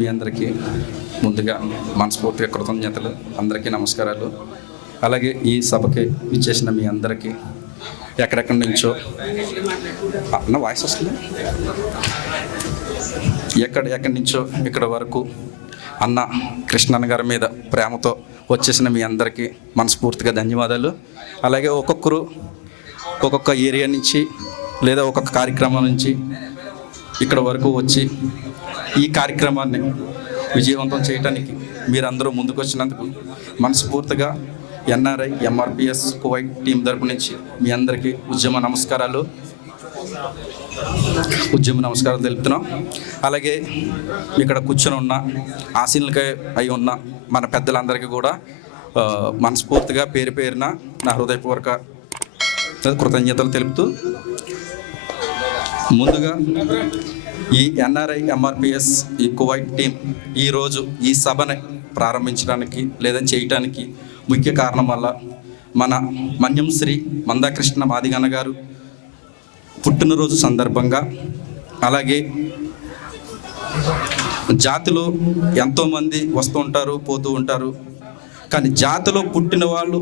మీ అందరికీ ముందుగా మనస్ఫూర్తిగా కృతజ్ఞతలు, అందరికీ నమస్కారాలు. అలాగే ఈ సభకి ఇచ్చేసిన మీ అందరికీ ఎక్కడెక్కడి నుంచో నా వాయిస్ వస్తుంది, ఎక్కడి నుంచో ఇక్కడ వరకు అన్న కృష్ణన్న గారి మీద ప్రేమతో వచ్చేసిన మీ అందరికీ మనస్ఫూర్తిగా ధన్యవాదాలు. అలాగే ఒక్కొక్క ఏరియా నుంచి లేదా ఒక్కొక్క కార్యక్రమం నుంచి ఇక్కడ వరకు వచ్చి ఈ కార్యక్రమాన్ని విజయవంతం చేయడానికి మీరందరూ ముందుకు వచ్చినందుకు మనస్ఫూర్తిగా ఎన్ఆర్ఐ ఎంఆర్పిఎస్ కువైట్ టీం తరపు నుంచి మీ అందరికీ ఉద్యమ నమస్కారాలు తెలుపుతున్నాం. అలాగే ఇక్కడ కూర్చొని ఉన్న ఆశీనులకై అయి ఉన్న మన పెద్దలందరికీ కూడా మనస్ఫూర్తిగా పేరు పేరున నా హృదయపూర్వక కృతజ్ఞతలు తెలుపుతూ, ముందుగా ఈ ఎన్ఆర్ఐ ఎంఆర్పిఎస్ ఈ కువైట్ టీం ఈరోజు ఈ సభని ప్రారంభించడానికి లేదా చేయటానికి ముఖ్య కారణం వల్ల మన మన్యం శ్రీ మందాకృష్ణ మాదిగన్న గారు పుట్టినరోజు సందర్భంగా, అలాగే జాతిలో ఎంతోమంది వస్తూ ఉంటారు పోతూ ఉంటారు, కానీ జాతిలో పుట్టిన వాళ్ళు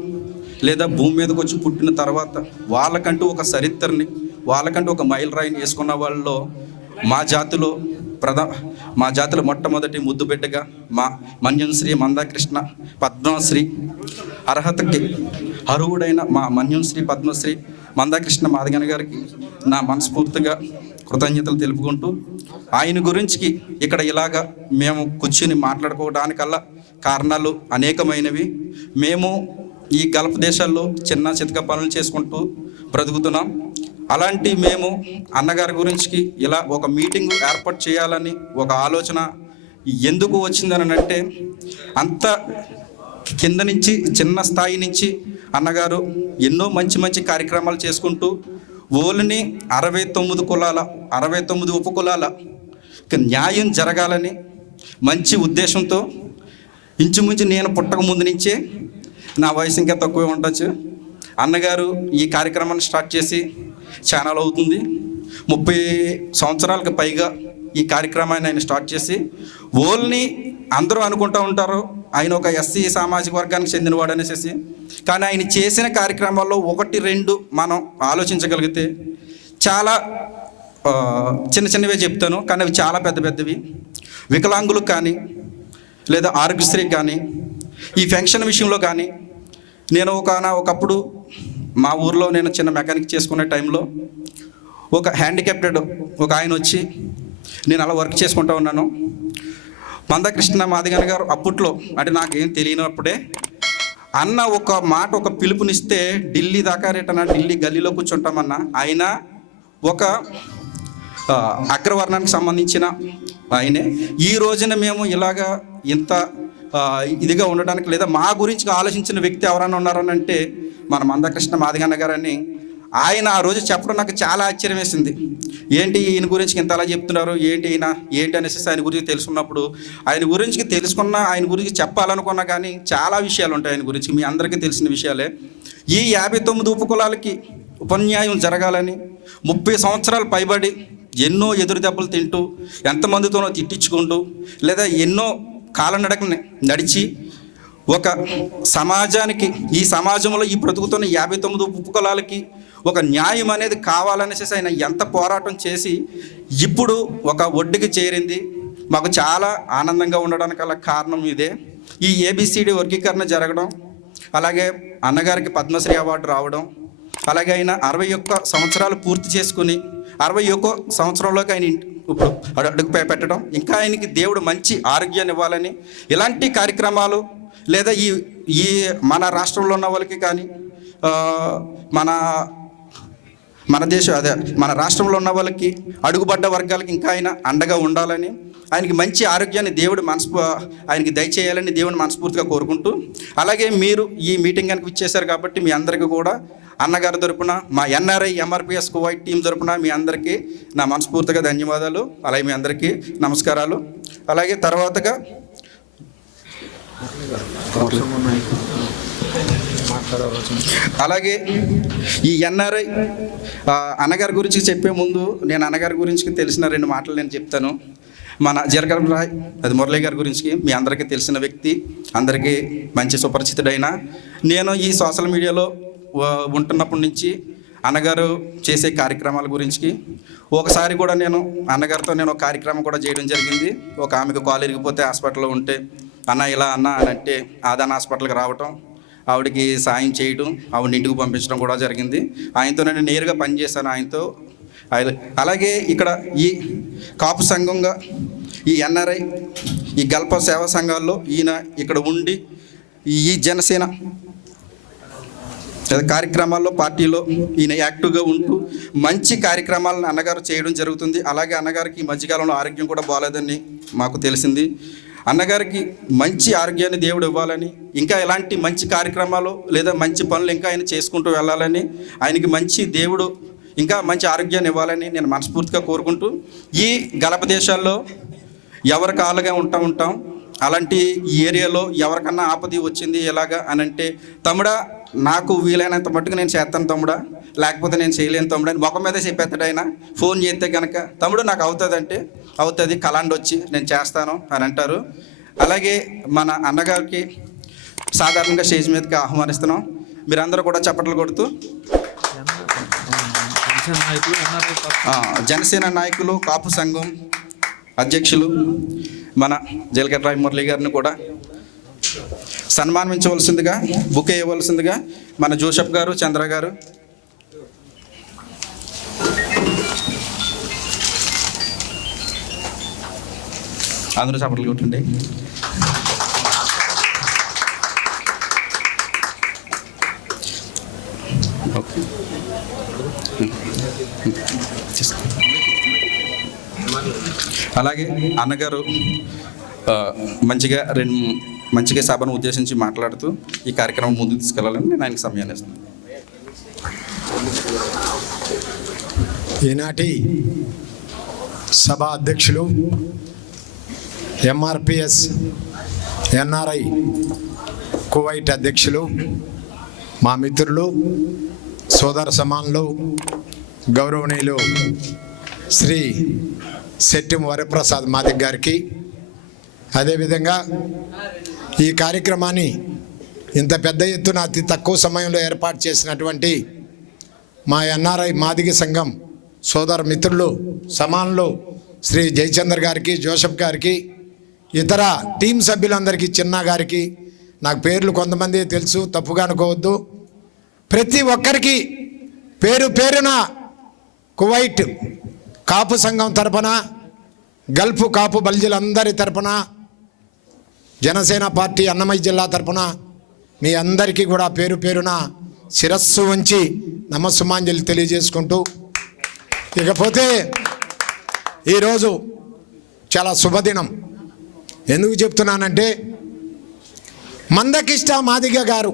లేదా భూమి మీదకి వచ్చి పుట్టిన తర్వాత వాళ్ళకంటూ ఒక చరిత్రని, వాళ్ళకంటూ ఒక మైల్ రాయిని వేసుకున్న వాళ్ళలో మా జాతిలో మొట్టమొదటి ముద్దు బిడ్డగా మా మన్యం శ్రీ మందాకృష్ణ పద్మశ్రీ అర్హతకి అర్హుడైన మా మన్యం శ్రీ పద్మశ్రీ మందాకృష్ణ మాదిగన్న గారికి నా మనస్ఫూర్తిగా కృతజ్ఞతలు తెలుపుకుంటూ, ఆయన గురించి ఇక్కడ ఇలాగా మేము కూర్చుని మాట్లాడుకోవడానికల్లా కారణాలు అనేకమైనవి. మేము ఈ గల్ఫ్ దేశాల్లో చిన్న చితక పనులు చేసుకుంటూ బ్రతుకుతున్నాం. అలాంటి మేము అన్నగారి గురించి ఇలా ఒక మీటింగ్ ఏర్పాటు చేయాలని ఒక ఆలోచన ఎందుకు వచ్చిందని అంటే, అంత కింద నుంచి చిన్న స్థాయి నుంచి అన్నగారు ఎన్నో మంచి కార్యక్రమాలు చేసుకుంటూ ఓల్ని 69 ఉపకులాల న్యాయం జరగాలని మంచి ఉద్దేశంతో, ఇంచుమించు నేను పుట్టక ముందు నుంచే, నా వయసు ఇంకా తక్కువే ఉండొచ్చు, అన్నగారు ఈ కార్యక్రమాన్ని స్టార్ట్ చేసి ఛానల్ అవుతుంది. 30 సంవత్సరాలకు పైగా ఈ కార్యక్రమాన్ని ఆయన స్టార్ట్ చేసి, ఓల్ని అందరూ అనుకుంటూ ఉంటారు ఆయన ఒక ఎస్సీ సామాజిక వర్గానికి చెందినవాడు అనేసి, కానీ ఆయన చేసిన కార్యక్రమాల్లో 1-2 మనం ఆలోచించగలిగితే చాలా చిన్నవే చెప్తాను, కానీ అవి చాలా పెద్దవి. వికలాంగులకు కానీ లేదా ఆరోగ్యశ్రీ కానీ ఈ పెన్షన్ విషయంలో కానీ, నేను ఒకప్పుడు మా ఊర్లో నేను చిన్న మెకానిక్ చేసుకునే టైంలో ఒక హ్యాండిక్యాప్టెడ్ ఒక ఆయన వచ్చి నేను అలా వర్క్ చేసుకుంటూ ఉన్నాను. మందాకృష్ణ మాదిగన్న గారు అప్పట్లో, అంటే నాకేం తెలియనప్పుడే అన్న ఒక మాట ఒక పిలుపునిస్తే ఢిల్లీ దాకా ఢిల్లీ గల్లీలో కూర్చుంటామన్న, ఆయన ఒక అగ్రవర్ణానికి సంబంధించిన ఆయనే. ఈ రోజున మేము ఇలాగా ఇంత ఇదిగా ఉండడానికి లేదా మా గురించి ఆలోచించిన వ్యక్తి ఎవరైనా ఉన్నారని అంటే మన మందాకృష్ణ మాదిగన్న గారని. ఆయన ఆ రోజు చెప్పడం నాకు చాలా ఆశ్చర్యం వేసింది. ఏంటి ఈయన గురించి ఇంత అలా చెప్తున్నారు, ఏంటి అనేసి ఆయన గురించి తెలుసుకున్నప్పుడు, ఆయన గురించి చెప్పాలనుకున్నా కానీ చాలా విషయాలు ఉంటాయి ఆయన గురించి, మీ అందరికీ తెలిసిన విషయాలే. ఈ 59 ఉపకులాలకి ఉపన్యాయం జరగాలని 30 సంవత్సరాలు పైబడి ఎన్నో ఎదురు దెబ్బలు తింటూ, ఎంతమందితోనో తిట్టించుకుంటూ, లేదా ఎన్నో కాలనడకని నడిచి ఒక సమాజానికి, ఈ సమాజంలో ఈ బ్రతుకుతున్న 59 ఉపకులాలకి ఒక న్యాయం అనేది కావాలనేసి ఆయన ఎంత పోరాటం చేసి ఇప్పుడు ఒక ఒడ్డుకి చేరింది. మాకు చాలా ఆనందంగా ఉండడానికి గల కారణం ఇదే. ఈ ఏబిసిడి వర్గీకరణ జరగడం, అలాగే అన్నగారికి పద్మశ్రీ అవార్డు రావడం, అలాగే ఆయన 61 సంవత్సరాలు పూర్తి చేసుకుని 61 సంవత్సరంలోకి ఆయన ఇప్పుడు అడుగు పెట్టడం, ఇంకా ఆయనకి దేవుడు మంచి ఆరోగ్యాన్ని ఇవ్వాలని, ఇలాంటి కార్యక్రమాలు లేదా ఈ మన రాష్ట్రంలో ఉన్న వాళ్ళకి కానీ మన రాష్ట్రంలో ఉన్న వాళ్ళకి అడుగుబడ్డ వర్గాలకి ఇంకా ఆయన అండగా ఉండాలని, ఆయనకి మంచి ఆరోగ్యాన్ని దేవుడు ఆయనకి దయచేయాలని దేవుని మనస్ఫూర్తిగా కోరుకుంటూ, అలాగే మీరు ఈ మీటింగ్ కనుక ఇచ్చేశారు కాబట్టి మీ అందరికీ కూడా అన్నగారి తరపున, మా ఎన్ఆర్ఐ ఎంఆర్పిఎస్ కువైట్ టీం తరపున మీ అందరికీ నా మనస్ఫూర్తిగా ధన్యవాదాలు, అలాగే మీ అందరికీ నమస్కారాలు. అలాగే తర్వాతగా అలాగే ఈ ఎన్ఆర్ఐ అన్నగారి గురించి చెప్పే ముందు నేను అన్నగారి గురించి తెలిసిన 2 మాటలు నేను చెప్తాను. మన జీలకర్రరాయ్ అది మురళి గారి గురించి మీ అందరికీ తెలిసిన వ్యక్తి, అందరికీ మంచి సుపరిచితుడైన. నేను ఈ సోషల్ మీడియాలో ఉంటున్నప్పటి నుంచి అన్నగారు చేసే కార్యక్రమాల గురించి ఒకసారి కూడా నేను అన్నగారితో ఒక కార్యక్రమం కూడా చేయడం జరిగింది. ఒక ఆమెకు కాలు ఇరిగిపోతే హాస్పిటల్లో ఉంటే అన్న ఇలా అన్న అని అంటే ఆదాన్ హాస్పిటల్కి రావటం, ఆవిడకి సాయం చేయడం, ఆవిడని ఇంటికి పంపించడం కూడా జరిగింది. ఆయనతో నేను నేరుగా పనిచేశాను ఆయనతో. అలాగే ఇక్కడ ఈ కాపు సంఘంగా ఈ ఎన్ఆర్ఐ ఈ గల్ప సేవా సంఘాల్లో ఈయన ఇక్కడ ఉండి ఈ జనసేన కార్యక్రమాల్లో పార్టీలో ఈయన యాక్టివ్గా ఉంటూ మంచి కార్యక్రమాలను అన్నగారు చేయడం జరుగుతుంది. అలాగే అన్నగారికి ఈ మధ్యకాలంలో ఆరోగ్యం కూడా బాగాలేదని మాకు తెలిసింది. అన్నగారికి మంచి ఆరోగ్యాన్ని దేవుడు ఇవ్వాలని, ఇంకా ఎలాంటి మంచి కార్యక్రమాలు లేదా మంచి పనులు ఇంకా ఆయన చేసుకుంటూ వెళ్ళాలని, ఆయనకి మంచి దేవుడు ఇంకా మంచి ఆరోగ్యాన్ని ఇవ్వాలని నేను మనస్ఫూర్తిగా కోరుకుంటూ, ఈ గలప దేశాల్లో ఎవరి కాళ్ళగా ఉంటాం. అలాంటి ఏరియాలో ఎవరికన్నా ఆపద వచ్చింది ఎలాగా అని అంటే, తమ్ముడా నాకు వీలైనంత మట్టుకు నేను చేస్తాను తమ్ముడా, లేకపోతే నేను చేయలేను తమ్ముడు అని ముఖం మీద చెప్పేస్తాడు ఆయన. ఫోన్ చేస్తే కనుక తమ్ముడు నాకు అవుతుంది అంటే అవుతుంది, కలాండి వచ్చి నేను చేస్తాను అని అంటారు. అలాగే మన అన్నగారికి సాధారణంగా స్టేజ్ మీదకి ఆహ్వానిస్తున్నాం. మీరందరూ కూడా చప్పట్లు కొడుతూ జనసేన నాయకులు కాపు సంఘం అధ్యక్షులు మన జీలకర్రరాయ్ మురళి గారిని కూడా సన్మానించవలసిందిగా, బుక్ ఇవ్వవలసిందిగా మన జోసెఫ్ గారు, చంద్ర గారు. అందరూ చప్పట్లు కొట్టండి. ఓకే, అలాగే అన్నగారు మంచిగా సభను ఉద్దేశించి మాట్లాడుతూ ఈ కార్యక్రమం ముందుకు తీసుకెళ్లాలని నేను ఆయనకు సమయాన్ని ఇస్తాను. ఈనాటి సభ అధ్యక్షులు, ఎంఆర్పిఎస్ ఎన్ఆర్ఐ కువైట్ అధ్యక్షులు, మా మిత్రులు, సోదర సమానులు, గౌరవనీయులు శ్రీ శెట్టిం వరప్రసాద్ మాదిగ్ గారికి, అదేవిధంగా ఈ కార్యక్రమాన్ని ఇంత పెద్ద ఎత్తున అతి తక్కువ సమయంలో ఏర్పాటు చేసినటువంటి మా ఎన్ఆర్ఐ మాదిగ సంఘం సోదర మిత్రులు, సమానులు శ్రీ జయచంద్ర గారికి, జోసెఫ్ గారికి, ఇతర టీం సభ్యులందరికీ, చిన్న గారికి, నాకు పేర్లు కొంతమంది తెలుసు, తప్పుగా అనుకోవద్దు. ప్రతి ఒక్కరికి పేరు పేరున కువైట్ కాపు సంఘం తరపున, గల్ఫ్ కాపు బల్జీలందరి తరపున, జనసేన పార్టీ అన్నమయ్య జిల్లా తరపున మీ అందరికీ కూడా పేరు పేరున శిరస్సు వంచి నమస్సుమాంజలి తెలియజేసుకుంటూ, ఇకపోతే ఈరోజు చాలా శుభదినం. ఎందుకు చెప్తున్నానంటే, మందకిష్ట మాదిగ గారు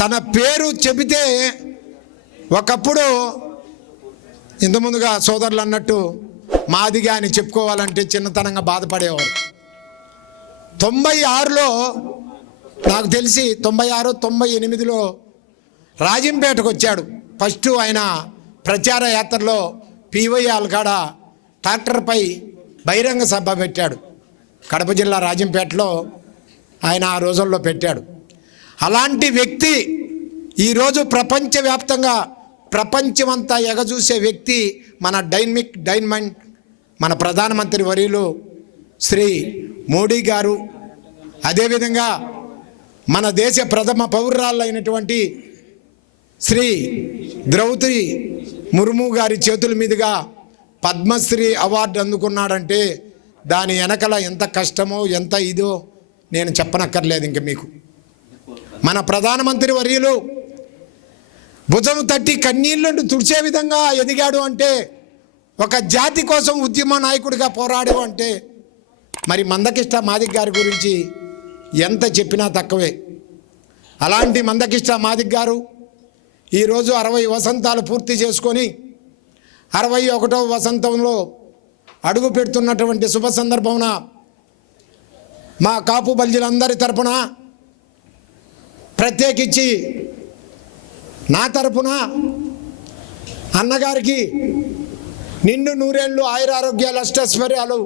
తన పేరు చెబితే ఒకప్పుడు ఇంతకుముందుగా సోదరులు అన్నట్టు మాదిగ అని చెప్పుకోవాలంటే చిన్నతనంగా బాధపడేవారు. 96లో నాకు తెలిసి 96, 98లో రాజంపేటకు వచ్చాడు. ఫస్ట్ ఆయన ప్రచార యాత్రలో పివైఆల్ కాడ ట్రాక్టర్పై బహిరంగ సభ పెట్టాడు. కడప జిల్లా రాజంపేటలో ఆయన ఆ రోజుల్లో పెట్టాడు. అలాంటి వ్యక్తి ఈరోజు ప్రపంచవ్యాప్తంగా ప్రపంచమంతా ఎగచూసే వ్యక్తి మన డైనమైట్ మన ప్రధానమంత్రి వర్యులు శ్రీ మోడీ గారు, అదేవిధంగా మన దేశ ప్రథమ పౌరురాలైనటువంటి శ్రీ ద్రౌపది ముర్ము గారి చేతుల మీదుగా పద్మశ్రీ అవార్డు అందుకున్నాడంటే దాని వెనకల ఎంత కష్టమో ఎంత ఇదో నేను చెప్పనక్కర్లేదు ఇంక మీకు. మన ప్రధానమంత్రి వర్యులు భుజం తట్టి కన్నీళ్లను తుడిచే విధంగా ఎదిగాడు అంటే, ఒక జాతి కోసం ఉద్యమ నాయకుడిగా పోరాడు అంటే, మరి మందకిష్ట మాదిగ్ గారి గురించి ఎంత చెప్పినా తక్కువే. అలాంటి మందకిష్ట మాదిగ్ గారు ఈరోజు 60 వసంతాలు పూర్తి చేసుకొని 61వ వసంతంలో అడుగు పెడుతున్నటువంటి శుభ సందర్భమున మా కాపు బల్జీలందరి తరపున, ప్రత్యేకించి నా తరపున అన్నగారికి నిండు నూరేళ్ళు ఆయురారోగ్యాలు అష్టైశ్వర్యాలు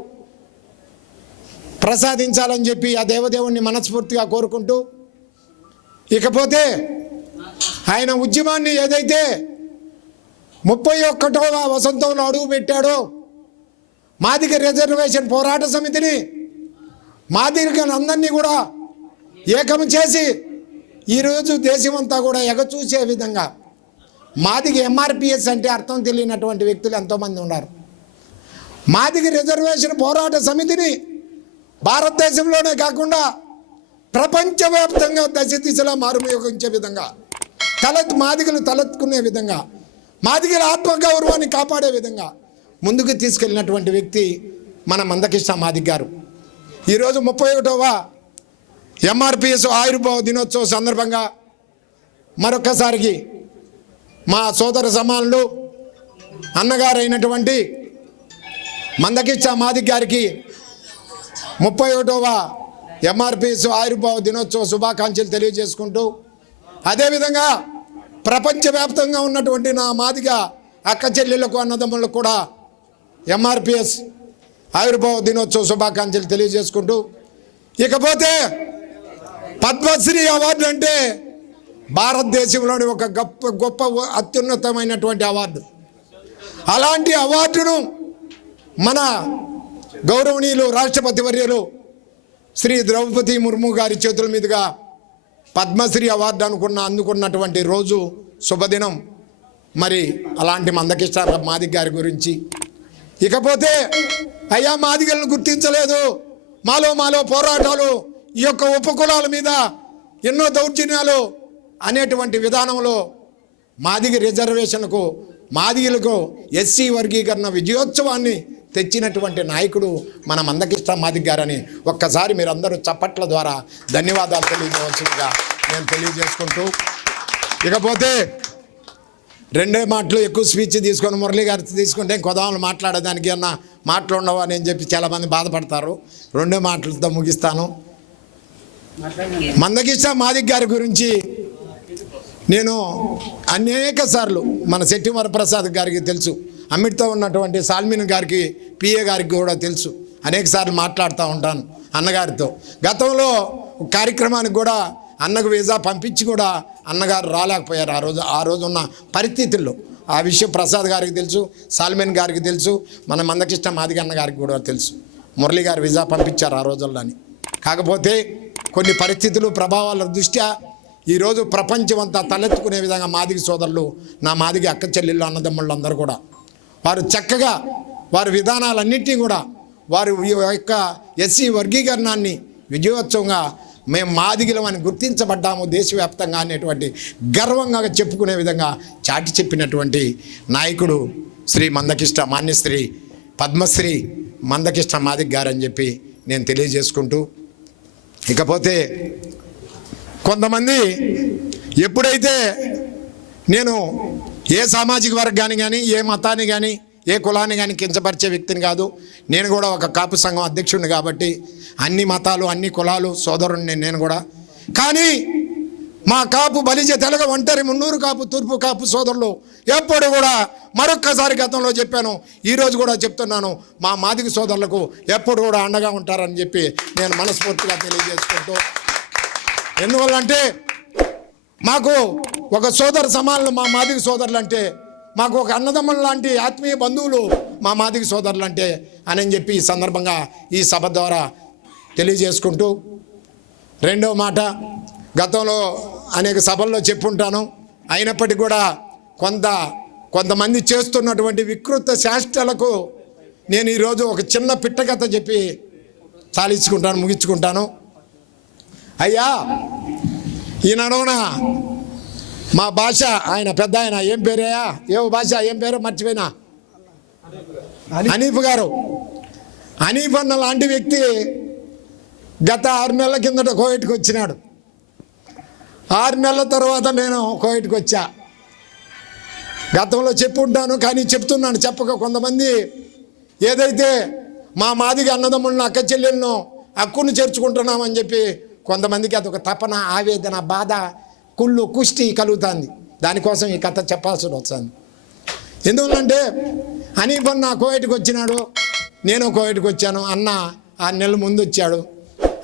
ప్రసాదించాలని చెప్పి ఆ దేవదేవుణ్ణి మనస్ఫూర్తిగా కోరుకుంటూ, ఇకపోతే ఆయన ఉద్యమాన్ని ఏదైతే 31వ వసంతంలో అడుగు పెట్టాడో, మాదిగ రిజర్వేషన్ పోరాట సమితిని, మాదిగలందరినీ కూడా ఏకం చేసి ఈరోజు దేశమంతా కూడా ఎగచూసే విధంగా, మాదిగ ఎంఆర్పిఎస్ అంటే అర్థం తెలియనటువంటి వ్యక్తులు ఎంతోమంది ఉన్నారు. మాదిగ రిజర్వేషన్ పోరాట సమితిని భారతదేశంలోనే కాకుండా ప్రపంచవ్యాప్తంగా దశ దిశలా మారుమోగించే విధంగా, మాదిగలు తలెత్తుకునే విధంగా, మాదిగల ఆత్మగౌరవాన్ని కాపాడే విధంగా ముందుకు తీసుకెళ్ళినటువంటి వ్యక్తి మన మందకృష్ణ మాదిగ గారు. ఈరోజు 31వ ఎంఆర్పిఎస్ ఆవిర్భావ దినోత్సవం సందర్భంగా మరొక్కసారికి మా సోదర సమానులు అన్నగారైనటువంటి మందకృష్ణ మాదిగ గారికి 31వ ఎంఆర్పిఎస్ ఆవిర్భావ దినోత్సవ శుభాకాంక్షలు తెలియజేసుకుంటూ, అదేవిధంగా ప్రపంచవ్యాప్తంగా ఉన్నటువంటి నా మాదిగ అక్క చెల్లెళ్లకు అన్నదమ్ములకు కూడా ఎంఆర్పిఎస్ ఆవిర్భావ దినోత్సవ శుభాకాంక్షలు తెలియజేసుకుంటూ, ఇకపోతే పద్మశ్రీ అవార్డు అంటే భారతదేశంలోని ఒక గొప్ప అత్యున్నతమైనటువంటి అవార్డు. అలాంటి అవార్డును మన గౌరవనీయులు రాష్ట్రపతి వర్యులు శ్రీ ద్రౌపది ముర్ము గారి చేతుల మీదుగా పద్మశ్రీ అవార్డు అందుకున్నటువంటి రోజు శుభదినం. మరి అలాంటి మందకృష్ణ మాదిగ గారి గురించి, ఇకపోతే అయ్యా మాదిగలను గుర్తించలేదు, మాలో పోరాటాలు, ఈ యొక్క ఉపకులాల మీద ఎన్నో దౌర్జన్యాలు అనేటువంటి విధానంలో మాదిగ రిజర్వేషన్కు, మాదిగలకు ఎస్సీ వర్గీకరణ విజయోత్సవాన్ని తెచ్చినటువంటి నాయకుడు మన మందకృష్ణ మాదిగ గారని ఒక్కసారి మీరందరూ చప్పట్ల ద్వారా ధన్యవాదాలు తెలియజేయవలసిందిగా నేను తెలియజేసుకుంటూ, ఇకపోతే రెండే మాటలు ఎక్కువ స్పీచ్ తీసుకొని మురళి గారు తీసుకుంటే కొదాములు మాట్లాడేదానికి అన్న మాటలు ఉండవు అని చెప్పి చాలామంది బాధపడతారు. రెండే మాటలతో ముగిస్తాను. మందకృష్ణ మాదిగ గారి గురించి నేను అనేక సార్లు మన శెట్టి వరప్రసాద్ గారికి తెలుసు, అమ్మిడితో ఉన్నటువంటి సాల్మిన్ గారికి పిఏ గారికి కూడా తెలుసు, అనేక సార్లు మాట్లాడుతూ ఉంటాను అన్నగారితో. గతంలో కార్యక్రమానికి కూడా అన్నకు వీసా పంపించి కూడా అన్నగారు రాలేకపోయారు ఆ రోజు ఉన్న పరిస్థితుల్లో. ఆ విషయం ప్రసాద్ గారికి తెలుసు, సాల్మిన్ గారికి తెలుసు, మన మందకృష్ణ మాదిగ అన్న గారికి కూడా తెలుసు. మురళి గారు వీసా పంపించారు ఆ రోజుల్లోని. కాకపోతే కొన్ని పరిస్థితులు ప్రభావాల దృష్ట్యా ఈరోజు ప్రపంచం అంతా తలెత్తుకునే విధంగా మాదిగ సోదరులు, నా మాదిగ అక్క చెల్లెళ్ళు అన్నదమ్ముళ్ళు అందరూ కూడా వారు చక్కగా వారి విధానాలన్నింటినీ కూడా వారు ఈ యొక్క ఎస్సీ వర్గీకరణాన్ని విజయోత్సవంగా మేము మాదిగలమని గుర్తించబడ్డాము దేశవ్యాప్తంగా అనేటువంటి గర్వంగా చెప్పుకునే విధంగా చాటి చెప్పినటువంటి నాయకుడు శ్రీ మందకృష్ణ మాన్యశ్రీ పద్మశ్రీ మందకృష్ణ మాదిగ గారు అని చెప్పి నేను తెలియజేసుకుంటూ, ఇకపోతే కొంతమంది ఎప్పుడైతే నేను ఏ సామాజిక వర్గాన్ని కానీ, ఏ మతాన్ని కానీ, ఏ కులాన్ని కానీ కించపరిచే వ్యక్తిని కాదు. నేను కూడా ఒక కాపు సంఘం అధ్యక్షుడిని కాబట్టి అన్ని మతాలు, అన్ని కులాలు సోదరుడిని నేను కూడా. కానీ మా కాపు బలిజ తెలగ ఒంటరి మున్నూరు కాపు తూర్పు కాపు సోదరులు ఎప్పుడు కూడా మరొక్కసారి గతంలో చెప్పాను, ఈరోజు కూడా చెప్తున్నాను, మా మాదిగ సోదరులకు ఎప్పుడు కూడా అండగా ఉంటారని చెప్పి నేను మనస్ఫూర్తిగా తెలియజేసుకుంటూ, ఎందువల్లంటే మాకు ఒక సోదర సమానులు మా మాదిగ సోదరులు అంటే, మాకు ఒక అన్నదమ్ముల లాంటి ఆత్మీయ బంధువులు మా మాదిగ సోదరులు అంటే అని చెప్పి ఈ సందర్భంగా ఈ సభ ద్వారా తెలియజేసుకుంటూ, రెండవ మాట గతంలో అనేక సభల్లో చెప్పుంటాను. అయినప్పటికీ కూడా కొంతమంది చేస్తున్నటువంటి వికృత శాస్త్రాలకు నేను ఈరోజు ఒక చిన్న పిట్టకథ చెప్పి ముగించుకుంటాను. అయ్యా, ఈ నడవన మా భాష ఆయన పెద్ద ఆయన ఏం పేరయ్యా, ఏం పేరు మర్చిపోయినా, హనీఫ్ గారు. హనీఫ్ అన్న లాంటి వ్యక్తి గత 6 నెలల కిందట కోవిడ్కి వచ్చినాడు. 6 నెలల తర్వాత నేను కోవిడ్కి వచ్చా. గతంలో చెప్పుంటాను కానీ చెప్తున్నాను చెప్పక. కొంతమంది ఏదైతే మా మాదిగ అన్నదమ్ములను అక్క చెల్లెలను హక్కును చేర్చుకుంటున్నామని చెప్పి కొంతమందికి అదొక తపన, ఆవేదన, బాధ, కుళ్ళు, కుష్టి కలుగుతుంది. దానికోసం ఈ కథ చెప్పాల్సి వస్తుంది. ఎందువల్లంటే హనీఫ్ అన్న కోవిడ్కి వచ్చినాడు, నేను కోవిడ్కి వచ్చాను. అన్న 6 నెలల ముందు వచ్చాడు.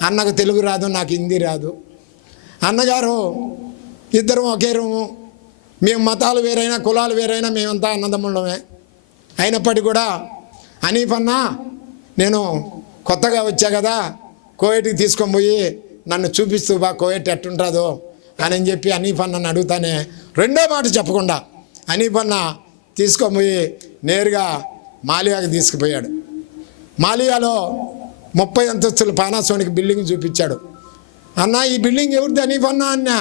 అన్నకు తెలుగు రాదు, నాకు హిందీ రాదు. అన్నగారు ఇద్దరం ఒకే రూము, మేము మతాలు వేరైనా కులాలు వేరైనా మేమంతా అన్నదమ్ముళ్ళమే. అయినప్పటికీ కూడా హనీఫ్ అన్న నేను కొత్తగా వచ్చా కదా, కోవిడ్కి తీసుకొని పోయి నన్ను చూపిస్తూ బా కోవిడ్ ఎట్టుంటుందో అని చెప్పి హనీఫ్ అన్నని అడుగుతానే రెండో మాట చెప్పకుండా హనీఫ్ అన్న తీసుకొని పోయి నేరుగా మాలియాకి తీసుకుపోయాడు. మాలియాలో 30 అంతస్తుల పానాసోనిక్ బిల్డింగ్ చూపించాడు. అన్న ఈ బిల్డింగ్ ఎవరిది హనీఫ్ అన్న అన్నా.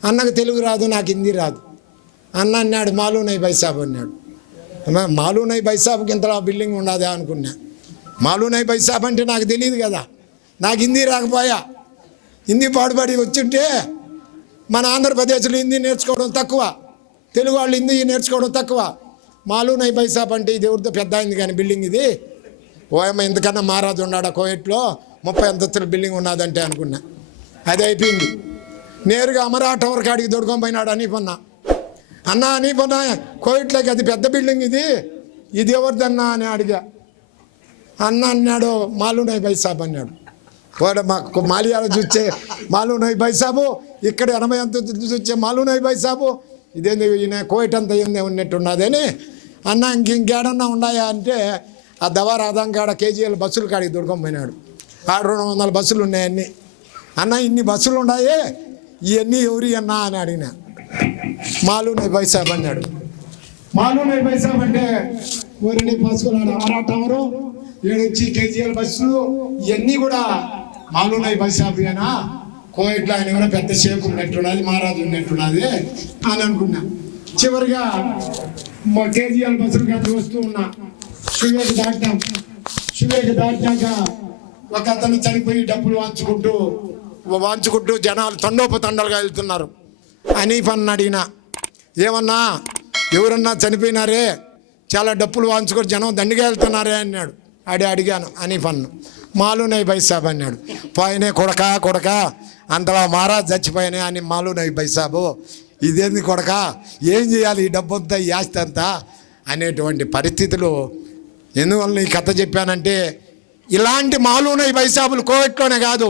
అన్నకు తెలుగు రాదు, నాకు హిందీ రాదు. అన్న అన్నాడు మాలూనై బైసాబ్ అన్నాడు. మాలూనై బైసాబ్కి ఇంతలో బిల్డింగ్ ఉండదా అనుకున్నా. మాలూనై బైసాబ్ అంటే నాకు తెలియదు కదా, నాకు హిందీ రాకపోయా. హిందీ పాడుపడి వచ్చుంటే మన ఆంధ్రప్రదేశ్లో హిందీ నేర్చుకోవడం తక్కువ, తెలుగు వాళ్ళు హిందీ నేర్చుకోవడం తక్కువ. మాలూనై బైసాబ్ అంటే ఇది ఎవరితో పెద్ద అయింది కానీ బిల్డింగ్ ఇది, ఓయమ్మ ఇంతకన్నా మహారాజు ఉన్నాడు కోవిట్లో 30 అంతస్తుల బిల్డింగ్ ఉన్నదంటే అనుకున్నా. అది అయిపోయింది. నేరుగా అమరా టవర్ కాడికి దొడుకొని పోయినాడు హనీఫ్ అన్న. అన్న హనీఫ్ అన్న కోవిట్లోకి అది పెద్ద బిల్డింగ్ ఇది ఎవరిదన్నా అని అడిగా. అన్న అన్నాడు మాలూనై బైసాబ్ అన్నాడు. వాడు మాకు మాలియాలో చూస్తే మాలూనై బైసాబు, ఇక్కడ 80 అంతస్తులు చూస్తే మాలూనై బైసాబు, ఇదేంది ఈయన కోవిట్ అంతా ఏంది ఉన్నట్టున్నదని. అన్న ఇంకేడన్నా ఉన్నాయా అంటే ఆ దవా రాధాంకాడ కేజీఎల్ బస్సులు కాడికి దొడుకొని పోయినాడు. 200 బస్సులు ఉన్నాయన్నీ. అన్న ఇన్ని బస్సులు ఉన్నాయి, ఇవన్నీ ఎవరి అన్నా అని అడిగినా. మాలూనై బైసాబ్ అన్నాడు. మాలూనై బైసాబ్ అంటే ఊరిని పసుకున్నాడు అమరా టవరు, ఏడొచ్చి కేజీఎల్ బస్సులు ఇవన్నీ కూడా మాలూనై బైసాబ్ అయినా కోవిడ్లో ఆయన కూడా పెద్ద షేప్ ఉన్నట్టున్నది, మహారాజు ఉన్నట్టున్నది అని అనుకున్నా. చివరిగా కేజీఎల్ బస్సులు కానీ వస్తూ ఉన్నా. షువేకి దాటినాక ఒక అతను చనిపోయి డబ్బులు వాంచుకుంటూ జనాలు తండోపతండాలుగా వెళ్తున్నారు. హనీఫ్ అన్న అడిగిన ఏమన్నా ఎవరన్నా చనిపోయినారే, చాలా డబ్బులు వాంచుకొని జనం దండిగా వెళ్తున్నారే అన్నాడు. అడిగాను హనీఫ్ అన్న. మాలూనై బైసాబ్ అన్నాడు. పోయినే కొడక అంతలా మహారాజ్ చచ్చిపోయినాయి అని మాలూనై బైసాబు, ఇదేంది కొడక, ఏం చేయాలి ఈ డబ్బు అంతా ఈ ఆస్తి అంతా అనేటువంటి పరిస్థితులు. ఎందువల్ల ఈ కథ చెప్పానంటే ఇలాంటి మాలూనై బైసాబులు కోవిట్లోనే కాదు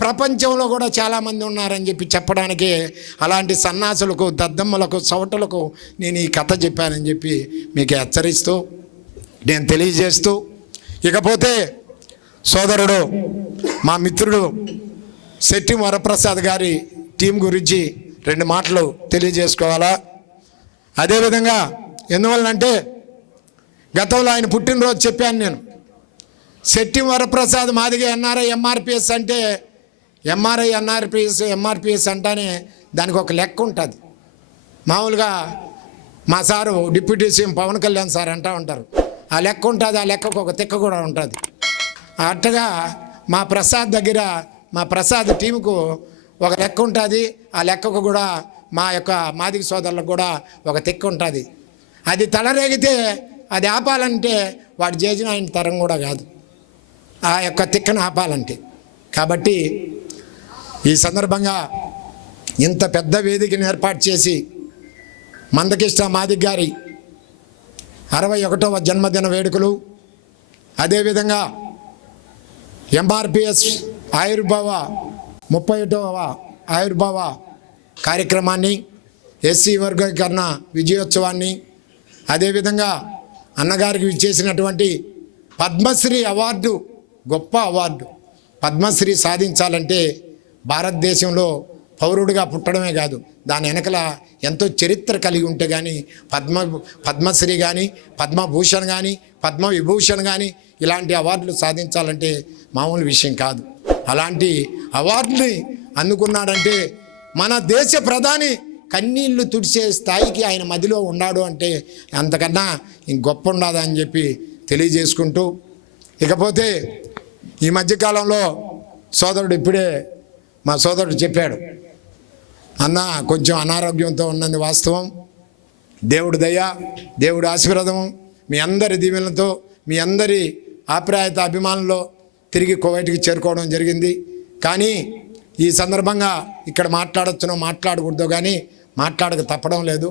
ప్రపంచంలో కూడా చాలామంది ఉన్నారని చెప్పి చెప్పడానికి, అలాంటి సన్నాసులకు దద్దమ్మలకు చవటలకు నేను ఈ కథ చెప్పానని చెప్పి మీకు హెచ్చరిస్తూ నేను తెలియజేస్తూ, ఇకపోతే సోదరుడు మా మిత్రుడు శెట్టి వరప్రసాద్ గారి టీం గురించి 2 మాటలు తెలియజేసుకోవాలా. అదేవిధంగా ఎందువల్లంటే గతంలో ఆయన పుట్టినరోజు చెప్పాను నేను. శెట్టి వరప్రసాద్ మాదిగా ఎన్ఆర్ఐ ఎంఆర్పిఎస్ అంటే ఎంఆర్ఐ ఎంఆర్పిఎస్ అంటానే దానికి ఒక లెక్క ఉంటుంది. మామూలుగా మా sir deputy CM Pawan Kalyan sir అంటూ ఉంటారు, ఆ లెక్క ఉంటుంది, ఆ లెక్కకు ఒక తిక్క కూడా ఉంటుంది. అట్టగా మా ప్రసాద్ టీంకు ఒక లెక్క ఉంటుంది, ఆ లెక్కకు కూడా మాదిగ సోదరులకు కూడా ఒక తిక్క ఉంటుంది. అది తలరేగితే అది ఆపాలంటే వాడు చేసిన ఆయన తరం కూడా కాదు ఆ యొక్క తిక్కను ఆపాలంటే. కాబట్టి ఈ సందర్భంగా ఇంత పెద్ద వేదికను ఏర్పాటు చేసి మందకృష్ణ మాదిగ గారి 61వ జన్మదిన వేడుకలు, అదేవిధంగా ఎంఆర్పిఎస్ ఆవిర్భావ 31వ ఆవిర్భావ కార్యక్రమాన్ని, ఎస్సీ వర్గీకరణ విజయోత్సవాన్ని, అదేవిధంగా అన్నగారికి ఇచ్చేసినటువంటి పద్మశ్రీ అవార్డు, గొప్ప అవార్డు. పద్మశ్రీ సాధించాలంటే భారతదేశంలో పౌరుడిగా పుట్టడమే కాదు, దాని వెనకల ఎంతో చరిత్ర కలిగి ఉంటే కానీ పద్మశ్రీ కానీ పద్మభూషణ్ కానీ పద్మవిభూషణ్ కానీ ఇలాంటి అవార్డులు సాధించాలంటే మామూలు విషయం కాదు. అలాంటి అవార్డుని అందుకున్నాడంటే మన దేశ ప్రధాని కన్నీళ్లు తుడిచే స్థాయికి ఆయన మదిలో ఉన్నాడు అంటే అంతకన్నా గొప్ప ఉండదా అని చెప్పి తెలియజేసుకుంటూ, ఇకపోతే ఈ మధ్యకాలంలో మా సోదరుడు చెప్పాడు, అన్న కొంచెం అనారోగ్యంతో ఉన్నది వాస్తవం, దేవుడి దయ దేవుడి ఆశీర్వాదం మీ అందరి దీవెనలతో మీ అందరి ఆప్యాయత అభిమానంలో తిరిగి కువైట్కి చేరుకోవడం జరిగింది. కానీ ఈ సందర్భంగా ఇక్కడ మాట్లాడకూడదు కానీ మాట్లాడక తప్పడం లేదు.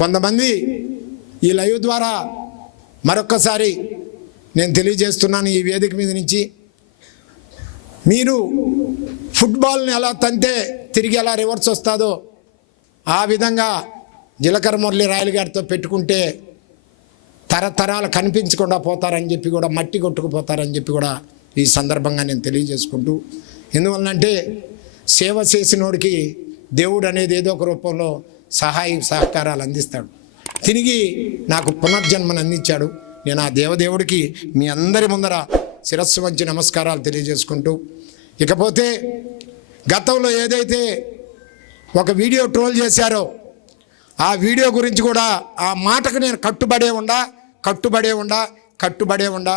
కొంతమంది ఈ లైవ్ ద్వారా మరొక్కసారి నేను తెలియజేస్తున్నాను ఈ వేదిక మీద నుంచి. మీరు ఫుట్బాల్ని ఎలా తంతే తిరిగి ఎలా రివర్స్ వస్తుందో ఆ విధంగా జీలకర్ర మురళి రాయలు గారితో పెట్టుకుంటే తరతరాలు కనిపించకుండా పోతారని చెప్పి కూడా, మట్టి కొట్టుకుపోతారని చెప్పి కూడా ఈ సందర్భంగా నేను తెలియజేసుకుంటూ, ఎందువల్లంటే సేవ చేసినోడికి దేవుడు అనేది ఏదో ఒక రూపంలో సహకారాలు అందిస్తాడు. తిరిగి నాకు పునర్జన్మను అందించాడు. నేను ఆ దేవదేవుడికి మీ అందరి ముందర శిరస్సు వంచి నమస్కారాలు తెలియజేసుకుంటూ, ఇకపోతే గతంలో ఏదైతే ఒక వీడియో ట్రోల్ చేశారో ఆ వీడియో గురించి కూడా ఆ మాటకు నేను కట్టుబడే ఉండా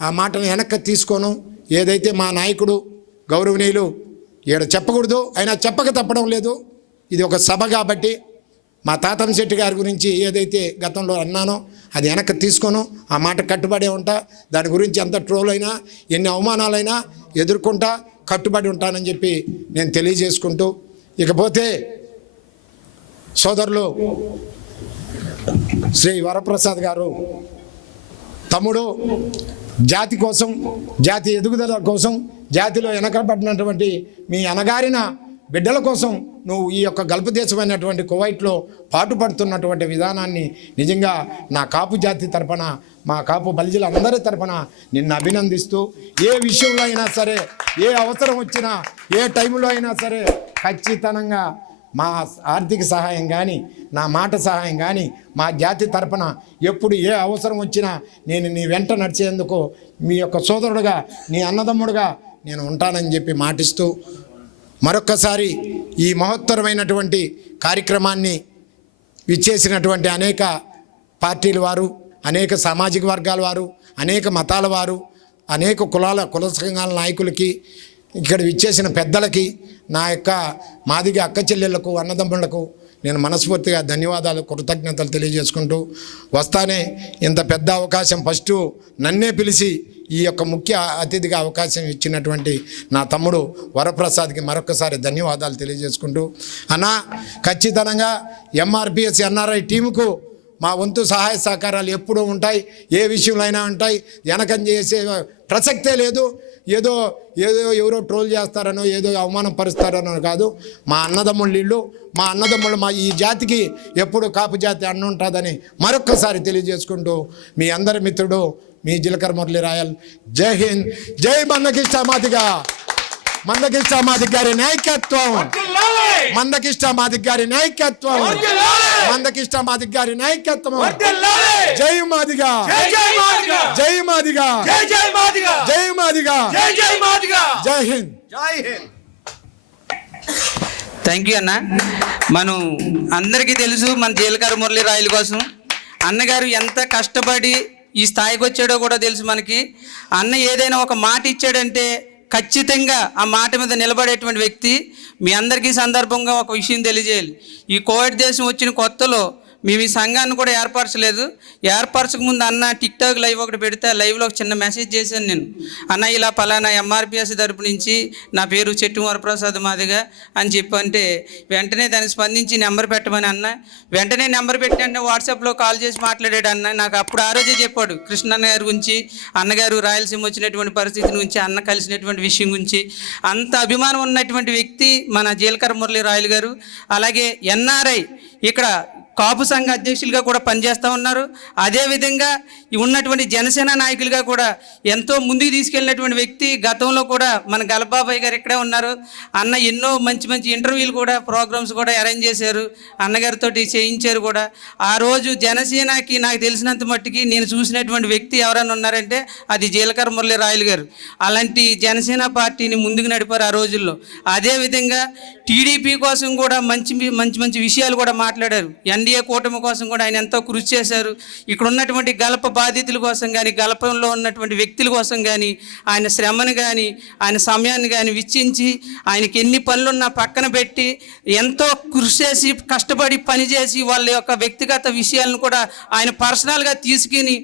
ఆ మాటను వెనక్కి తీసుకోను. ఏదైతే మా నాయకుడు గౌరవనీయులు ఈడ చెప్పకూడదు, అయినా చెప్పక తప్పడం లేదు, ఇది ఒక సభ కాబట్టి మా తాతం శెట్టి గారి గురించి ఏదైతే గతంలో అన్నానో అది వెనక్కి తీసుకోను, ఆ మాట కట్టుబడే ఉంటా. దాని గురించి ఎంత ట్రోల్ అయినా ఎన్ని అవమానాలైనా ఎదుర్కొంటా, కట్టుబడి ఉంటానని చెప్పి నేను తెలియజేసుకుంటూ, ఇకపోతే సోదరులు శ్రీ వరప్రసాద్ గారు, తమ్ముడు జాతి కోసం, జాతి ఎదుగుదల కోసం, జాతిలో వెనకబడినటువంటి మీ అనగారిన బిడ్డల కోసం నువ్వు ఈ యొక్క గల్ఫ్ దేశమైనటువంటి కువైట్లో పాటుపడుతున్నటువంటి విధానాన్ని నిజంగా నా కాపు జాతి తరపున, మా కాపు బలిజలందరి తరపున నిన్ను అభినందిస్తూ, ఏ విషయంలో అయినా సరే, ఏ అవసరం వచ్చినా, ఏ టైంలో అయినా సరే ఖచ్చితంగా మా ఆర్థిక సహాయం కానీ, నా మాట సహాయం కానీ, మా జాతి తరపున ఎప్పుడు ఏ అవసరం వచ్చినా నేను నీ వెంట నడిచేందుకు మీ యొక్క సోదరుడుగా, నీ అన్నదమ్ముడుగా నేను ఉంటానని చెప్పి మాటిస్తూ, మరొక్కసారి ఈ మహత్తరమైనటువంటి కార్యక్రమాన్ని విచ్చేసినటువంటి అనేక పార్టీల వారు, అనేక సామాజిక వర్గాల వారు, అనేక మతాల వారు, అనేక కుల సంఘాల నాయకులకి, ఇక్కడ విచ్చేసిన పెద్దలకి, నా యొక్క మాదిగ అక్క చెల్లెళ్లకు, అన్నదమ్ముళ్లకు నేను మనస్ఫూర్తిగా ధన్యవాదాలు, కృతజ్ఞతలు తెలియజేసుకుంటూ వస్తానే ఇంత పెద్ద అవకాశం ఫస్ట్ నన్నే పిలిచి ఈ యొక్క ముఖ్య అతిథిగా అవకాశం ఇచ్చినటువంటి నా తమ్ముడు వరప్రసాద్కి మరొకసారి ధన్యవాదాలు తెలియజేసుకుంటూ, అన్నా ఖచ్చితంగా ఎంఆర్పిఎస్ ఎన్ఆర్ఐ టీముకు మా వంతు సహాయ సహకారాలు ఎప్పుడూ ఉంటాయి, ఏ విషయంలో అయినా ఉంటాయి. వెనకం చేసే ప్రసక్తే లేదు. ఏదో ఎవరో ట్రోల్ చేస్తారనో, ఏదో అవమానం పరుస్తారనో కాదు. మా అన్నదమ్ముళ్ళు మా ఈ జాతికి ఎప్పుడు కాపు జాతి అన్న ఉంటుందని మరొక్కసారి తెలియజేసుకుంటూ, మీ అందరి మిత్రుడు మీ జీలకర్ర మురళి రాయల్. జై హింద్, జై మందకిష్ట మాదిగ గారి నాయకత్వం, మందకిష్ట మాదిగ గారి నాయకత్వం, మందకిష్ట మాదిగ గారి నాయకత్వం. జై మాదిగ, జై మాదిగ, జై మాదిగ, జై హింద్. థ్యాంక్ యూ అన్న. మనం అందరికీ తెలుసు మన జీలకర్ర మురళి రాయల కోసం అన్నగారు ఎంత కష్టపడి ఈ స్థాయికి వచ్చాడో కూడా తెలుసు మనకి. అన్న ఏదైనా ఒక మాట ఇచ్చాడంటే ఖచ్చితంగా ఆ మాట మీద నిలబడేటువంటి వ్యక్తి. మీ అందరికీ సందర్భంగా ఒక విషయం తెలియజేయాలి. ఈ కోవిడ్ దేశం వచ్చిన కొత్తలో మేము ఈ సంఘాన్ని కూడా ఏర్పరచలేదు. ఏర్పరచక ముందు అన్న టిక్టాక్ లైవ్ ఒకటి పెడితే ఆ లైవ్లో ఒక చిన్న మెసేజ్ చేశాను నేను. అన్న ఇలా పలానా ఎంఆర్పిఎస్ తరపు నుంచి నా పేరు చెట్టు వరప్రసాద్ మాదిగా అని చెప్పంటే వెంటనే దానికి స్పందించి నెంబర్ పెట్టమని అన్న. వెంటనే నెంబర్ పెట్టిన వాట్సాప్లో కాల్ చేసి మాట్లాడాడు అన్న. నాకు అప్పుడు ఆ రోజే చెప్పాడు కృష్ణన్న గారి గురించి, అన్నగారు రాయలసీమ వచ్చినటువంటి పరిస్థితి నుంచి, అన్న కలిసినటువంటి విషయం గురించి. అంత అభిమానం ఉన్నటువంటి వ్యక్తి మన జీలకర్ర మురళి రాయలు గారు. అలాగే ఎన్ఆర్ఐ ఇక్కడ కాపు సంఘ అధ్యక్షులుగా కూడా పనిచేస్తూ ఉన్నారు. అదేవిధంగా ఉన్నటువంటి జనసేన నాయకులుగా కూడా ఎంతో ముందుకు తీసుకెళ్ళినటువంటి వ్యక్తి. గతంలో కూడా మన గలబాబాయ్ గారు ఇక్కడే ఉన్నారు. అన్న ఎన్నో మంచి మంచి ఇంటర్వ్యూలు కూడా, ప్రోగ్రామ్స్ కూడా అరేంజ్ చేశారు, అన్నగారితో చేయించారు కూడా. ఆ రోజు జనసేనకి నాకు తెలిసినంత మట్టుకి నేను చూసినటువంటి వ్యక్తి ఎవరైనా ఉన్నారంటే అది జీలకర్ర మురళి రాయలు గారు. అలాంటి జనసేన పార్టీని ముందుకు నడిపారు ఆ రోజుల్లో. అదేవిధంగా టీడీపీ కోసం కూడా మంచి మంచి విషయాలు కూడా మాట్లాడారు. ఎన్డీఏ కూటమి కోసం కూడా ఆయన ఎంతో కృషి చేశారు. ఇక్కడ ఉన్నటువంటి గల్ఫ బాధితుల కోసం కానీ, గల్ఫంలో ఉన్నటువంటి వ్యక్తుల కోసం కానీ ఆయన శ్రమను కానీ, ఆయన సమయాన్ని కానీ వెచ్చించి, ఆయనకి ఎన్ని పనులున్నా పక్కన పెట్టి ఎంతో కృషి చేసి, కష్టపడి పనిచేసి వాళ్ళ యొక్క వ్యక్తిగత విషయాలను కూడా ఆయన పర్సనల్గా తీసుకుని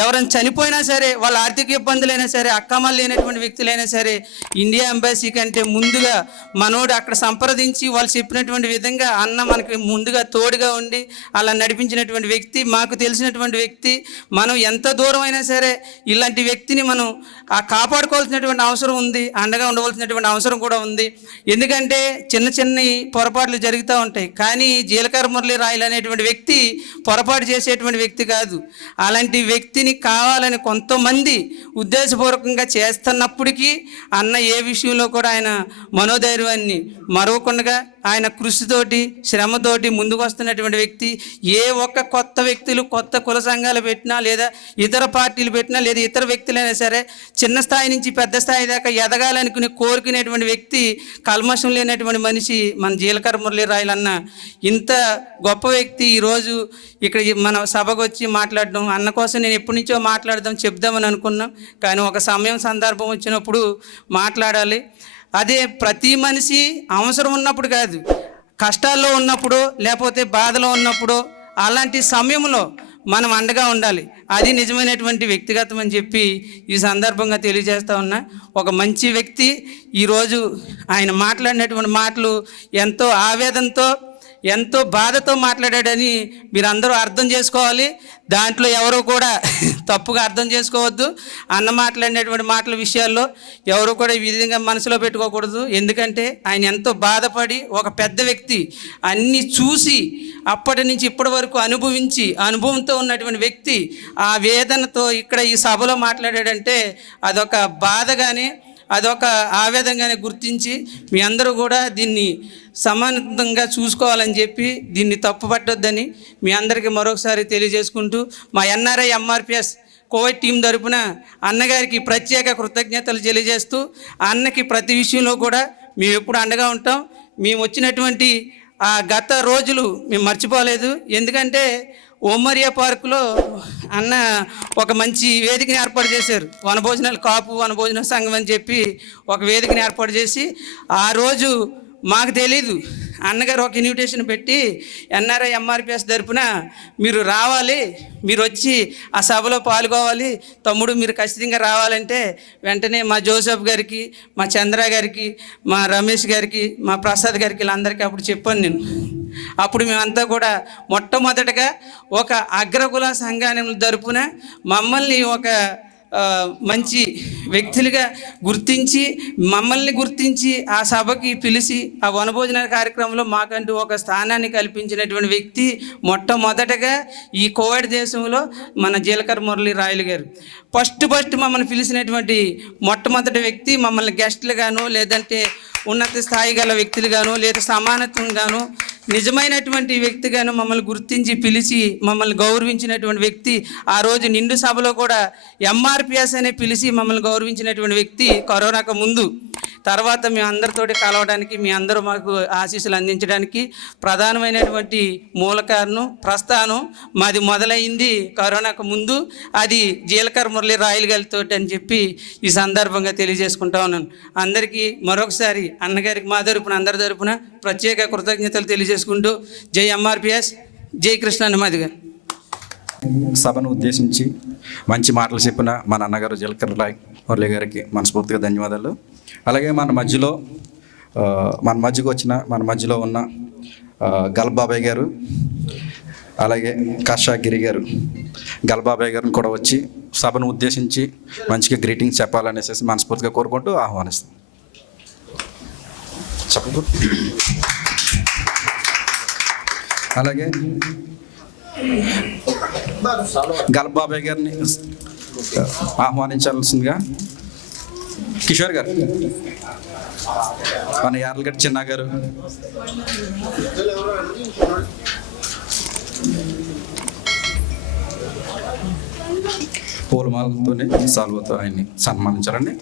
ఎవరైనా చనిపోయినా సరే, వాళ్ళ ఆర్థిక ఇబ్బందులైనా సరే, అక్కమలు లేనటువంటి వ్యక్తులైనా సరే ఇండియా ఎంబాసీ కంటే ముందుగా మనోడు అక్కడ సంప్రదించి వాళ్ళు చెప్పినటువంటి విధంగా అన్న మనకి ముందుగా తోడుగా ఉండి అలా నడిపించినటువంటి వ్యక్తి, మాకు తెలిసినటువంటి వ్యక్తి. మనం ఎంత దూరం అయినా సరే ఇలాంటి వ్యక్తిని మనం కాపాడుకోవాల్సినటువంటి అవసరం ఉంది, అండగా ఉండవలసినటువంటి అవసరం కూడా ఉంది. ఎందుకంటే చిన్న చిన్న పొరపాట్లు జరుగుతూ ఉంటాయి, కానీ జీలకర్ర మురళి రాయలు అనేటువంటి వ్యక్తి పొరపాటు చేసేటువంటి వ్యక్తి కాదు. అలాంటి వ్యక్తిని కావాలని కొంతమంది ఉద్దేశపూర్వకంగా చేస్తున్నప్పటికీ అన్న ఏ విషయంలో కూడా ఆయన మనోధైర్యాన్ని మరవకుండా ఆయన కృషితోటి శ్రమతోటి ముందుకు వస్తున్నటువంటి వ్యక్తి. ఏ ఒక్క కొత్త వ్యక్తులు కొత్త కుల సంఘాలు పెట్టినా లేదా ఇతర పార్టీలు పెట్టినా లేదా ఇతర వ్యక్తులైనా సరే చిన్న స్థాయి నుంచి పెద్ద స్థాయి దాకా ఎదగాలనుకుని కోరుకునేటువంటి వ్యక్తి, కల్మషం లేనటువంటి మనిషి మన జీలకర్ర మురళి రాయలు అన్న. ఇంత గొప్ప వ్యక్తి ఈరోజు ఇక్కడ మన సభకు వచ్చి మాట్లాడడం, అన్న కోసం నేను ఎప్పటి నుంచో మాట్లాడదాం చెప్దామని అనుకున్నాం, కానీ ఒక సమయం సందర్భం వచ్చినప్పుడు మాట్లాడాలి. అదే ప్రతి మనిషి అవసరం ఉన్నప్పుడు కాదు, కష్టాల్లో ఉన్నప్పుడు లేకపోతే బాధలో ఉన్నప్పుడు అలాంటి సమయంలో మనం అండగా ఉండాలి. అది నిజమైనటువంటి వ్యక్తిగతం అని చెప్పి ఈ సందర్భంగా తెలియజేస్తూ ఉన్నా. ఒక మంచి వ్యక్తి ఈరోజు ఆయన మాట్లాడినటువంటి మాటలు ఎంతో ఆవేదనతో ఎంతో బాధతో మాట్లాడాడని మీరు అందరూ అర్థం చేసుకోవాలి. దాంట్లో ఎవరో కూడా తప్పుగా అర్థం చేసుకోవద్దు. అన్న మాట్లాడినటువంటి మాటల విషయాల్లో ఎవరు కూడా ఈ విధంగా మనసులో పెట్టుకోకూడదు. ఎందుకంటే ఆయన ఎంతో బాధపడి ఒక పెద్ద వ్యక్తి అన్నీ చూసి అప్పటి నుంచి ఇప్పటి వరకు అనుభవించి అనుభవంతో ఉన్నటువంటి వ్యక్తి ఆ వేదనతో ఇక్కడ ఈ సభలో మాట్లాడాడంటే అదొక బాధగానే అదొక ఆవేదనగానే గుర్తించి మీ అందరూ కూడా దీన్ని సమానంగా చూసుకోవాలని చెప్పి దీన్ని తప్పుపట్టొద్దని మీ అందరికీ మరొకసారి తెలియజేసుకుంటూ మా ఎన్ఆర్ఐ ఎంఆర్పిఎస్ కోవిడ్ టీం తరపున అన్నగారికి ప్రత్యేక కృతజ్ఞతలు తెలియజేస్తూ అన్నకి ప్రతి విషయంలో కూడా మేము ఎప్పుడు అండగా ఉంటాం. మేము వచ్చినటువంటి ఆ గత రోజులు మేము మర్చిపోలేదు. ఎందుకంటే ఓమరియా పార్కులో అన్న ఒక మంచి వేదికని ఏర్పాటు చేశారు. వనభోజనాలు కాపు వనభోజన సంఘం అని చెప్పి ఒక వేదికని ఏర్పాటు చేసి ఆ రోజు మాకు తెలీదు, అన్నగారు ఒక ఇన్విటేషన్ పెట్టి ఎన్ఆర్ఐ ఎంఆర్పిఎస్ తరపున మీరు రావాలి, మీరు వచ్చి ఆ సభలో పాల్గొవాలి తమ్ముడు, మీరు ఖచ్చితంగా రావాలంటే వెంటనే మా జోసెఫ్ గారికి, మా చంద్ర గారికి, మా రమేష్ గారికి, మా ప్రసాద్ గారికి వీళ్ళందరికీ అప్పుడు చెప్పాను నేను. అప్పుడు మేమంతా కూడా మొట్టమొదటగా ఒక అగ్రకుల సంఘాన్ని తరపున మమ్మల్ని ఒక మంచి వ్యక్తులుగా గుర్తించి మమ్మల్ని గుర్తించి ఆ సభకి పిలిచి ఆ వనభోజన కార్యక్రమంలో మాకంటూ ఒక స్థానాన్ని కల్పించినటువంటి వ్యక్తి మొట్టమొదటగా ఈ కోవిడ్ దేశంలో మన జీలకర్ర మురళి రాయలు గారు. ఫస్ట్ మమ్మల్ని పిలిచినటువంటి మొట్టమొదటి వ్యక్తి, మమ్మల్ని గెస్టులుగాను లేదంటే ఉన్నత స్థాయి గల వ్యక్తులుగాను లేదా సమానత్వంగాను నిజమైనటువంటి వ్యక్తిగాను మమ్మల్ని గుర్తించి పిలిచి మమ్మల్ని గౌరవించినటువంటి వ్యక్తి. ఆ రోజు నిండు సభలో కూడా ఎంఆర్పిఎస్ అనే పిలిచి మమ్మల్ని గౌరవించినటువంటి వ్యక్తి కరోనాకు ముందు. తర్వాత మీ అందరితోటి కలవడానికి, మీ అందరూ మాకు ఆశీస్సులు అందించడానికి ప్రధానమైనటువంటి మూల కారణం ప్రస్థానం మాది మొదలైంది కరోనాకు ముందు, అది జీలకర్ర మురళి రాయలు గారితో అని చెప్పి ఈ సందర్భంగా తెలియజేసుకుంటా ఉన్నాను. అందరికీ మరొకసారి అన్నగారికి మా తరపున అందరి తరపున ప్రత్యేక కృతజ్ఞతలు తెలియజేసుకుంటూ జై ఎంఆర్పిఎస్, జై కృష్ణ హనుమాది గారు. సభను ఉద్దేశించి మంచి మాటలు చెప్పిన మన అన్నగారు జీలకర్ర మురళి గారికి మనస్ఫూర్తిగా ధన్యవాదాలు. అలాగే మన మధ్యలో ఉన్న గల్బాబాయ్ గారు, అలాగే కాషాగిరి గారు, గల్బాబాయ్ గారిని కూడా వచ్చి సభను ఉద్దేశించి మంచిగా గ్రీటింగ్స్ చెప్పాలనేసి మనస్ఫూర్తిగా కోరుకుంటూ ఆహ్వానిస్తాం. అలాగే గల్బాబాయ్ గారిని ఆహ్వానించాల్సిందిగా కిషోర్ గారు, మన యార్లగడ్డ చిన్న గారు, పూలమాలతోనే సాల్వతో ఆయన్ని సన్మానించారండి.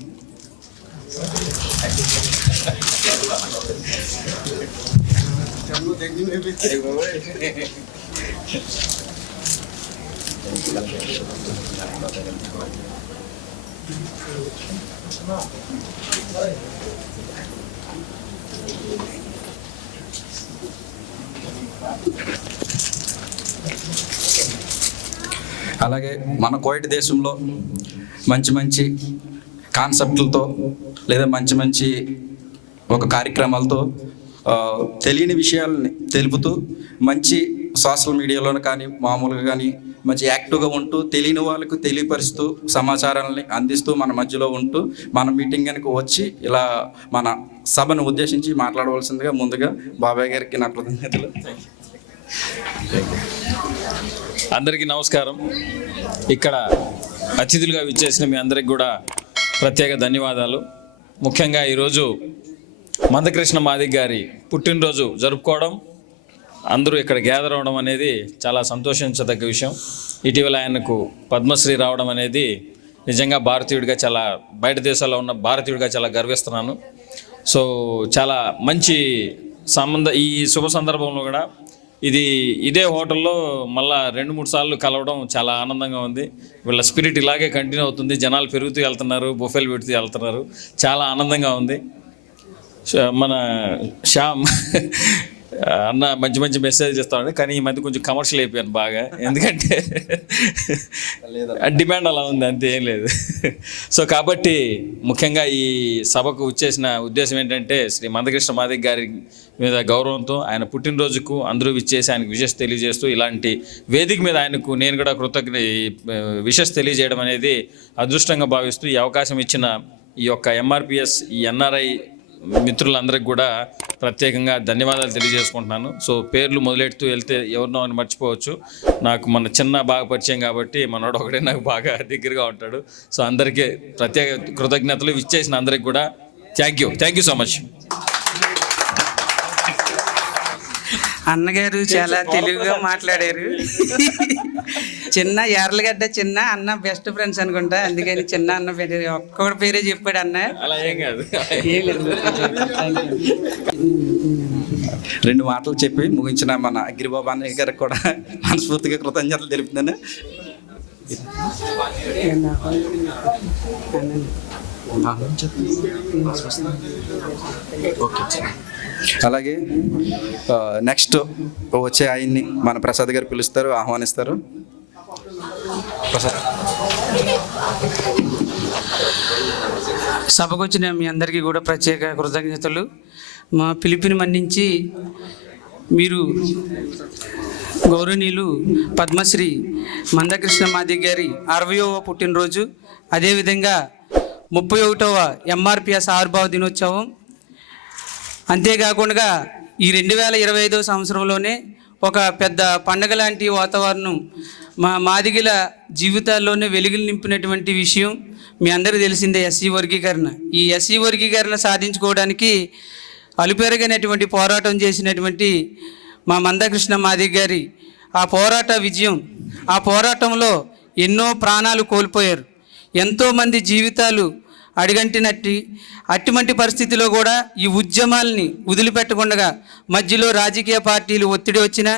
అలాగే మన కోవిడ్ దేశంలో మంచి కాన్సెప్ట్లతో లేదా మంచి ఒక కార్యక్రమాలతో తెలియని విషయాలని తెలుపుతూ మంచి సోషల్ మీడియాలోనే కానీ మామూలుగా కానీ మంచి యాక్టివ్గా ఉంటూ తెలియని వాళ్ళకు తెలియపరుస్తూ సమాచారాన్ని అందిస్తూ మన మధ్యలో ఉంటూ మన మీటింగ్ కనుక వచ్చి ఇలా మన సభను ఉద్దేశించి మాట్లాడవలసిందిగా ముందుగా బాబాయ్ గారికి నా కృతజ్ఞతలు. అందరికీ నమస్కారం. ఇక్కడ అతిథులుగా విచ్చేసిన మీ అందరికి కూడా ప్రత్యేక ధన్యవాదాలు. ముఖ్యంగా ఈరోజు మందకృష్ణ మాదిగ గారి పుట్టినరోజు జరుపుకోవడం, అందరూ ఇక్కడ గ్యాదర్ అవ్వడం అనేది చాలా సంతోషించదగ్గ విషయం. ఇటీవల ఆయనకు పద్మశ్రీ రావడం అనేది నిజంగా భారతీయుడిగా, చాలా బయట దేశాల్లో ఉన్న భారతీయుడిగా చాలా గర్విస్తున్నాను. సో చాలా మంచి ఈ శుభ సందర్భంలో కూడా ఇదే హోటల్లో మళ్ళా 2-3 సార్లు కలవడం చాలా ఆనందంగా ఉంది. వీళ్ళ స్పిరిట్ ఇలాగే కంటిన్యూ అవుతుంది. జనాలు పెరుగుతూ వెళ్తున్నారు, బొఫేలు పెడుతూ వెళ్తున్నారు. చాలా ఆనందంగా ఉంది. మన శ్యామ్ అన్న మంచి మంచి మెసేజ్ ఇస్తాడు, కానీ ఈ మధ్య కొంచెం కమర్షియల్ అయిపోయాను బాగా, ఎందుకంటే డిమాండ్ అలా ఉంది, అంతే, ఏం లేదు. సో కాబట్టి ముఖ్యంగా ఈ సభకు వచ్చేసిన ఉద్దేశం ఏంటంటే శ్రీ మందకృష్ణ మాదిగ గారి మీద గౌరవంతో ఆయన పుట్టినరోజుకు అందరూ విచ్చేసి ఆయనకు విషెస్ తెలియజేస్తూ, ఇలాంటి వేదిక మీద ఆయనకు నేను కూడా విషెస్ తెలియజేయడం అనేది అదృష్టంగా భావిస్తూ, ఈ అవకాశం ఇచ్చిన ఈ యొక్క ఎంఆర్పిఎస్, ఈ ఎన్ఆర్ఐ మిత్రులందరికీ కూడా ప్రత్యేకంగా ధన్యవాదాలు తెలియజేసుకుంటున్నాను. సో పేర్లు మొదలెడుతూ వెళ్తే ఎవరినో అని మర్చిపోవచ్చు. నాకు మన చిన్న బాగా పరిచయం కాబట్టి మనోడు ఒకటే నాకు బాగా దగ్గరగా ఉంటాడు. సో అందరికీ ప్రత్యేక కృతజ్ఞతలు. ఇచ్చేసిన అందరికి కూడా థ్యాంక్ యూ సో మచ్. అన్నగారు చాలా తెలివిగా మాట్లాడారు. చిన్న యార్లగడ్డ చిన్న అన్న బెస్ట్ ఫ్రెండ్స్ అనుకుంటా, అందుకని చిన్న అన్న పేరు ఒక్కొక్కటి పేరే చెప్పాడు అన్న. అలా ఏం కాదు. 2 మాటలు చెప్పి ముగించిన మన గిరిబాబు అన్నయ్య గారికి కూడా మనస్ఫూర్తిగా కృతజ్ఞతలు తెలుపుతున్నాను. అలాగే నెక్స్ట్ వచ్చే ఆయన్ని మన ప్రసాద్ గారు పిలుస్తారు, ఆహ్వానిస్తారు. ప్రసాద్. సభకు వచ్చిన మీ అందరికీ కూడా ప్రత్యేక కృతజ్ఞతలు. మా పిలుపుని మన్నించి మీరు గౌరవనీయులు పద్మశ్రీ మందకృష్ణ మాదిగ గారి 60వ పుట్టినరోజు, అదేవిధంగా 31వ ఎంఆర్పిఎస్ ఆవిర్భావ దినోత్సవం, అంతేకాకుండా ఈ 2025వ సంవత్సరంలోనే ఒక పెద్ద పండగ లాంటి వాతావరణం మా మాదిగల జీవితాల్లోనే వెలుగులు నింపినటువంటి విషయం మీ అందరికీ తెలిసిందే, ఎస్సీ వర్గీకరణ. ఈ ఎస్సీ వర్గీకరణ సాధించుకోవడానికి అలుపెరగనటువంటి పోరాటం చేసినటువంటి మా మందకృష్ణ మాదిగ గారి ఆ పోరాట విజయం, ఆ పోరాటంలో ఎన్నో ప్రాణాలు కోల్పోయారు, ఎంతోమంది జీవితాలు అడిగంటినట్టి అటువంటి పరిస్థితిలో కూడా ఈ ఉద్యమాల్ని వదిలిపెట్టకుండా మధ్యలో రాజకీయ పార్టీలు ఒత్తిడి వచ్చినా,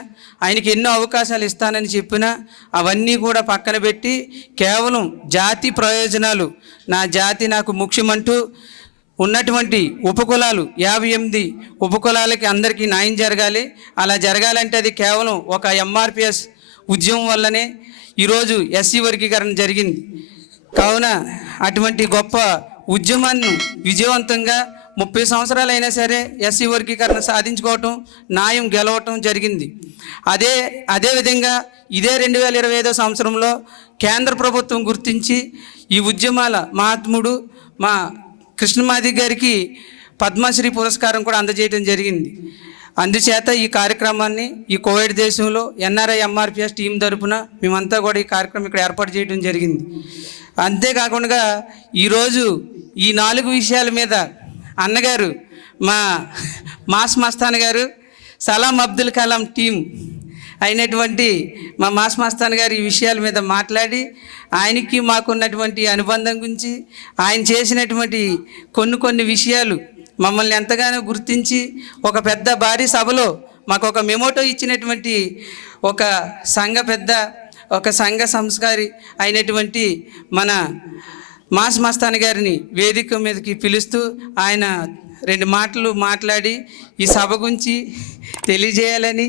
ఆయనకి ఎన్నో అవకాశాలు ఇస్తానని చెప్పినా అవన్నీ కూడా పక్కన పెట్టి కేవలం జాతి ప్రయోజనాలు, నా జాతి నాకు ముఖ్యమంటూ ఉన్నటువంటి ఉపకులాలు 58 ఉపకులాలకి అందరికీ న్యాయం జరగాలి. అలా జరగాలంటే అది కేవలం ఒక ఎంఆర్పిఎస్ ఉద్యమం వల్లనే ఈరోజు ఎస్సీ వర్గీకరణ జరిగింది. కావున అటువంటి గొప్ప ఉద్యమాన్ని విజయవంతంగా 30 సంవత్సరాలు అయినా సరే ఎస్సీ వర్గీకరణ సాధించుకోవటం, న్యాయం గెలవటం జరిగింది. అదేవిధంగా ఇదే 2025వ సంవత్సరంలో కేంద్ర ప్రభుత్వం గుర్తించి ఈ ఉద్యమాల మహాత్ముడు మా కృష్ణమాదిగ గారికి పద్మశ్రీ పురస్కారం కూడా అందజేయడం జరిగింది. అందుచేత ఈ కార్యక్రమాన్ని ఈ కోవిడ్ దేశంలో ఎన్ఆర్ఐ ఎంఆర్పిఎస్ టీం తరపున మేమంతా కూడా ఈ కార్యక్రమం ఇక్కడ ఏర్పాటు చేయడం జరిగింది. అంతేకాకుండా ఈరోజు ఈ 4 విషయాల మీద అన్నగారు మా మాస్ మస్తాన్ గారు, సలాం అబ్దుల్ కలాం టీం అయినటువంటి మా మాస్ మస్తాన్ గారు ఈ విషయాల మీద మాట్లాడి ఆయనకి మాకున్నటువంటి అనుబంధం గురించి, ఆయన చేసినటువంటి కొన్ని విషయాలు మమ్మల్ని ఎంతగానో గుర్తించి ఒక పెద్ద భారీ సభలో మాకు ఒక మెమోటో ఇచ్చినటువంటి ఒక సంఘ సంస్కారి అయినటువంటి మన మాస్ మస్తాన్ గారిని వేదిక మీదకి పిలుస్తూ ఆయన 2 మాటలు మాట్లాడి ఈ సభ గురించి తెలియజేయాలని,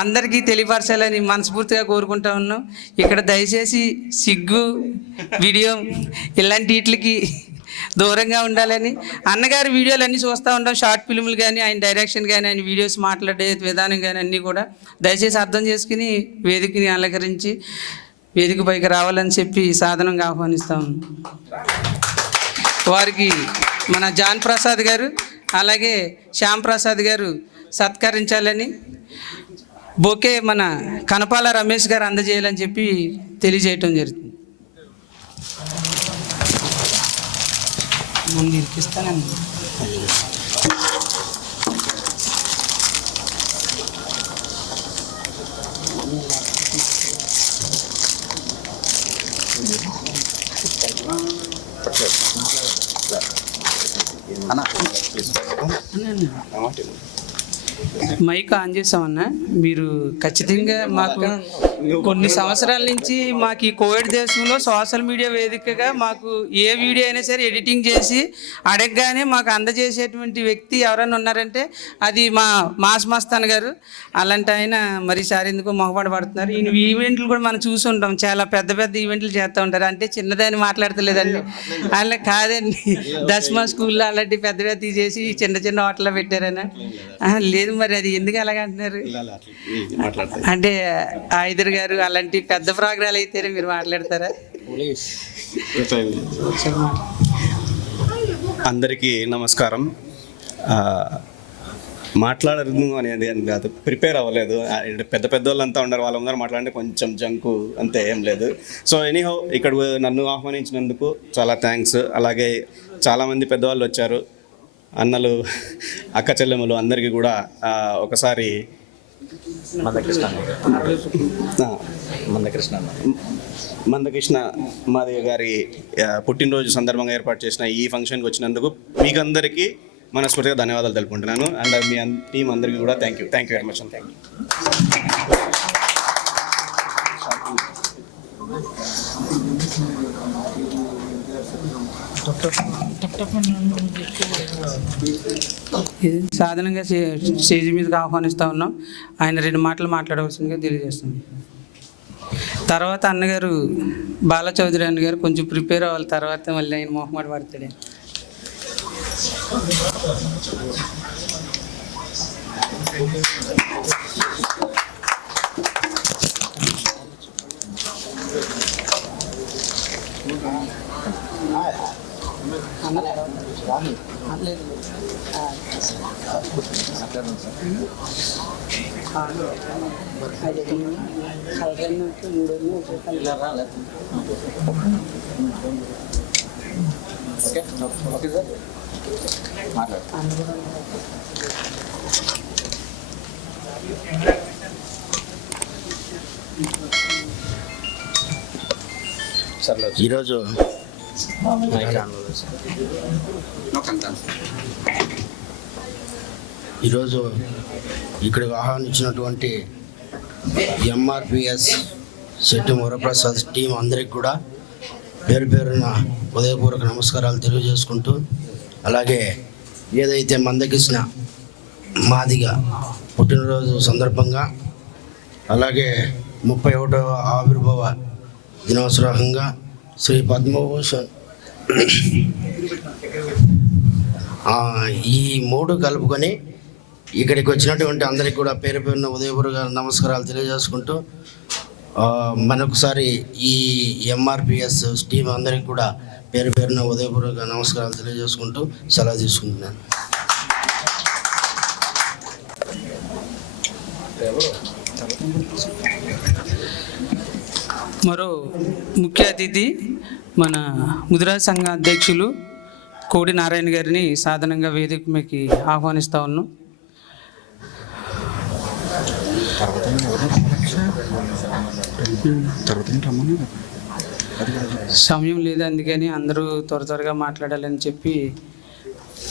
అందరికీ తెలియపరచాలని మనస్ఫూర్తిగా కోరుకుంటా ఉన్నాం. ఇక్కడ దయచేసి సిగ్గు, వీడియో ఇలాంటి వీటికి దూరంగా ఉండాలని. అన్నగారి వీడియోలు అన్నీ చూస్తూ ఉంటాం, షార్ట్ ఫిల్మ్లు కానీ, ఆయన డైరెక్షన్ కానీ, ఆయన వీడియోస్ మాట్లాడే విధానం కానీ అన్నీ కూడా దయచేసి అర్థం చేసుకుని వేదికని అలంకరించి వేదిక పైకి రావాలని చెప్పి సాధనంగా ఆహ్వానిస్తాం. వారికి మన జాన్ ప్రసాద్ గారు అలాగే శ్యామ్ ప్రసాద్ గారు సత్కరించాలని, బొకే మన కనపాల రమేష్ గారు అందజేయాలని చెప్పి తెలియజేయటం జరుగుతుంది. ముందు ఇరికిస్తానండి. Mic on చేసామన్నా. మీరు ఖచ్చితంగా మాకు కొన్ని సంవత్సరాల నుంచి మాకు ఈ కోవిడ్ దేశంలో సోషల్ మీడియా వేదికగా మాకు ఏ వీడియో అయినా సరే ఎడిటింగ్ చేసి అడగగానే మాకు అందజేసేటువంటి వ్యక్తి ఎవరైనా ఉన్నారంటే అది మా మాస్ మస్తాన్ గారు. అలాంటి ఆయన మరీసారి ఎందుకో మొహపాటు పడుతున్నారు. ఈ ఈవెంట్లు కూడా మనం చూసి ఉంటాం, చాలా పెద్ద పెద్ద ఈవెంట్లు చేస్తూ ఉంటారు. అంటే చిన్నదాన్ని మాట్లాడతలేదండి, అలా కాదండి. దస్మా స్కూల్లో అలాంటి పెద్ద పెద్ద చేసి చిన్న చిన్న హోటల్లో పెట్టారని. లేదు, మరి అది ఎందుకు అలాగ అంటున్నారు? అంటే హైదర్ గారు అలాంటి పెద్ద ప్రోగ్రాలు అయితే మీరు మాట్లాడతారా? అందరికీ నమస్కారం. మాట్లాడరు అనేది కాదు, ప్రిపేర్ అవ్వలేదు. పెద్ద పెద్ద వాళ్ళంతా ఉన్నారు, వాళ్ళ ముందర మాట్లాడితే కొంచెం జంకు అంతే, ఏం లేదు. సో ఎనీహౌ ఇక్కడ నన్ను ఆహ్వానించినందుకు చాలా థ్యాంక్స్. అలాగే చాలామంది పెద్దవాళ్ళు వచ్చారు, అన్నలు, అక్క చెల్లెమ్మలు, అందరికీ కూడా ఒకసారి మందకృష్ణ మాదిగ గారి పుట్టినరోజు సందర్భంగా ఏర్పాటు చేసిన ఈ ఫంక్షన్కి వచ్చినందుకు మీకు అందరికీ మనస్ఫూర్తిగా ధన్యవాదాలు తెలుపుకుంటున్నాను. అండ్ మీ టీం అందరికీ కూడా thank you very much. Thank you. సాధారణంగా స్టేజ్ మీదకి ఆహ్వానిస్తూ ఉన్నాం. ఆయన 2 మాటలు మాట్లాడవలసిందిగా తెలియజేస్తున్నాం. తర్వాత అన్నగారు బాలచౌదరి అన్నగారు కొంచెం ప్రిపేర్ అవ్వాలి, తర్వాత మళ్ళీ ఆయన మొహమాట పడతాడు. ఈరోజు ఇక్కడికి ఆహ్వానించినటువంటి ఎంఆర్పిఎస్ శెట్టి వరప్రసాద్ టీం అందరికి కూడా పేరు పేరున ఉదయపూర్వక నమస్కారాలు తెలియజేసుకుంటూ, అలాగే ఏదైతే మందకృష్ణ మాదిగ పుట్టినరోజు సందర్భంగా అలాగే 31వ ఆవిర్భావ దినోత్సవంగా శ్రీ పద్మభూషణ్ ఈ 3 కలుపుకొని ఇక్కడికి వచ్చినటువంటి అందరికీ కూడా పేరు పేరున ఉదయపూర్వక నమస్కారాలు తెలియజేసుకుంటూ, మరొకసారి ఈ ఎంఆర్పిఎస్ టీం అందరికీ కూడా పేరు పేరున ఉదయపూర్వక నమస్కారాలు తెలియజేసుకుంటూ సెలవు తీసుకుంటున్నాను. మరో ముఖ్య అతిథి మన ముదిరాజ్ సంఘ అధ్యక్షులు కోడి నారాయణ గారిని సాధారణంగా వేదిక మీదకి ఆహ్వానిస్తూ ఉన్నాం. సమయం లేదు, అందుకని అందరూ త్వరగా మాట్లాడాలని చెప్పి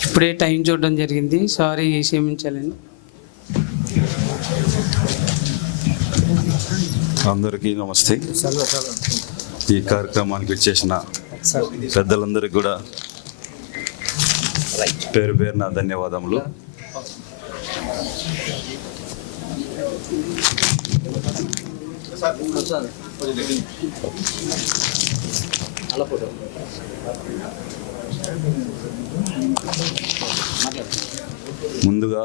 ఇప్పుడే టైం చూడడం జరిగింది. సారీ, క్షమించాలని. అందరికీ నమస్తే. ఈ కార్యక్రమానికి వచ్చేసిన పెద్దలందరికీ కూడా పేరు పేరున ధన్యవాదములు. ముందుగా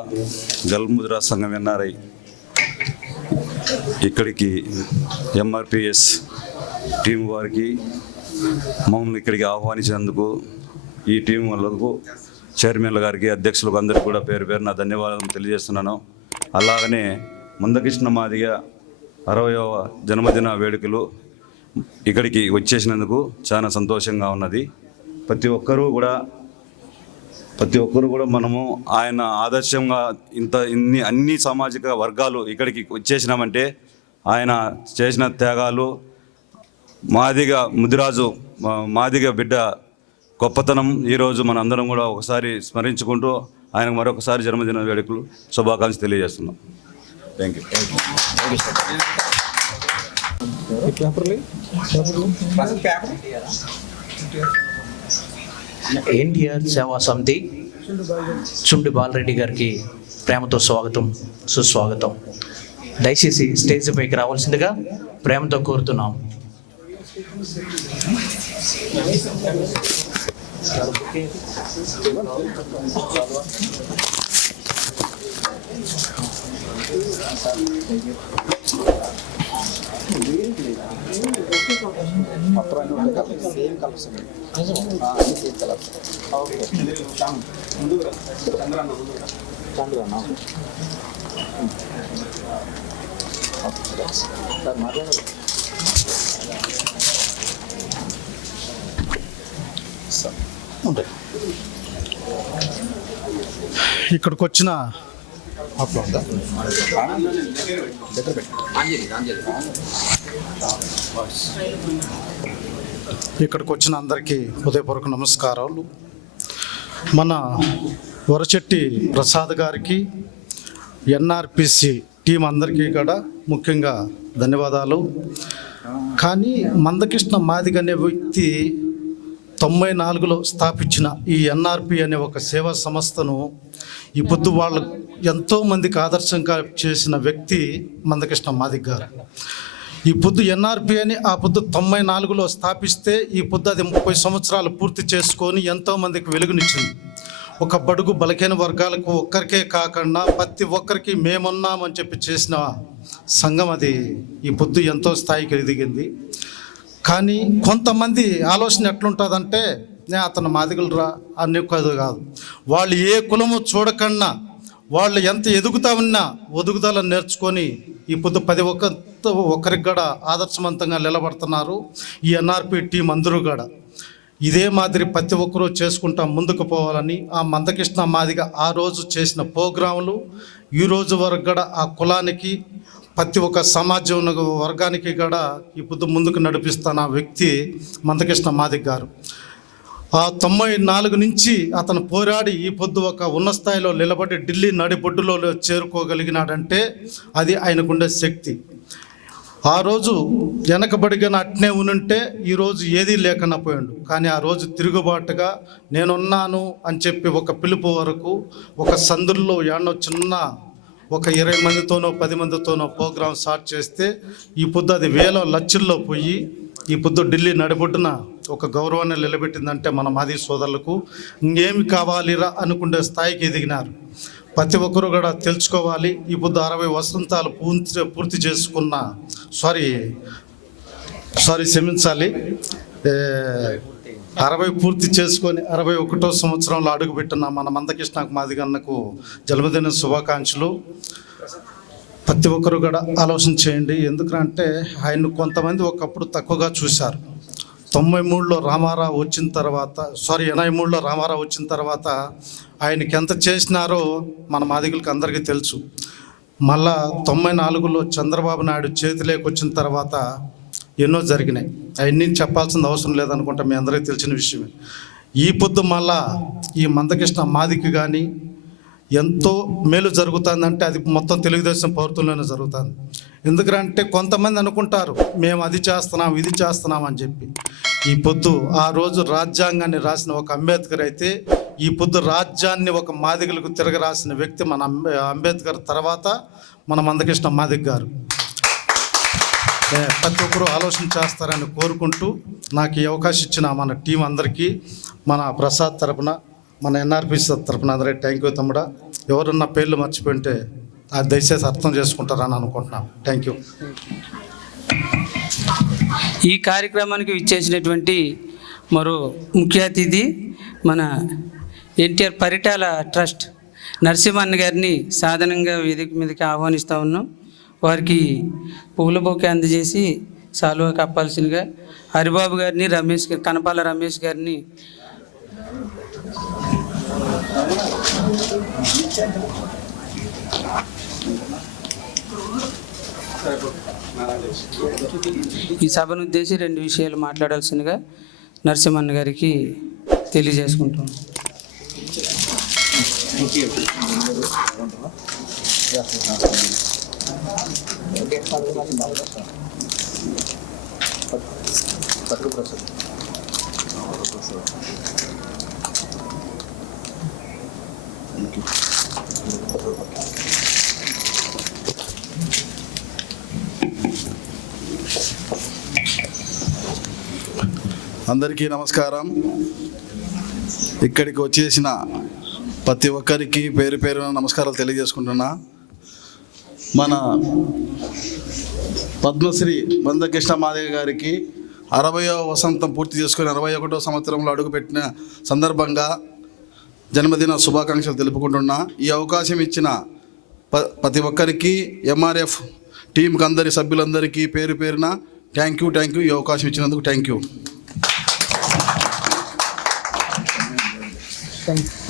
గల్ముద్రా సంఘం ఎన్ఆర్ఐ ఇక్కడికి ఎంఆర్పిఎస్ టీం వారికి మమ్మల్ని ఇక్కడికి ఆహ్వానించినందుకు ఈ టీం వాళ్ళకు చైర్మన్ల గారికి అధ్యక్షులకు అందరికీ కూడా పేరు పేరున ధన్యవాదాలు తెలియజేస్తున్నాను. అలాగనే మందకృష్ణ మాదిగ 60వ జన్మదిన వేడుకలు ఇక్కడికి వచ్చేసినందుకు చాలా సంతోషంగా ఉన్నది. ప్రతి ఒక్కరూ కూడా మనము ఆయన ఆదర్శంగా అన్ని సామాజిక వర్గాలు ఇక్కడికి వచ్చేసినామంటే ఆయన చేసిన త్యాగాలు, మాదిగ బిడ్డ గొప్పతనం ఈరోజు మన అందరం కూడా ఒకసారి స్మరించుకుంటూ ఆయనకు మరొకసారి జన్మదిన వేడుకలు శుభాకాంక్షలు తెలియజేస్తున్నాం. Thank you. ఎన్టీఆర్ సేవా సమితి చుండి బాలరెడ్డి గారికి ప్రేమతో స్వాగతం, సుస్వాగతం. దయచేసి స్టేజ్ పైకి రావాల్సిందిగా ప్రేమతో కోరుతున్నాం. ఇక్కడికి వచ్చిన అందరికీ హృదయపూర్వక నమస్కారాలు. మన వరచెట్టి ప్రసాద్ గారికి, ఎన్ఆర్పిసి టీం అందరికీ కూడా ముఖ్యంగా ధన్యవాదాలు. కానీ మందకృష్ణ మాదిగ అనే వ్యక్తి 94లో స్థాపించిన ఈ ఎన్ఆర్పి అనే ఒక సేవా సంస్థను ఈ పొద్దు వాళ్ళు ఎంతోమందికి ఆదర్శంగా చేసిన వ్యక్తి మందకృష్ణ మాదిగ గారు. ఈ పొద్దు ఎన్ఆర్పి అని ఆ పొద్దు 94లో స్థాపిస్తే ఈ పొద్దు అది 30 సంవత్సరాలు పూర్తి చేసుకొని ఎంతోమందికి వెలుగునిచ్చింది. ఒక బడుగు బలహీన వర్గాలకు ఒక్కరికే కాకుండా ప్రతి ఒక్కరికి మేమున్నామని చెప్పి చేసిన సంఘం అది ఈ పొద్దు ఎంతో స్థాయికి ఎదిగింది. కానీ కొంతమంది ఆలోచన ఎట్లుంటుందంటే అతను మాదిగలు రా అనే కాదు. వాళ్ళు ఏ కులము చూడకుండా వాళ్ళు ఎంత ఎదుగుతా ఉన్నా ఒదుగుదలను నేర్చుకొని ఈ పొద్దు 10 ఒక్కరికి కూడా ఆదర్శవంతంగా నిలబడుతున్నారు. ఈ ఎన్ఆర్పి టీం అందరూ కూడా ఇదే మాదిరి ప్రతి ఒక్కరూ చేసుకుంటా ముందుకు పోవాలని ఆ మందకృష్ణ మాదిగ ఆ రోజు చేసిన ప్రోగ్రాములు ఈ రోజు వరకు కూడా ఆ కులానికి ప్రతి ఒక్క సమాజం వర్గానికి కూడా ఈ పొద్దు ముందుకు నడిపిస్తున్న వ్యక్తి మందకృష్ణ మాదిగ గారు. ఆ 94 నుంచి అతను పోరాడి ఈ పొద్దు ఒక ఉన్నత స్థాయిలో నిలబడి ఢిల్లీ నడిబొడ్డులో చేరుకోగలిగినాడంటే అది ఆయనకుండే శక్తి. ఆ రోజు వెనకబడిగా అట్నే ఉనుంటే ఈరోజు ఏదీ లేకుండా పోయాడు. కానీ ఆ రోజు తిరుగుబాటుగా నేనున్నాను అని చెప్పి ఒక పిలుపు వరకు ఒక సందుల్లో యాడో చిన్న ఒక 20 మందితోనో 10 మందితోనో ప్రోగ్రాం స్టార్ట్ చేస్తే ఈ పొద్దు అది వేల లక్షల్లో పోయి ఈ పొద్దు ఢిల్లీ నడిబొడ్డున ఒక గౌరవాన్ని నిలబెట్టిందంటే మన మాది సోదరులకు ఇంకేమి కావాలిరా అనుకునే స్థాయికి ఎదిగినారు. ప్రతి ఒక్కరు కూడా తెలుసుకోవాలి. ఈ పొద్దు 60 వసంతాలు పూర్తి చేసుకున్న క్షమించాలి 60 పూర్తి చేసుకొని 61వ సంవత్సరంలో అడుగుపెట్టిన మన మందకృష్ణ మాదిగ అన్నకు జన్మదిన శుభాకాంక్షలు. ప్రతి ఒక్కరు కూడా ఆలోచన చేయండి. ఎందుకంటే ఆయన కొంతమంది ఒకప్పుడు తక్కువగా చూశారు. 93లో రామారావు వచ్చిన తర్వాత 83లో రామారావు వచ్చిన తర్వాత ఆయనకి ఎంత చేసినారో మన మాదిగలకు అందరికీ తెలుసు. మళ్ళా 94లో చంద్రబాబు నాయుడు చేతిలోకి వచ్చిన తర్వాత ఎన్నో జరిగినాయి. అవన్నీ చెప్పాల్సిన అవసరం లేదనుకుంటా, మీ అందరికీ తెలిసిన విషయమే. ఈ పొద్దు మళ్ళా ఈ మందకృష్ణ మాదిగకి కానీ ఎంతో మేలు జరుగుతుందంటే అది మొత్తం తెలుగుదేశం పౌరుతుల్లోనే జరుగుతుంది. ఎందుకంటే కొంతమంది అనుకుంటారు మేము అది చేస్తున్నాం ఇది చేస్తున్నాం అని చెప్పి. ఈ పొద్దు ఆ రోజు రాజ్యాంగాన్ని రాసిన ఒక అంబేద్కర్ అయితే ఈ పొద్దు రాజ్యాన్ని ఒక మాదిగలకు తిరగ రాసిన వ్యక్తి మన అంబేద్కర్ తర్వాత మన మందకృష్ణ మాదిగ గారు. ప్రతి ఒక్కరూ ఆలోచన చేస్తారని కోరుకుంటూ నాకు ఈ అవకాశం ఇచ్చిన మన టీం అందరికీ, మన ప్రసాద్ తరపున, మన ఎన్ఆర్పిసి తరపున అందరికీ థ్యాంక్ యూ తమ్ముడా. ఎవరున్న పేర్లు మర్చిపోయింటే అది దయచేసి అర్థం చేసుకుంటారని అనుకుంటున్నాను. Thank you. ఈ కార్యక్రమానికి విచ్చేసినటువంటి మరో ముఖ్య అతిథి మన ఎన్టీఆర్ పరిటాల ట్రస్ట్ నరసింహన్న గారిని సాధారణంగా వేదిక మీదకి ఆహ్వానిస్తూ ఉన్నాం. వారికి పువ్వుల బొకే అందజేసి సాలువా కప్పాల్సిందిగా హరిబాబు గారిని, కనపాల రమేష్ గారిని ఈ సభను ఉద్దేశించి 2 విషయాలు మాట్లాడాల్సిందిగా నరసింహన్న గారికి తెలియజేసుకుంటున్నాం. అందరికీ నమస్కారం. ఇక్కడికి వచ్చేసిన ప్రతి ఒక్కరికి పేరు పేరున నమస్కారాలు తెలియజేసుకుంటున్నా. మన పద్మశ్రీ మందకృష్ణ మాదిగ గారికి 60వ వసంతం పూర్తి చేసుకుని 61వ సంవత్సరంలో అడుగుపెట్టిన సందర్భంగా జన్మదిన శుభాకాంక్షలు తెలుపుకుంటున్నా. ఈ అవకాశం ఇచ్చిన ప్రతి ఒక్కరికి, ఎంఆర్ఎఫ్ టీంకి అందరి సభ్యులందరికీ పేరు పేరున థ్యాంక్ యూ. ఈ అవకాశం ఇచ్చినందుకు థ్యాంక్ యూ.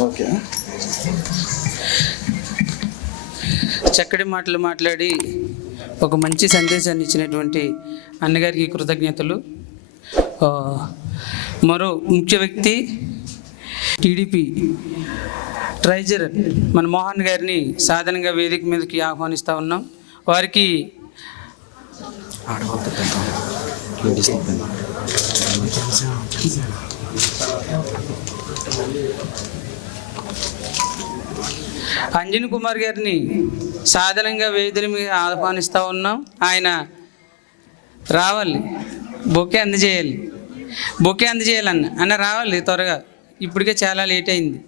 ఓకే. చక్కటి మాటలు మాట్లాడి ఒక మంచి సందేశాన్ని ఇచ్చినటువంటి అన్నగారికి కృతజ్ఞతలు. మరో ముఖ్య వ్యక్తి టీడీపీ ట్రెజరర్ మన మోహన్ గారిని సాధారణంగా వేదిక మీదకి ఆహ్వానిస్తూ ఉన్నాం. వారికి అంజన్ కుమార్ గారిని సాధారణంగా వేదిక మీద ఆహ్వానిస్తూ ఉన్నాం. ఆయన రావాలి, బొకే అందజేయాలి అన్న రావాలి త్వరగా. ఇప్పటికే చాలా లేట్ అయింది.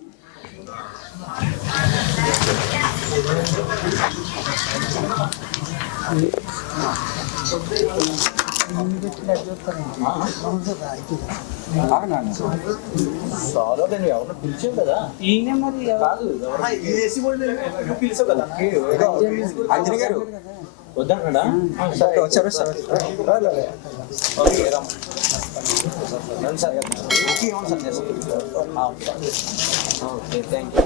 వద్దన్నాడా? వచ్చారు sir. Okay, thank you.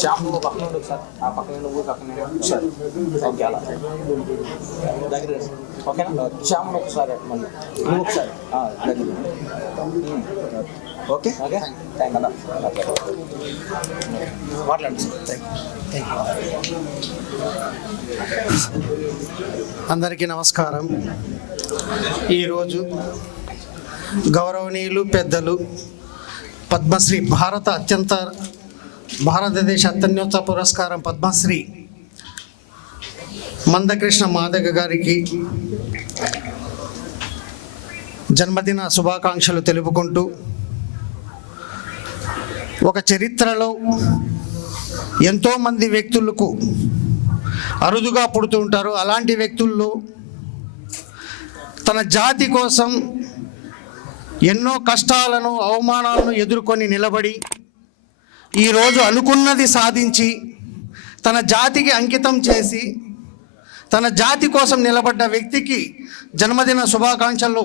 Shyam నువ్వు పక్కన ఉండదు సార్. ఆ పక్కన నువ్వు పక్కన సార్. ఓకే, అలా దగ్గర ఓకేనా? శ్యామ్ ఒకసారి మళ్ళీ నువ్వు ఒకసారి దగ్గర. ఓకే ఓకే, థ్యాంక్ అన్న. మాట్లాడండి సార్. Thank you. అందరికీ నమస్కారం. ఈరోజు గౌరవనీయులు పెద్దలు పద్మశ్రీ భారతదేశ అత్యున్నత పురస్కారం పద్మశ్రీ మందకృష్ణ మాదిగ గారికి జన్మదిన శుభాకాంక్షలు తెలుపుకుంటూ, ఒక చరిత్రలో ఎంతోమంది వ్యక్తులకు అరుదుగా పుడుతూ ఉంటారు. అలాంటి వ్యక్తుల్లో తన జాతి కోసం ఎన్నో కష్టాలను, అవమానాలను ఎదుర్కొని నిలబడి ఈరోజు అనుకున్నది సాధించి తన జాతికి అంకితం చేసి తన జాతి కోసం నిలబడ్డ వ్యక్తికి జన్మదిన శుభాకాంక్షలు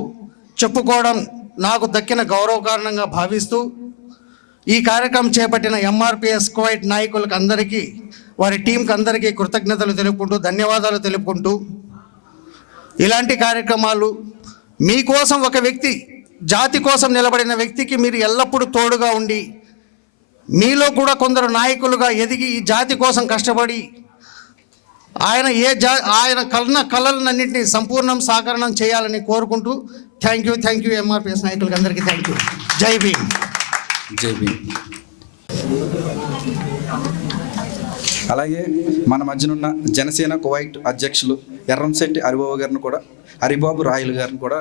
చెప్పుకోవడం నాకు దక్కిన గౌరవకారణంగా భావిస్తూ, ఈ కార్యక్రమం చేపట్టిన ఎంఆర్పిఎస్ కోవైట్ నాయకులకు అందరికీ, వారి టీంకి అందరికీ కృతజ్ఞతలు తెలుపుకుంటూ, ధన్యవాదాలు తెలుపుకుంటూ, ఇలాంటి కార్యక్రమాలు మీకోసం, ఒక వ్యక్తి జాతి కోసం నిలబడిన వ్యక్తికి మీరు ఎల్లప్పుడూ తోడుగా ఉండి, మీలో కూడా కొందరు నాయకులుగా ఎదిగి ఈ జాతి కోసం కష్టపడి ఆయన కళలన్నింటినీ సంపూర్ణం సాకారణం చేయాలని కోరుకుంటూ థ్యాంక్ యూ ఎంఆర్పిఎస్ నాయకులకి అందరికీ థ్యాంక్ యూ. జై భీమ్. జై భీమ్. అలాగే మన మధ్యనున్న జనసేన కువైట్ అధ్యక్షులు ఎర్రంశెట్టి హరిబాబు రాయలు గారిని కూడా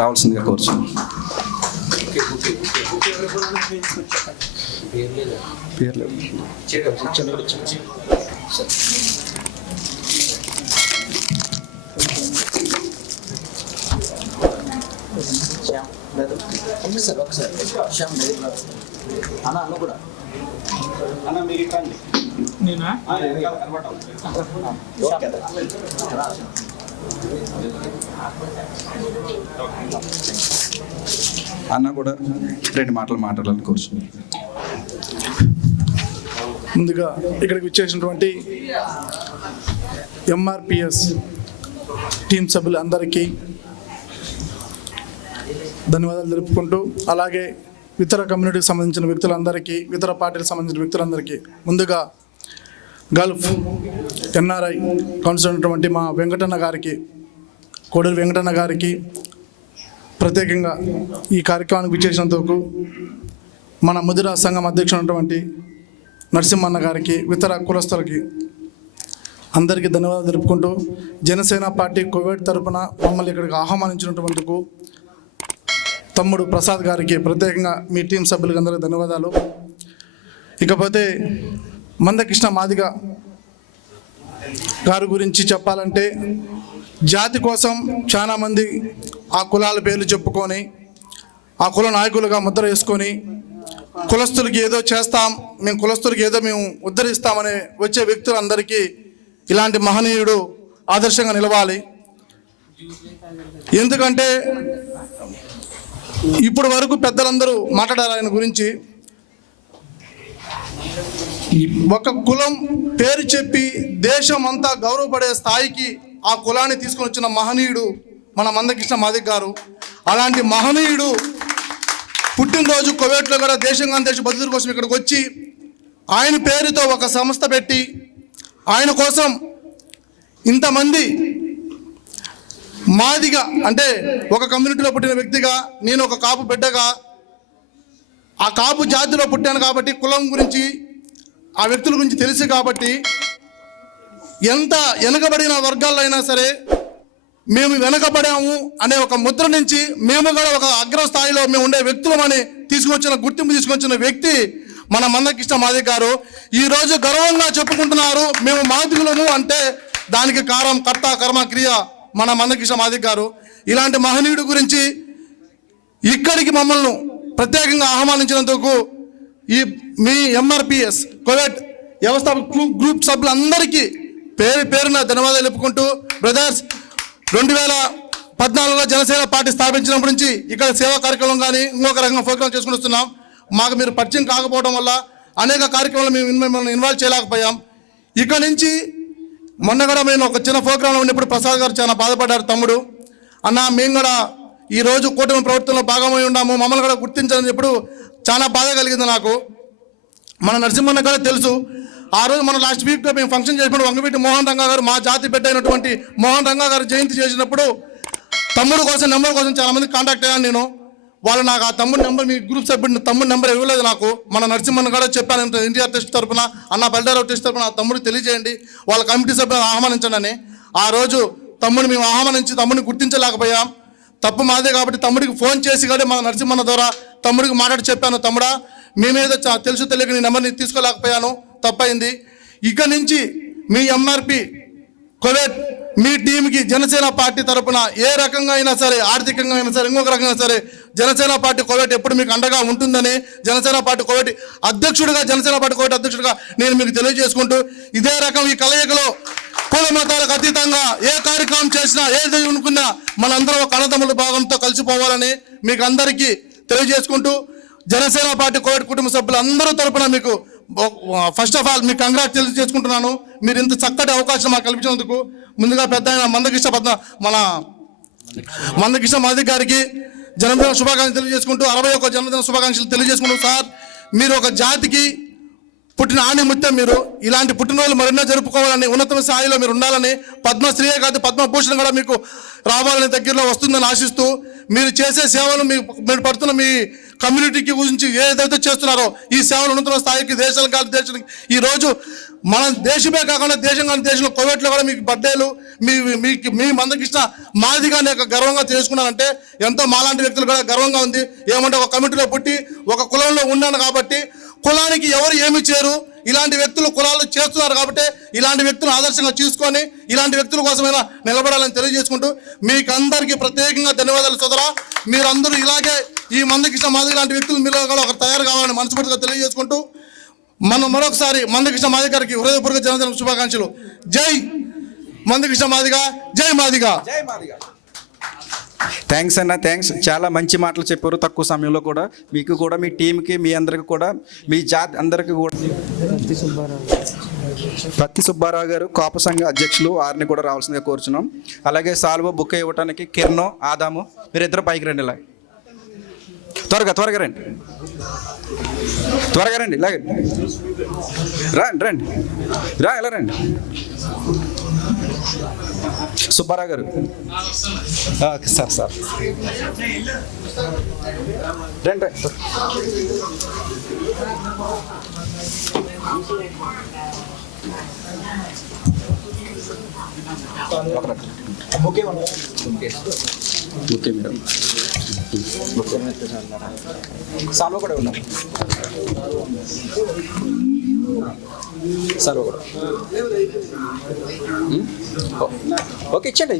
రావాల్సిందిగా కోరుచున్నాం. ఒకసారి శ్యామ్ అన్న అన్న కూడా అన్న మీరు ఇక్కడండి అన్న కూడా 2 మాటలు మాట్లాడాలని కోరుచున్నాం. ముందుగా ఇక్కడికి వచ్చేసినటువంటి ఎంఆర్పిఎస్ టీం సభ్యులందరికీ ధన్యవాదాలు తెలుపుకుంటూ, అలాగే ఇతర కమ్యూనిటీకి సంబంధించిన వ్యక్తులందరికీ, ఇతర పార్టీలకు సంబంధించిన వ్యక్తులందరికీ, ముందుగా గల్ఫ్ ఎన్ఆర్ఐ కౌన్సిల్ ఉన్నటువంటి మా వెంకటన్న గారికి, కోడూరు వెంకటన్న గారికి ప్రత్యేకంగా ఈ కార్యక్రమానికి విచ్చేసినందుకు, మన ముదిరా సంఘం అధ్యక్షుడు నరసింహన్న గారికి, ఇతర కులస్తులకి అందరికీ ధన్యవాదాలు తెలుపుకుంటూ, జనసేన పార్టీ కువైట్ తరపున మమ్మల్ని ఇక్కడికి ఆహ్వానించినటువందుకు తమ్ముడు ప్రసాద్ గారికి ప్రత్యేకంగా మీ టీం సభ్యులకి అందరికీ ధన్యవాదాలు. ఇకపోతే మందకృష్ణ మాదిగ గారి గురించి చెప్పాలంటే, జాతి కోసం చాలామంది ఆ కులాల పేర్లు చెప్పుకొని, ఆ కుల నాయకులుగా ముద్ర వేసుకొని, కులస్తులకి ఏదో చేస్తాం, మేము కులస్తులకి ఏదో మేము ఉద్ధరిస్తామని వచ్చే వ్యక్తులందరికీ ఇలాంటి మహనీయుడు ఆదర్శంగా నిలవాలి. ఎందుకంటే ఇప్పుడు వరకు పెద్దలందరూ మాట్లాడారు ఆయన గురించి. ఒక కులం పేరు చెప్పి దేశం అంతా గౌరవపడే స్థాయికి ఆ కులాన్ని తీసుకొని వచ్చిన మహనీయుడు మన మందకృష్ణ మాదిగ గారు. అలాంటి మహనీయుడు పుట్టినరోజు కువైట్లో కూడా దేశంగా దేశ భద్రత కోసం ఇక్కడికి వచ్చి ఆయన పేరుతో ఒక సంస్థ పెట్టి ఆయన కోసం ఇంతమంది మాదిగా, అంటే ఒక కమ్యూనిటీలో పుట్టిన వ్యక్తిగా, నేను ఒక కాపు బిడ్డగా ఆ కాపు జాతిలో పుట్టాను కాబట్టి కులం గురించి, ఆ వ్యక్తుల గురించి తెలుసు కాబట్టి, ఎంత వెనకబడిన వర్గాల్లో అయినా సరే మేము వెనకబడాము అనే ఒక ముద్ర నుంచి మేము కూడా ఒక అగ్రస్థాయిలో మేము ఉండే వ్యక్తులమని గుర్తింపు తీసుకొచ్చిన వ్యక్తి మన మందకృష్ణ మాదిగ గారు. ఈరోజు గర్వంగా చెప్పుకుంటున్నారు మేము మాదిగులము అంటే దానికి కారణం కర్త కర్మ క్రియ మన మందకృష్ణ మాదిగ గారు. ఇలాంటి మహనీయుడు గురించి ఇక్కడికి మమ్మల్ని ప్రత్యేకంగా ఆహ్వానించినందుకు ఈ మీ ఎంఆర్పిఎస్ కువైట్ వ్యవస్థాపక గ్రూప్ సభ్యులందరికీ పేరున ధన్యవాదాలు చెప్పుకుంటూ, బ్రదర్స్ 2014లో జనసేన పార్టీ స్థాపించినప్పటి నుంచి ఇక్కడ సేవా కార్యక్రమం కానీ ఇంకొక రకంగా ప్రోగ్రాం చేసుకుని వస్తున్నాం. మాకు మీరు పరిచయం కాకపోవడం వల్ల అనేక కార్యక్రమాలు మేము మిమ్మల్ని ఇన్వాల్వ్ చేయలేకపోయాం. ఇక్కడ నుంచి మొన్న కూడా మేము ఒక చిన్న ప్రోగ్రాంలో ఉన్నప్పుడు ప్రసాద్ గారు చాలా బాధపడ్డారు. తమ్ముడు అన్న మేము కూడా ఈరోజు కూటమి ప్రభుత్వంలో భాగమై ఉన్నాము, మమ్మల్ని కూడా గుర్తించాలని చెప్పి చాలా బాధ కలిగింది నాకు. మన నరసింహన్న కూడా తెలుసు. ఆ రోజు మన లాస్ట్ వీక్ మేము ఫంక్షన్ చేసినప్పుడు వంగవీటి మోహన్ రంగా గారు, మా జాతి బిడ్డ అయినటువంటి మోహన్ రంగా గారు జయంతి చేసినప్పుడు తమ్ముడు కోసం నెంబర్ కోసం చాలామంది కాంటాక్ట్ అయ్యాను నేను. వాళ్ళు నాకు ఆ తమ్ముడు నెంబర్, మీ గ్రూప్ సభ్యుడు తమ్ముడు నెంబర్ ఇవ్వలేదు నాకు. మన నరసింహన్ కూడా చెప్పాను ఎన్టీఆర్ టెస్ట్ తరఫున, అన్న బల్డారావు టెస్ట్ తరఫున ఆ తమ్ముడు తెలియజేయండి, వాళ్ళ కమిటీ సభ్యులను ఆహ్వానించండి అని. ఆ రోజు తమ్ముడిని మేము ఆహ్వానించి తమ్ముడిని గుర్తించలేకపోయాం. తప్పు మాదే కాబట్టి తమ్ముడికి ఫోన్ చేసి కూడా మన నరసింహన్న ద్వారా తమ్ముడికి మాట్లాడి చెప్పాను, తమ్ముడా మేమేదో తెలుసు తెలియక నీ నెంబర్ని తీసుకోలేకపోయాను, తప్పైంది. ఇక నుంచి మీ ఎంఆర్పి కువైట్ మీ టీంకి జనసేన పార్టీ తరపున ఏ రకంగా అయినా సరే, ఆర్థికంగా అయినా సరే, ఇంకొక రకంగా సరే జనసేన పార్టీ కువైట్ ఎప్పుడు మీకు అండగా ఉంటుందని జనసేన పార్టీ కువైట్ అధ్యక్షుడిగా నేను మీకు తెలియజేసుకుంటూ, ఇదే రకం ఈ కలయికలో కుల మతాలకు అతీతంగా ఏ కార్యక్రమం చేసినా, ఏది అనుకున్నా మనందరం ఒక అన్నదమ్ముల భాగంతో కలిసిపోవాలని మీకు అందరికీ తెలియజేసుకుంటూ, జనసేన పార్టీ కువైట్ కుటుంబ సభ్యులందరూ తరపున మీకు ఫస్ట్ ఆఫ్ ఆల్ మీకు కంగ్రాట్స్ తెలియజేసుకుంటున్నాను. మీరు ఇంత చక్కటి అవకాశం మాకు కల్పించినందుకు. ముందుగా పెద్ద మందకృష్ణ మాదిగ గారికి జన్మదిన శుభాకాంక్షలు తెలియజేసుకుంటూ, 61 జన్మదిన శుభాకాంక్షలు తెలియజేసుకుంటూ, సార్ మీరు ఒక జాతికి పుట్టిన ఆ నిమిత్తం మీరు ఇలాంటి పుట్టినరోజులు మరెన్నో జరుపుకోవాలని, ఉన్నత స్థాయిలో మీరు ఉండాలని, పద్మశ్రీయే కాదు పద్మభూషణ్ కూడా మీకు రావాలని దగ్గరలో వస్తుందని ఆశిస్తూ, మీరు చేసే సేవలు మీరు పడుతున్న మీ కమ్యూనిటీకి గురించి ఏదైతే చేస్తున్నారో ఈ సేవలు ఉన్నత స్థాయికి, దేశాలకు కాదు దేశానికి, ఈరోజు మన దేశమే కాకుండా దేశం కాని దేశంలో కోవిడ్లో కూడా మీకు బర్త్డేలు మీ మందకృష్ణ మాదిగానే గర్వంగా చేసుకున్నారంటే ఎంతో మాలాంటి వ్యక్తులు కూడా గర్వంగా ఉంది. ఏమంటే ఒక కమిటీలో పుట్టి ఒక కులంలో ఉన్నాను కాబట్టి కులానికి ఎవరు ఏమి చేయరు, ఇలాంటి వ్యక్తులు కులాలు చేస్తున్నారు కాబట్టి ఇలాంటి వ్యక్తులను ఆదర్శంగా చూసుకొని ఇలాంటి వ్యక్తుల కోసమైనా నిలబడాలని తెలియజేసుకుంటూ మీకు అందరికీ ప్రత్యేకంగా ధన్యవాదాలు సోదరా. మీరందరూ ఇలాగే ఈ మందకృష్ణ మాదిగ లాంటి వ్యక్తులు మీలో కూడా ఒక తయారు కావాలని మనస్ఫూర్తిగా తెలియజేసుకుంటూ మనం మరొకసారి మందకృష్ణ మాదిగ గారికి హృదయపూర్వక జన్మదిన శుభాకాంక్షలు. జై మందకృష్ణ మాదిగ, జై మాదిగ. థ్యాంక్స్ అన్న, థ్యాంక్స్. చాలా మంచి మాటలు చెప్పారు తక్కువ సమయంలో కూడా. మీకు కూడా, మీ టీంకి, మీ అందరికి కూడా, మీ జాతి అందరికీ కూడా. పత్తి సుబ్బారావు గారు కాపు సంఘ అధ్యక్షులు, వారిని కూడా రావాల్సిందిగా కోరుచున్నాం. అలాగే సాల్వో బుక్ ఇవ్వడానికి కిరణ్, ఆదాము, మీరిద్దరు పైకి రండి. ఇలా త్వరగా రండి, త్వరగా రండి, ఇలాగండి, రండి ఇలా రండి. సుబ్బారావు గారు సార్ రండి. ఓకే మేడం, సాల్వ కూడా ఉన్నారు. సాల్వ కూడా ఓకే, ఇచ్చండి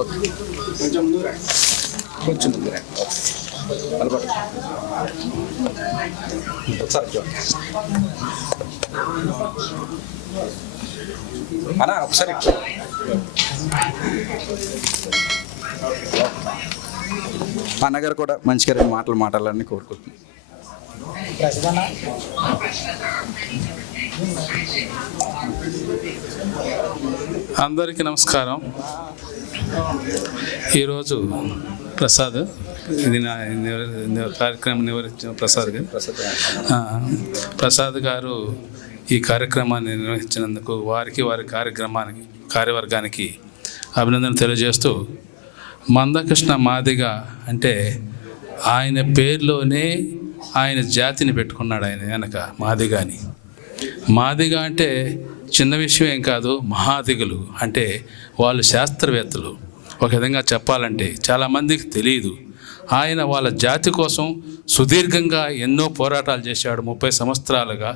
ఓకే, కొంచెం ముందు అన్నా ఒకసారి అన్నగారు కూడా మంచిగా రెండు మాటలు మాట్లాడాలని కోరుకుంటున్నాను. అందరికీ నమస్కారం. ఈరోజు ప్రసాద్, ఇది నా కార్యక్రమం నిర్వహించిన ప్రసాద్ గారు ఈ కార్యక్రమాన్ని నిర్వహించినందుకు వారికి, వారి కార్యవర్గానికి అభినందన తెలియజేస్తూ, మందకృష్ణ మాదిగ అంటే ఆయన పేరులోనే ఆయన జాతిని పెట్టుకున్నాడు. ఆయన వెనక మాదిగాని. మాదిగ అంటే చిన్న విషయం ఏం కాదు, మహాదిగులు అంటే వాళ్ళు శాస్త్రవేత్తలు. ఒక విధంగా చెప్పాలంటే చాలామందికి తెలియదు. ఆయన వాళ్ళ జాతి కోసం సుదీర్ఘంగా ఎన్నో పోరాటాలు చేశాడు 30 సంవత్సరాలుగా.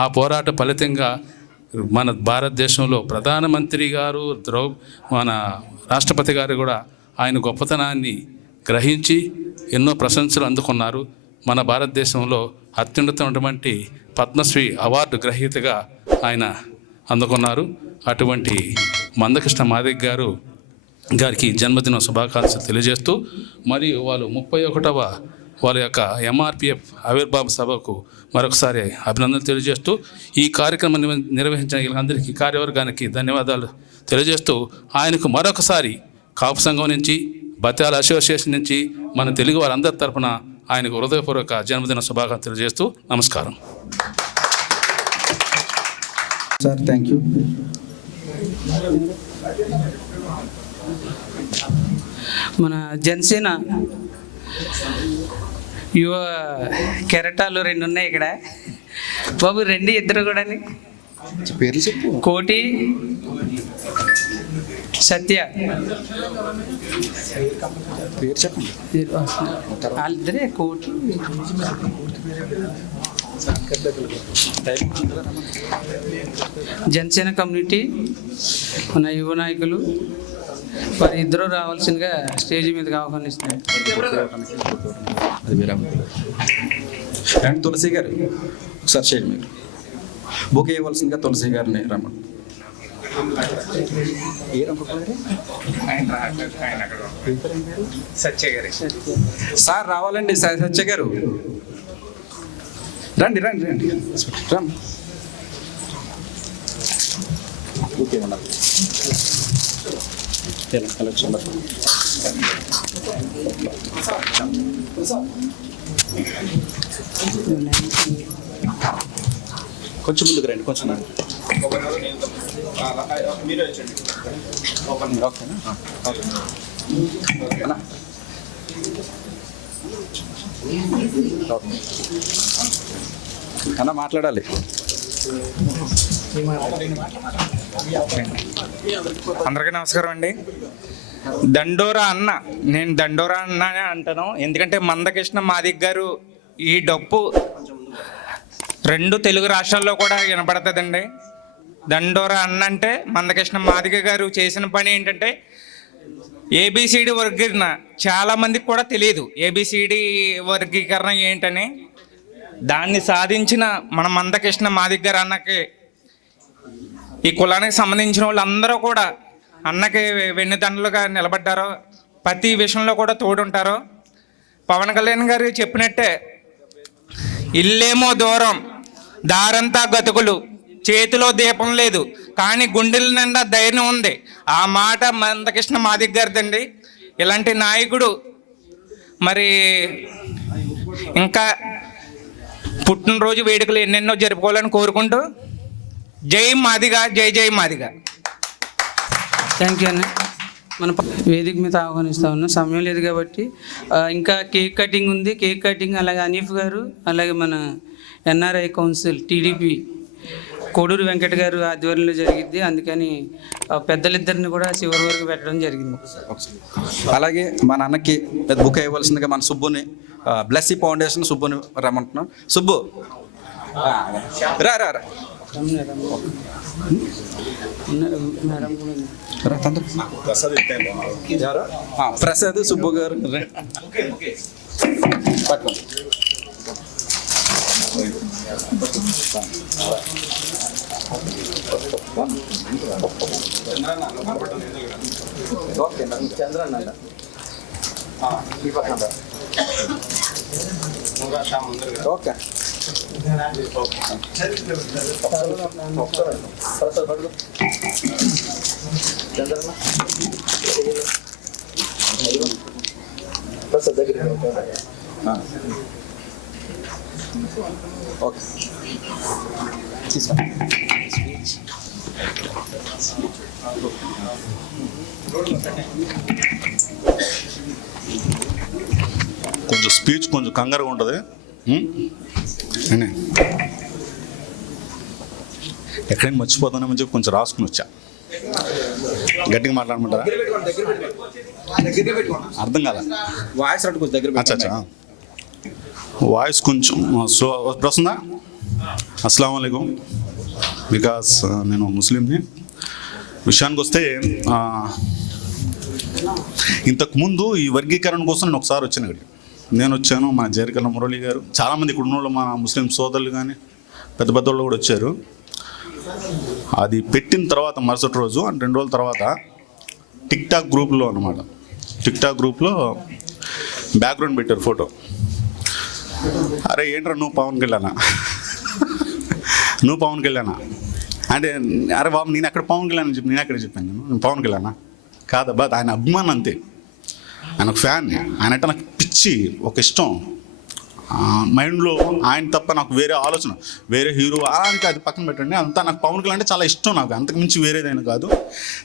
ఆ పోరాట ఫలితంగా మన భారతదేశంలో ప్రధానమంత్రి గారు, మన రాష్ట్రపతి గారు కూడా ఆయన గొప్పతనాన్ని గ్రహించి ఎన్నో ప్రశంసలు అందుకున్నారు. మన భారతదేశంలో అత్యున్నతమైనటువంటి పద్మశ్రీ అవార్డు గ్రహీతగా ఆయన అందుకున్నారు. అటువంటి మందకృష్ణ మాదిగ గారికి జన్మదిన శుభాకాంక్షలు తెలియజేస్తూ, మరియు వాళ్ళు 31వ వాళ్ళ యొక్క MRPF ఆవిర్భావ సభకు మరొకసారి అభినందనలు తెలియజేస్తూ, ఈ కార్యక్రమం నిర్వహించిన వీళ్ళందరికీ, కార్యవర్గానికి ధన్యవాదాలు తెలియజేస్తూ, ఆయనకు మరొకసారి కాపు సంఘం నుంచి, బత్యాల అసోసియేషన్ నుంచి, మన తెలుగు వారందరి తరఫున ఆయనకు హృదయపూర్వక జన్మదిన శుభాకాంక్షలు తెలియజేస్తూ నమస్కారం. Sir thank you. మన జనసేన యువ కెరటాలు 2 ఉన్నాయి ఇక్కడ. బాబు రండి, ఇద్దరు కూడా. పేర్లు చెప్పు. కోటి, సత్య. పేరు చెప్పండి. వాళ్ళిద్దరే కోటి. జనసేన కమ్యూనిటీ మన యువ నాయకులు వారి ఇద్దరు రావాల్సిందిగా స్టేజ్ మీదకి ఆహ్వానిస్తున్నారు. అండ్ తులసి గారు ఒకసారి చేయండి. మీరు బుక్ ఇవ్వాల్సిందిగా తులసి గారిని రమ్మని. సత్య గారు సార్ రావాలండి. సత్య గారు రండి రండి రండి రమ్. ఓకే ఉండాలి. కలెక్షన్ కొంచెం ముందుకు రండి, కొంచెం మీరే వచ్చండి. ఓకేనా? అన్న మాట్లాడాలి. అందరికీ నమస్కారం అండి. దండోరా అన్న, నేను దండోరా అన్న అని అంటాను. ఎందుకంటే మందకృష్ణ మాదిగ గారు ఈ డప్పు 2 తెలుగు రాష్ట్రాల్లో కూడా వినపడుతుందండి. దండోరా అన్న అంటే మందకృష్ణ మాదిగ గారు చేసిన పని ఏంటంటే ఏబిసిడి వర్గీకరణ. చాలామందికి కూడా తెలియదు ఏబిసిడి వర్గీకరణ ఏంటని. దాన్ని సాధించిన మన మందకృష్ణ మాదిగ గారు అన్నకి, ఈ కులానికి సంబంధించిన వాళ్ళందరూ కూడా అన్నకి వెన్నుదండలుగా నిలబడ్డారు. ప్రతి విషయంలో కూడా తోడుంటారు. పవన్ కళ్యాణ్ గారు చెప్పినట్టే, ఇల్లేమో దూరం దారంతా గతుకులు, చేతిలో దీపం లేదు కానీ గుండెల నిండా ధైర్యం ఉంది. ఆ మాట మందకృష్ణ మాదిగ గారిదండి. ఇలాంటి నాయకుడు మరి ఇంకా పుట్టినరోజు వేడుకలు ఎన్నెన్నో జరుపుకోవాలని కోరుకుంటూ, జై మాదిగ, జై జై మాదిగ. థ్యాంక్ యూ అన్న. మన వేదిక మీద ఆహ్వానిస్తా ఉన్నాం. సమయం లేదు కాబట్టి ఇంకా కేక్ కటింగ్ ఉంది. కేక్ కటింగ్ అలాగే అనీఫ్ గారు, అలాగే మన NRI council TDP Koduru Venkata గారు ఆధ్వర్యంలో జరిగింది. అందుకని పెద్దలిద్దరిని కూడా చివరి వరకు పెట్టడం జరిగింది. అలాగే మన అన్నకి బుక్ ఇవ్వాల్సిందిగా మన సుబ్బుని, బ్లెస్సీ ఫౌండేషన్ సుబ్బుని రమ్మంటున్నాం. సుబ్బు రా రా రా. ప్రసాద్, సుబ్బు గారు పట్టుకోండి. చంద్రన్న ఓకే. చంద్రన్న ప్రసాద్ దగ్గర ఓకే తీసుకోండి. కొంచెం స్పీచ్ కొంచెం కంగారుగా ఉంటుంది. ఎక్కడైనా మర్చిపోతానని చెప్పి కొంచెం రాసుకుని వచ్చా. గట్టిగా మాట్లాడమంటారా? అర్థం కాదా? వాయిస్ కొంచెం దగ్గర. అచ్చా, వాయిస్ కొంచెం స్లో వస్తుందా? అస్సలాము అలైకుం. బికాస్ నేను ముస్లింని. విషయానికి వస్తే ఇంతకుముందు ఈ వర్గీకరణ కోసం నేను ఒకసారి వచ్చాను ఇక్కడికి. నేను వచ్చాను, మా జేరికల్ల మురళి గారు, చాలామంది ఇక్కడ ఉన్న వాళ్ళు, మన ముస్లిం సోదరులు కానీ పెద్ద పెద్దోళ్ళు కూడా వచ్చారు. అది పెట్టిన తర్వాత మరుసటి రోజు అంటే 2 రోజుల తర్వాత టిక్టాక్ గ్రూప్లో అనమాట, టిక్టాక్ గ్రూప్లో బ్యాక్గ్రౌండ్ పెట్టారు ఫోటో. అరే ఏంట్రా నువ్వు పవన్ కళ్యాణా, నువ్వు పవన్ కళ్యాణా అంటే, అరే బాబు నేను ఎక్కడ పవన్ కళ్యాణ్ అని చెప్పి నేను ఎక్కడ చెప్పాను, నేను పవన్ కళ్యాణా కాదబ్బా. ఆయన అభిమానం అంతే, ఆయన ఒక ఫ్యాన్, ఆయన అంటే నాకు పిచ్చి, ఒక ఇష్టం. మైండ్లో ఆయన తప్ప నాకు వేరే ఆలోచన, వేరే హీరో అలాంటి అది పక్కన పెట్టండి, అంతా నాకు పవన్ కళ్యాణ్ అంటే చాలా ఇష్టం, నాకు అంతకు మించి వేరేదైనా కాదు.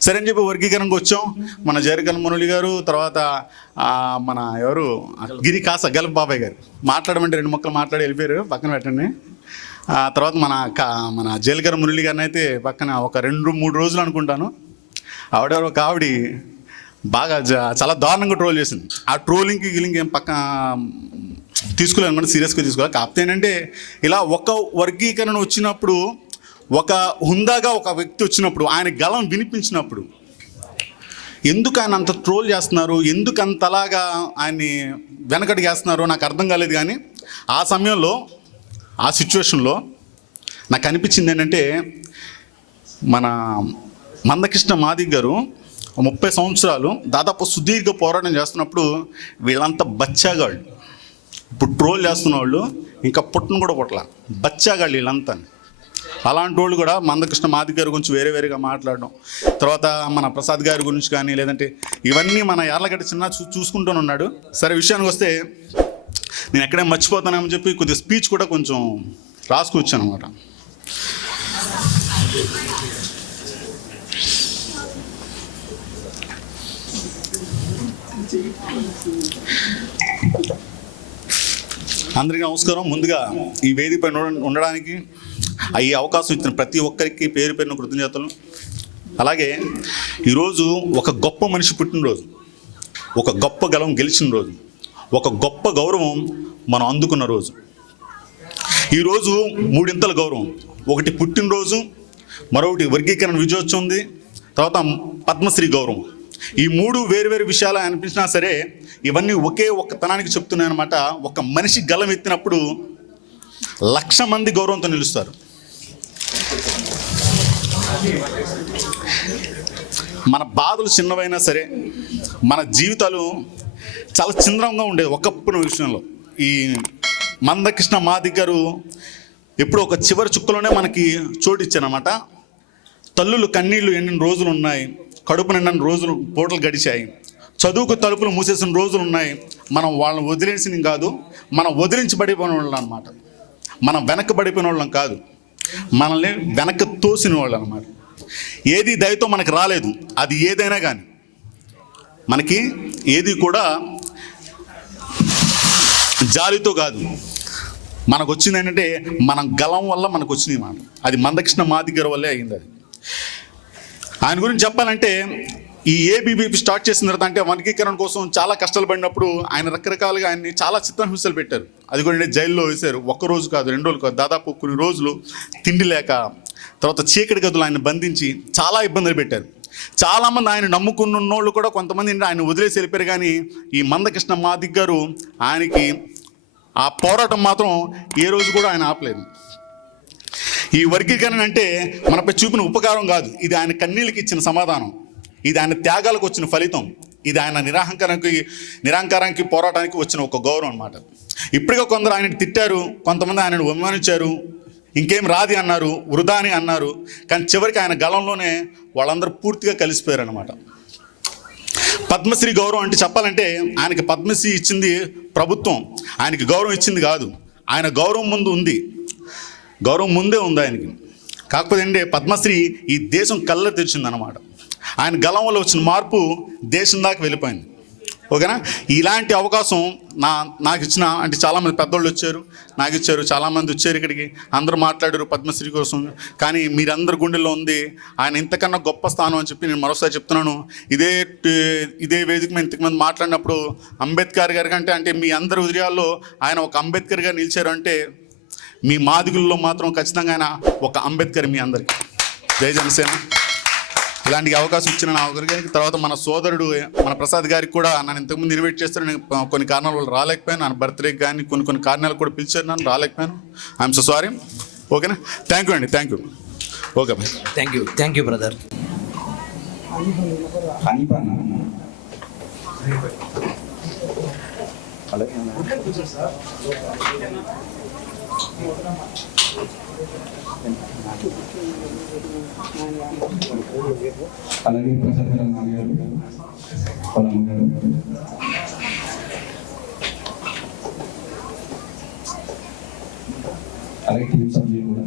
సరే అని చెప్పి వర్గీకరణకు వచ్చాం. మన జేరికల్ల మురళి గారు, తర్వాత మన ఎవరు గిరికాస గెలప్ బాబాయ్ గారు మాట్లాడమంటే 2 ముక్కలు మాట్లాడి వెళ్ళిపోయారు, పక్కన పెట్టండి. తర్వాత మన జేలికర మురళి గారిని అయితే పక్కన ఒక 2-3 రోజులు అనుకుంటాను, ఆవిడెవరో ఒక ఆవిడ బాగా చాలా దారుణంగా ట్రోల్ చేసింది. ఆ ట్రోలింగ్కి గిలింగ్ ఏం పక్క తీసుకోలేదన్నమాట, సీరియస్గా తీసుకోవాలి. కాకపోతే ఏంటంటే ఇలా ఒక వర్గీకరణ వచ్చినప్పుడు, ఒక హుందాగా ఒక వ్యక్తి వచ్చినప్పుడు, ఆయన గలం వినిపించినప్పుడు ఎందుకు ఆయన అంత ట్రోల్ చేస్తున్నారు, ఎందుకు అంతలాగా ఆయన్ని వెనకడికి వేస్తున్నారో నాకు అర్థం కాలేదు. కానీ ఆ సమయంలో, ఆ సిచ్యువేషన్లో నాకు అనిపించింది ఏంటంటే, మన మందకృష్ణ మాదిగ గారు 30 సంవత్సరాలు దాదాపు సుదీర్ఘ పోరాటం చేస్తున్నప్పుడు వీళ్ళంతా బచ్చాగాళ్ళు, ఇప్పుడు ట్రోల్ చేస్తున్న వాళ్ళు ఇంకా పుట్టను కూడా పుట్టల, బచ్చాగాళ్ళు వీళ్ళంతా. అలాంటి వాళ్ళు కూడా మందకృష్ణ మాదిగ గారి గురించి వేరేగా మాట్లాడడం, తర్వాత మన ప్రసాద్ గారి గురించి కానీ, లేదంటే ఇవన్నీ మన యార్లగడ్డ చిన్న చూసుకుంటూనే ఉన్నాడు. సరే విషయానికి వస్తే నేను ఎక్కడే మర్చిపోతానని చెప్పి కొద్దిగా స్పీచ్ కూడా కొంచెం రాసుకొచ్చాను అనమాట. అందరికీ నమస్కారం. ముందుగా ఈ వేదికపై ఉండడానికి ఈ అవకాశం ఇచ్చిన ప్రతి ఒక్కరికి పేరు పేరున కృతజ్ఞతలు. అలాగే ఈరోజు ఒక గొప్ప మనిషి పుట్టినరోజు, ఒక గొప్ప గలం గెలిచిన రోజు, ఒక గొప్ప గౌరవం మనం అందుకున్న రోజు. ఈరోజు మూడింతల గౌరవం, ఒకటి పుట్టినరోజు, మరొకటి వర్గీకరణ విజయోత్సవం ఉంది, తర్వాత పద్మశ్రీ గౌరవం. ఈ మూడు వేరు విషయాలు అనిపించినా సరే ఇవన్నీ ఒకే ఒక్క తనానికి చెప్తున్నాయి అనమాట. ఒక మనిషి గలం ఎత్తినప్పుడు 1,00,000 మంది గౌరవంతో నిలుస్తారు. మన బాధలు చిన్నవైనా సరే మన జీవితాలు చాలా చింద్రంగా ఉండేది ఒకప్పుడు విషయంలో. ఈ మందకృష్ణ మాదిగ గారు ఎప్పుడు ఒక చివరి చుక్కలోనే మనకి చోటు ఇచ్చారన్నమాట. తల్లులు కన్నీళ్లు ఎండిన రోజులు ఉన్నాయి, కడుపు నిండిన రోజులు పూటలు గడిచాయి, చదువుకు తలుపులు మూసేసిన రోజులు ఉన్నాయి. మనం వాళ్ళని వదిలేసిన కాదు, మనం వదిలించబడిపోయిన వాళ్ళం అనమాట. మనం వెనకబడిపోయిన వాళ్ళం కాదు, మనల్ని వెనక్కి తోసిన వాళ్ళు అనమాట. ఏది దయతో మనకు రాలేదు, అది ఏదైనా కానీ మనకి ఏది కూడా జాలితో కాదు. మనకు వచ్చింది ఏంటంటే మనం గలం వల్ల మనకు వచ్చింది మాట. అది మందకృష్ణ మాదిగ గారి వల్లే అయింది. అది ఆయన గురించి చెప్పాలంటే ఈ ఏబీవీపీ స్టార్ట్ చేసిన తర్వాత అంటే వర్గీకరణ కోసం చాలా కష్టాలు పడినప్పుడు ఆయన రకరకాలుగా ఆయన్ని చాలా చిత్రహింసలు పెట్టారు. అది కూడా జైల్లో వేశారు. ఒక్కరోజు కాదు, 2 రోజులు కాదు, దాదాపు కొన్ని రోజులు తిండి లేక, తర్వాత చీకటి గదులు ఆయన బంధించి చాలా ఇబ్బందులు పెట్టారు. చాలామంది ఆయన నమ్ముకున్న వాళ్ళు కూడా కొంతమంది ఆయన వదిలేసి వెళ్ళిపోయారు. కానీ ఈ మందకృష్ణ మాదిగ గారు ఆయనకి ఆ పోరాటం మాత్రం ఏ రోజు కూడా ఆయన ఆపలేదు. ఈ వర్గీకరణ అంటే మనపై చూపిన ఉపకారం కాదు, ఇది ఆయన కన్నీళ్ళకి ఇచ్చిన సమాధానం, ఇది ఆయన త్యాగాలకు వచ్చిన ఫలితం, ఇది ఆయన నిరాంకారానికి పోరాటానికి వచ్చిన ఒక గౌరవం అన్నమాట. ఇప్పటికే కొందరు ఆయన తిట్టారు, కొంతమంది ఆయనను అవమానించారు, ఇంకేం రాది అన్నారు, వృధా అని అన్నారు. కానీ చివరికి ఆయన గళంలోనే వాళ్ళందరూ పూర్తిగా కలిసిపోయారు అన్నమాట. పద్మశ్రీ గౌరవం అంటే చెప్పాలంటే ఆయనకి పద్మశ్రీ ఇచ్చింది ప్రభుత్వం, ఆయనకి గౌరవం ఇచ్చింది కాదు. ఆయన గౌరవం ముందు ఉంది, గౌరవం ముందే ఉంది ఆయనకి. కాకపోతే అంటే పద్మశ్రీ ఈ దేశం కళ్ళ తెరిచిందనమాట. ఆయన గలం వల్ల వచ్చిన మార్పు దేశం దాకా వెళ్ళిపోయింది. ఓకేనా? ఇలాంటి అవకాశం నాకు ఇచ్చిన అంటే చాలామంది పెద్దోళ్ళు వచ్చారు, నాకు ఇచ్చారు, చాలామంది వచ్చారు ఇక్కడికి, అందరూ మాట్లాడారు పద్మశ్రీ కోసం. కానీ మీరందరి గుండెల్లో ఉంది ఆయన ఇంతకన్నా గొప్ప స్థానం అని చెప్పి నేను మరోసారి చెప్తున్నాను. ఇదే వేదిక మీద ఇంతకుమంది మాట్లాడినప్పుడు అంబేద్కర్ గారి కంటే అంటే మీ అందరి హృదయాల్లో ఆయన ఒక అంబేద్కర్ గారు నిలిచారు అంటే మీ మాదిగుల్లో మాత్రం ఖచ్చితంగా ఆయన ఒక అంబేద్కర్ మీ అందరికీ. జై జనసేన. ఇలాంటి అవకాశం ఇచ్చిన నా ఒకరికి, తర్వాత మన సోదరుడు మన ప్రసాద్ గారికి కూడా నన్ను ఇంతకుముందు ఇన్వైట్ చేస్తారు. నేను కొన్ని కారణాల వల్ల రాలేకపోయాను. నా బర్త్డేకి కానీ కొన్ని కారణాలు కూడా పిలిచారు, నన్ను రాలేకపోయాను. I'm so sorry. ఓకేనా? థ్యాంక్ యూ అండి, thank you. Okay bye. Thank you brother. అలాగే ప్రసాద్ గారు, నాన్నగారు, పొలమ్మ గారు, అలాగే టీం సభ్యులు కూడా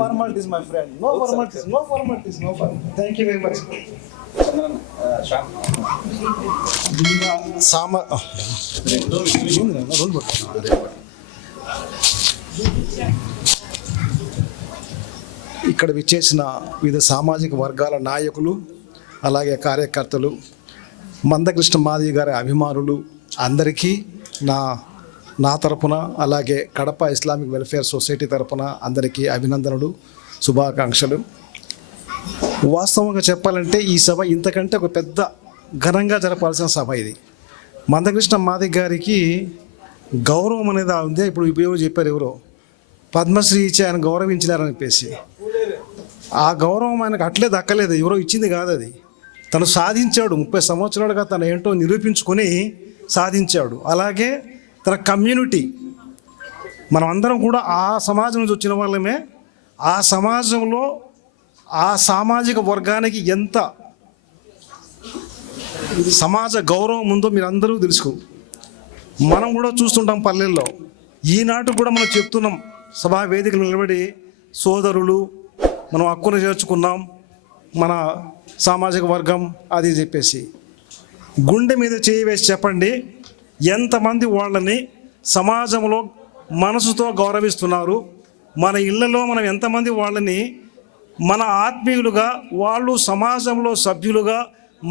formalities, my friend. No formalities. Thank you very much. ఇక్కడ విచ్చేసిన వివిధ సామాజిక వర్గాల నాయకులు, అలాగే కార్యకర్తలు, మందకృష్ణ మాదిగ గారి అభిమానులు అందరికీ నా తరపున, అలాగే కడప ఇస్లామిక్ వెల్ఫేర్ సొసైటీ తరపున అందరికీ అభినందనలు, శుభాకాంక్షలు. వాస్తవంగా చెప్పాలంటే ఈ సభ ఇంతకంటే ఒక పెద్ద ఘనంగా జరపాల్సిన సభ ఇది. మందకృష్ణ మాదిగ గారికి గౌరవం అనేది ఉంది. ఇప్పుడు ఎవరు చెప్పారు, ఎవరో పద్మశ్రీ ఇచ్చి ఆయన గౌరవించినారని చెప్పేసి, ఆ గౌరవం ఆయనకు అట్లే దక్కలేదు, ఎవరో ఇచ్చింది కాదు. అది తను సాధించాడు. 30 సంవత్సరాలుగా తను ఏంటో నిరూపించుకొని సాధించాడు. అలాగే తన కమ్యూనిటీ, మనం అందరం కూడా ఆ సమాజం నుంచి వచ్చిన వాళ్ళమే. ఆ సమాజంలో ఆ సామాజిక వర్గానికి ఎంత సమాజ గౌరవం ఉందో మీరు అందరూ తెలుసుకో. మనం కూడా చూస్తుంటాం పల్లెల్లో. ఈనాటి కూడా మనం చెప్తున్నాం, సభా వేదికలు నిలబడి, సోదరులు మనం హక్కును చేర్చుకున్నాం, మన సామాజిక వర్గం అది చెప్పేసి. గుండె మీద చేయి వేసి చెప్పండి, ఎంతమంది వాళ్ళని సమాజంలో మనసుతో గౌరవిస్తున్నారు. మన ఇళ్లలో మనం ఎంతమంది వాళ్ళని మన ఆత్మీయులుగా, వాళ్ళు సమాజంలో సభ్యులుగా,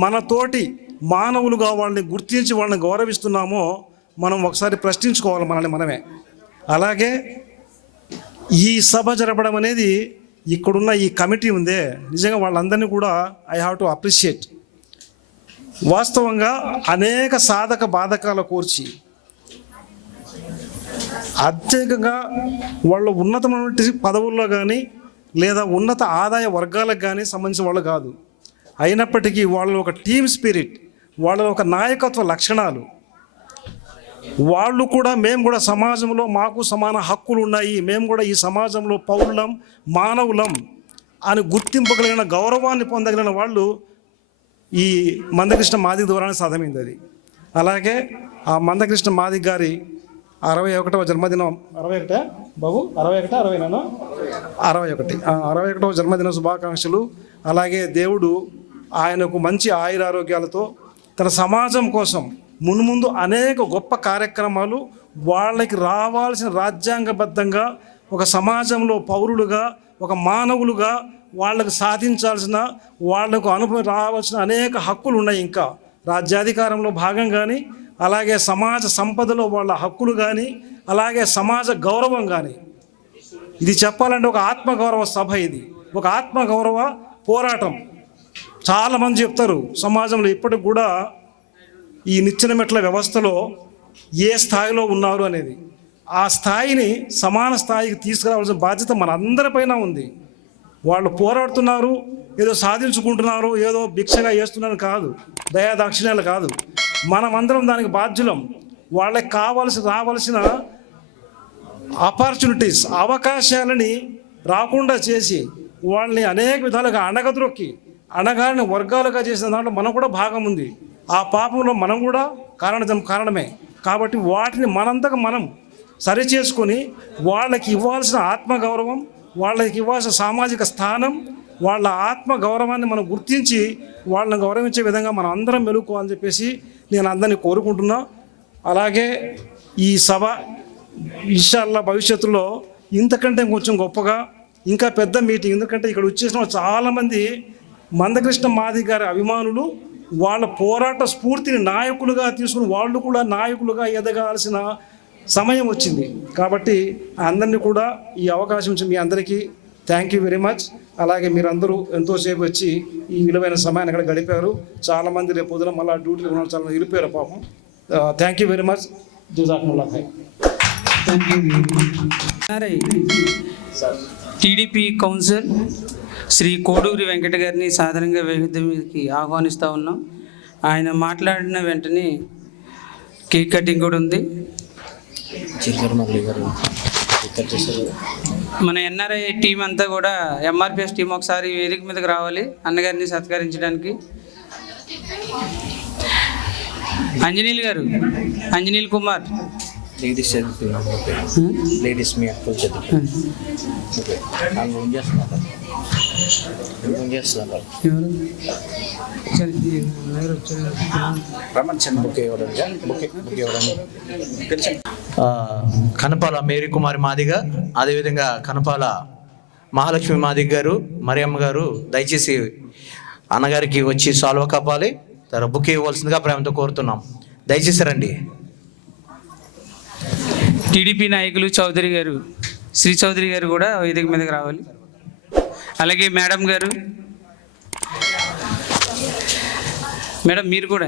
మనతోటి మానవులుగా వాళ్ళని గుర్తించి వాళ్ళని గౌరవిస్తున్నామో మనం ఒకసారి ప్రశ్నించుకోవాలి మనల్ని మనమే. అలాగే ఈ సభ జరపడం అనేది, ఇక్కడున్న ఈ కమిటీ ఉందే, నిజంగా వాళ్ళందరినీ కూడా ఐ హ్యావ్ టు అప్రిషియేట్. వాస్తవంగా అనేక సాధక బాధకాల కోర్చి అత్యధికంగా వాళ్ళు ఉన్నతమైన పదవుల్లో కానీ లేదా ఉన్నత ఆదాయ వర్గాలకు కానీ సంబంధించిన వాళ్ళు కాదు. అయినప్పటికీ వాళ్ళ ఒక టీమ్ స్పిరిట్, వాళ్ళ ఒక నాయకత్వ లక్షణాలు, వాళ్ళు కూడా మేము కూడా సమాజంలో మాకు సమాన హక్కులు ఉన్నాయి, మేము కూడా ఈ సమాజంలో పౌరులం, మానవులం అని గుర్తింపగలిగిన, గౌరవాన్ని పొందగలిగిన వాళ్ళు ఈ మందకృష్ణ మాదిగ ద్వారానే సాధ్యమైంది అది. అలాగే ఆ మందకృష్ణ మాదిగ గారి 61వ జన్మదినం, 61 బాబు 61వ జన్మదిన శుభాకాంక్షలు. అలాగే దేవుడు ఆయనకు మంచి ఆయురారోగ్యాలతో తన సమాజం కోసం మున్ముందు అనేక గొప్ప కార్యక్రమాలు, వాళ్ళకి రావాల్సిన రాజ్యాంగబద్ధంగా ఒక సమాజంలో పౌరులుగా, ఒక మానవులుగా వాళ్ళకు సాధించాల్సిన, వాళ్లకు అనుభవం రావాల్సిన అనేక హక్కులు ఉన్నాయి. ఇంకా రాజ్యాధికారంలో భాగం కానీ, అలాగే సమాజ సంపదలో వాళ్ళ హక్కులు కానీ, అలాగే సమాజ గౌరవం కానీ. ఇది చెప్పాలంటే ఒక ఆత్మగౌరవ సభ, ఇది ఒక ఆత్మగౌరవ పోరాటం. చాలామంది చెప్తారు సమాజంలో ఇప్పటికి కూడా ఈ నిచ్చెన మెట్ల వ్యవస్థలో ఏ స్థాయిలో ఉన్నారు అనేది. ఆ స్థాయిని సమాన స్థాయికి తీసుకురావాల్సిన బాధ్యత మన అందరిపైన ఉంది. వాళ్ళు పోరాడుతున్నారు, ఏదో సాధించుకుంటున్నారు, ఏదో భిక్షగా చేస్తున్నారు కాదు, దయాదాక్షిణ్యాలు కాదు. మనమందరం దానికి బాధ్యులం. వాళ్ళకి రావాల్సిన ఆపర్చునిటీస్, అవకాశాలని రాకుండా చేసి వాళ్ళని అనేక విధాలుగా అణగద్రొక్కి అణగారిన వర్గాలుగా చేసిన దాంట్లో మనం కూడా భాగం ఉంది. ఆ పాపంలో మనం కూడా కారణమే. కాబట్టి వాటిని మనంతకు మనం సరిచేసుకొని వాళ్ళకి ఇవ్వాల్సిన ఆత్మగౌరవం, వాళ్ళకి ఇవ్వాల్సిన సామాజిక స్థానం, వాళ్ళ ఆత్మగౌరవాన్ని మనం గుర్తించి వాళ్ళని గౌరవించే విధంగా మనం అందరం మెలుకోవాలని చెప్పేసి నేను అందరినీ కోరుకుంటున్నా. అలాగే ఈ సభ ఇన్షాల్లా భవిష్యత్తులో ఇంతకంటే కొంచెం గొప్పగా, ఇంకా పెద్ద మీటింగ్, ఎందుకంటే ఇక్కడ వచ్చేసిన చాలామంది మందకృష్ణ మాదిగ గారి అభిమానులు, వాళ్ళ పోరాట స్ఫూర్తిని నాయకులుగా తీసుకుని వాళ్ళు కూడా నాయకులుగా ఎదగాల్సిన సమయం వచ్చింది. కాబట్టి అందరినీ కూడా ఈ అవకాశం ఇచ్చి మీ అందరికీ థ్యాంక్ యూ వెరీ మచ్. అలాగే మీరందరూ ఎంతోసేపు వచ్చి ఈ విలువైన సమయాన్ని అక్కడ గడిపారు. చాలామంది రేపు పొద్దున మళ్ళీ డ్యూటీలో ఉన్న చాలా వెళ్ళిపోయారు పాపం. Thank you very much. జజాకుముల్లాహ్ ఖైర్. టీడీపీ కౌన్సిల్ శ్రీ కోడూరి వెంకట గారిని సాధారణంగా వేదిక మీదకి ఆహ్వానిస్తూ ఉన్నాం. ఆయన మాట్లాడిన వెంటనే కేక్ కటింగ్ కూడా ఉంది. మన ఎన్ఆర్ఐ టీం అంతా కూడా, ఎంఆర్పిఎస్ టీం ఒకసారి వేదిక మీదకి రావాలి అన్నగారిని సత్కరించడానికి. అంజనీల్ గారు, అంజనీల్ కుమార్, లేడీస్ లేడీస్ మీ అక్కలు చదువు కనపాల మేరీ కుమారి మాదిగ, అదేవిధంగా కనపాల మహాలక్ష్మి మాదిగ గారు, మరియమ్మ గారు దయచేసి అన్నగారికి వచ్చి సాల్వ కప్పాలి, బుక్ ఇవ్వాల్సిందిగా ప్రేమతో కోరుతున్నాం. దయచేసి రండి. టీడీపీ నాయకులు చౌదరి గారు, శ్రీ చౌదరి గారు కూడా వేదిక మీదకి రావాలి. అలాగే మేడం గారు, మేడం మీరు కూడా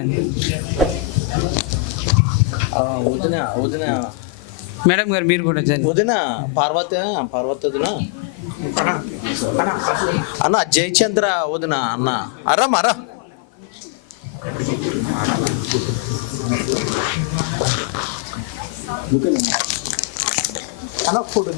మేడం గారు మీరు కూడా వదిన పార్వతి అన్న జయచంద్ర వదిన అన్న అరా ఫోటో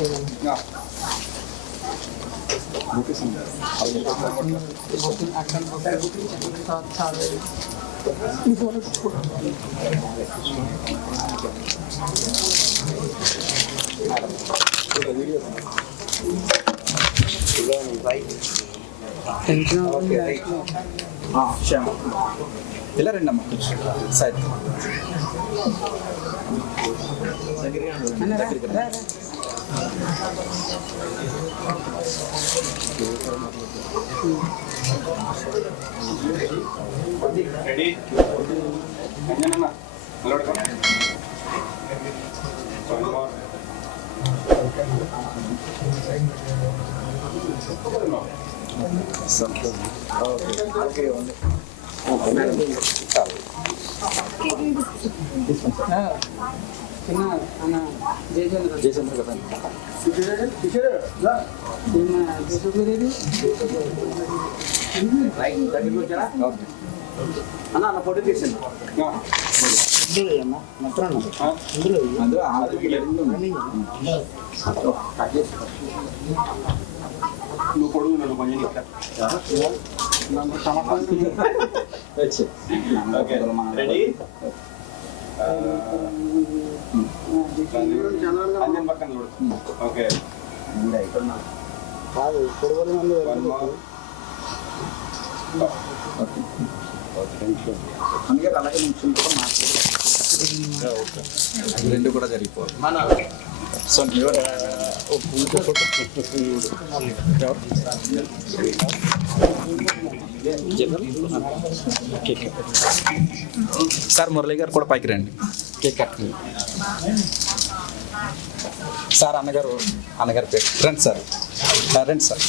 ఇలా రండి అమ్మా సరే జయచంద్ర కదా అన్న ఫోటో తీసాను నువ్వు పొడుగున్నాడు కొంచెం రెడీ పక్కన ఓకే అందుకే అలాగే నుంచి కూడా మాట్లాడు రెండు కూడా జరిగిపోవాలి సార్ మురళి గారు కూడా పైకి రండి కేక్ కట్టండి సార్ అన్నగారు పేరు రండి సార్ రండి సార్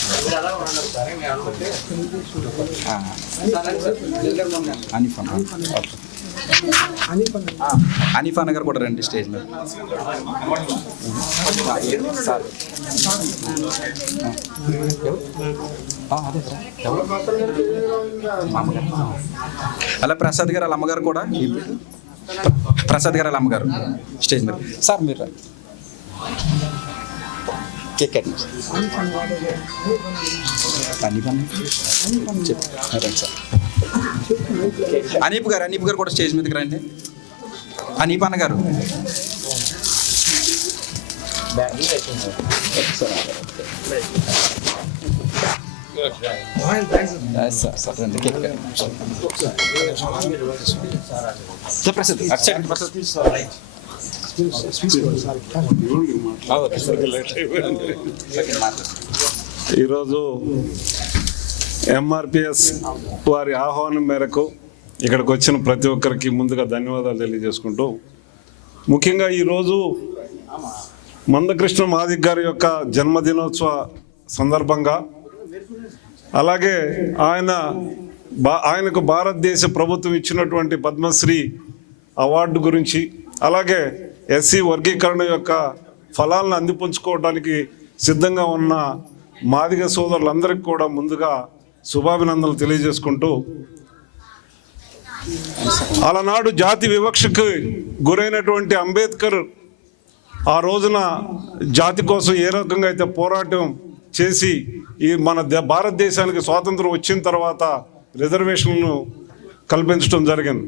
అనీఫ్ అన్నగారు కూడా రండి స్టేజ్ మీద సార్ అలా ప్రసాద్ గారు వాళ్ళ అమ్మగారు కూడా ప్రసాద్ గారు వాళ్ళ అమ్మగారు స్టేజ్ మీద సార్ మీరు రండి కేక్ కట్టండి రండి సార్ అనీప్ గారు కూడా స్టేజ్ మీదకి రండి అనీప్ అన్న గారు సార్ రండి కేక్ ప్రసాద్ ఈరోజు ఎంఆర్పిఎస్ వారి ఆహ్వానం మేరకు ఇక్కడికి వచ్చిన ప్రతి ఒక్కరికి ముందుగా ధన్యవాదాలు తెలియజేసుకుంటూ ముఖ్యంగా ఈరోజు మందకృష్ణ మాదిగ గారి యొక్క జన్మదినోత్సవ సందర్భంగా అలాగే ఆయనకు భారతదేశ ప్రభుత్వం ఇచ్చినటువంటి పద్మశ్రీ అవార్డు గురించి అలాగే ఎస్సీ వర్గీకరణ యొక్క ఫలాలను అందిపుంచుకోవడానికి సిద్ధంగా ఉన్న మాదిగ సోదరులందరికీ కూడా ముందుగా శుభాభినందనలు తెలియజేసుకుంటూ అలనాడు జాతి వివక్షకు గురైనటువంటి అంబేద్కర్ ఆ రోజున జాతి కోసం ఏ రకంగా అయితే పోరాటం చేసి ఈ మన భారతదేశానికి స్వాతంత్రం వచ్చిన తర్వాత రిజర్వేషన్లను కల్పించడం జరిగింది.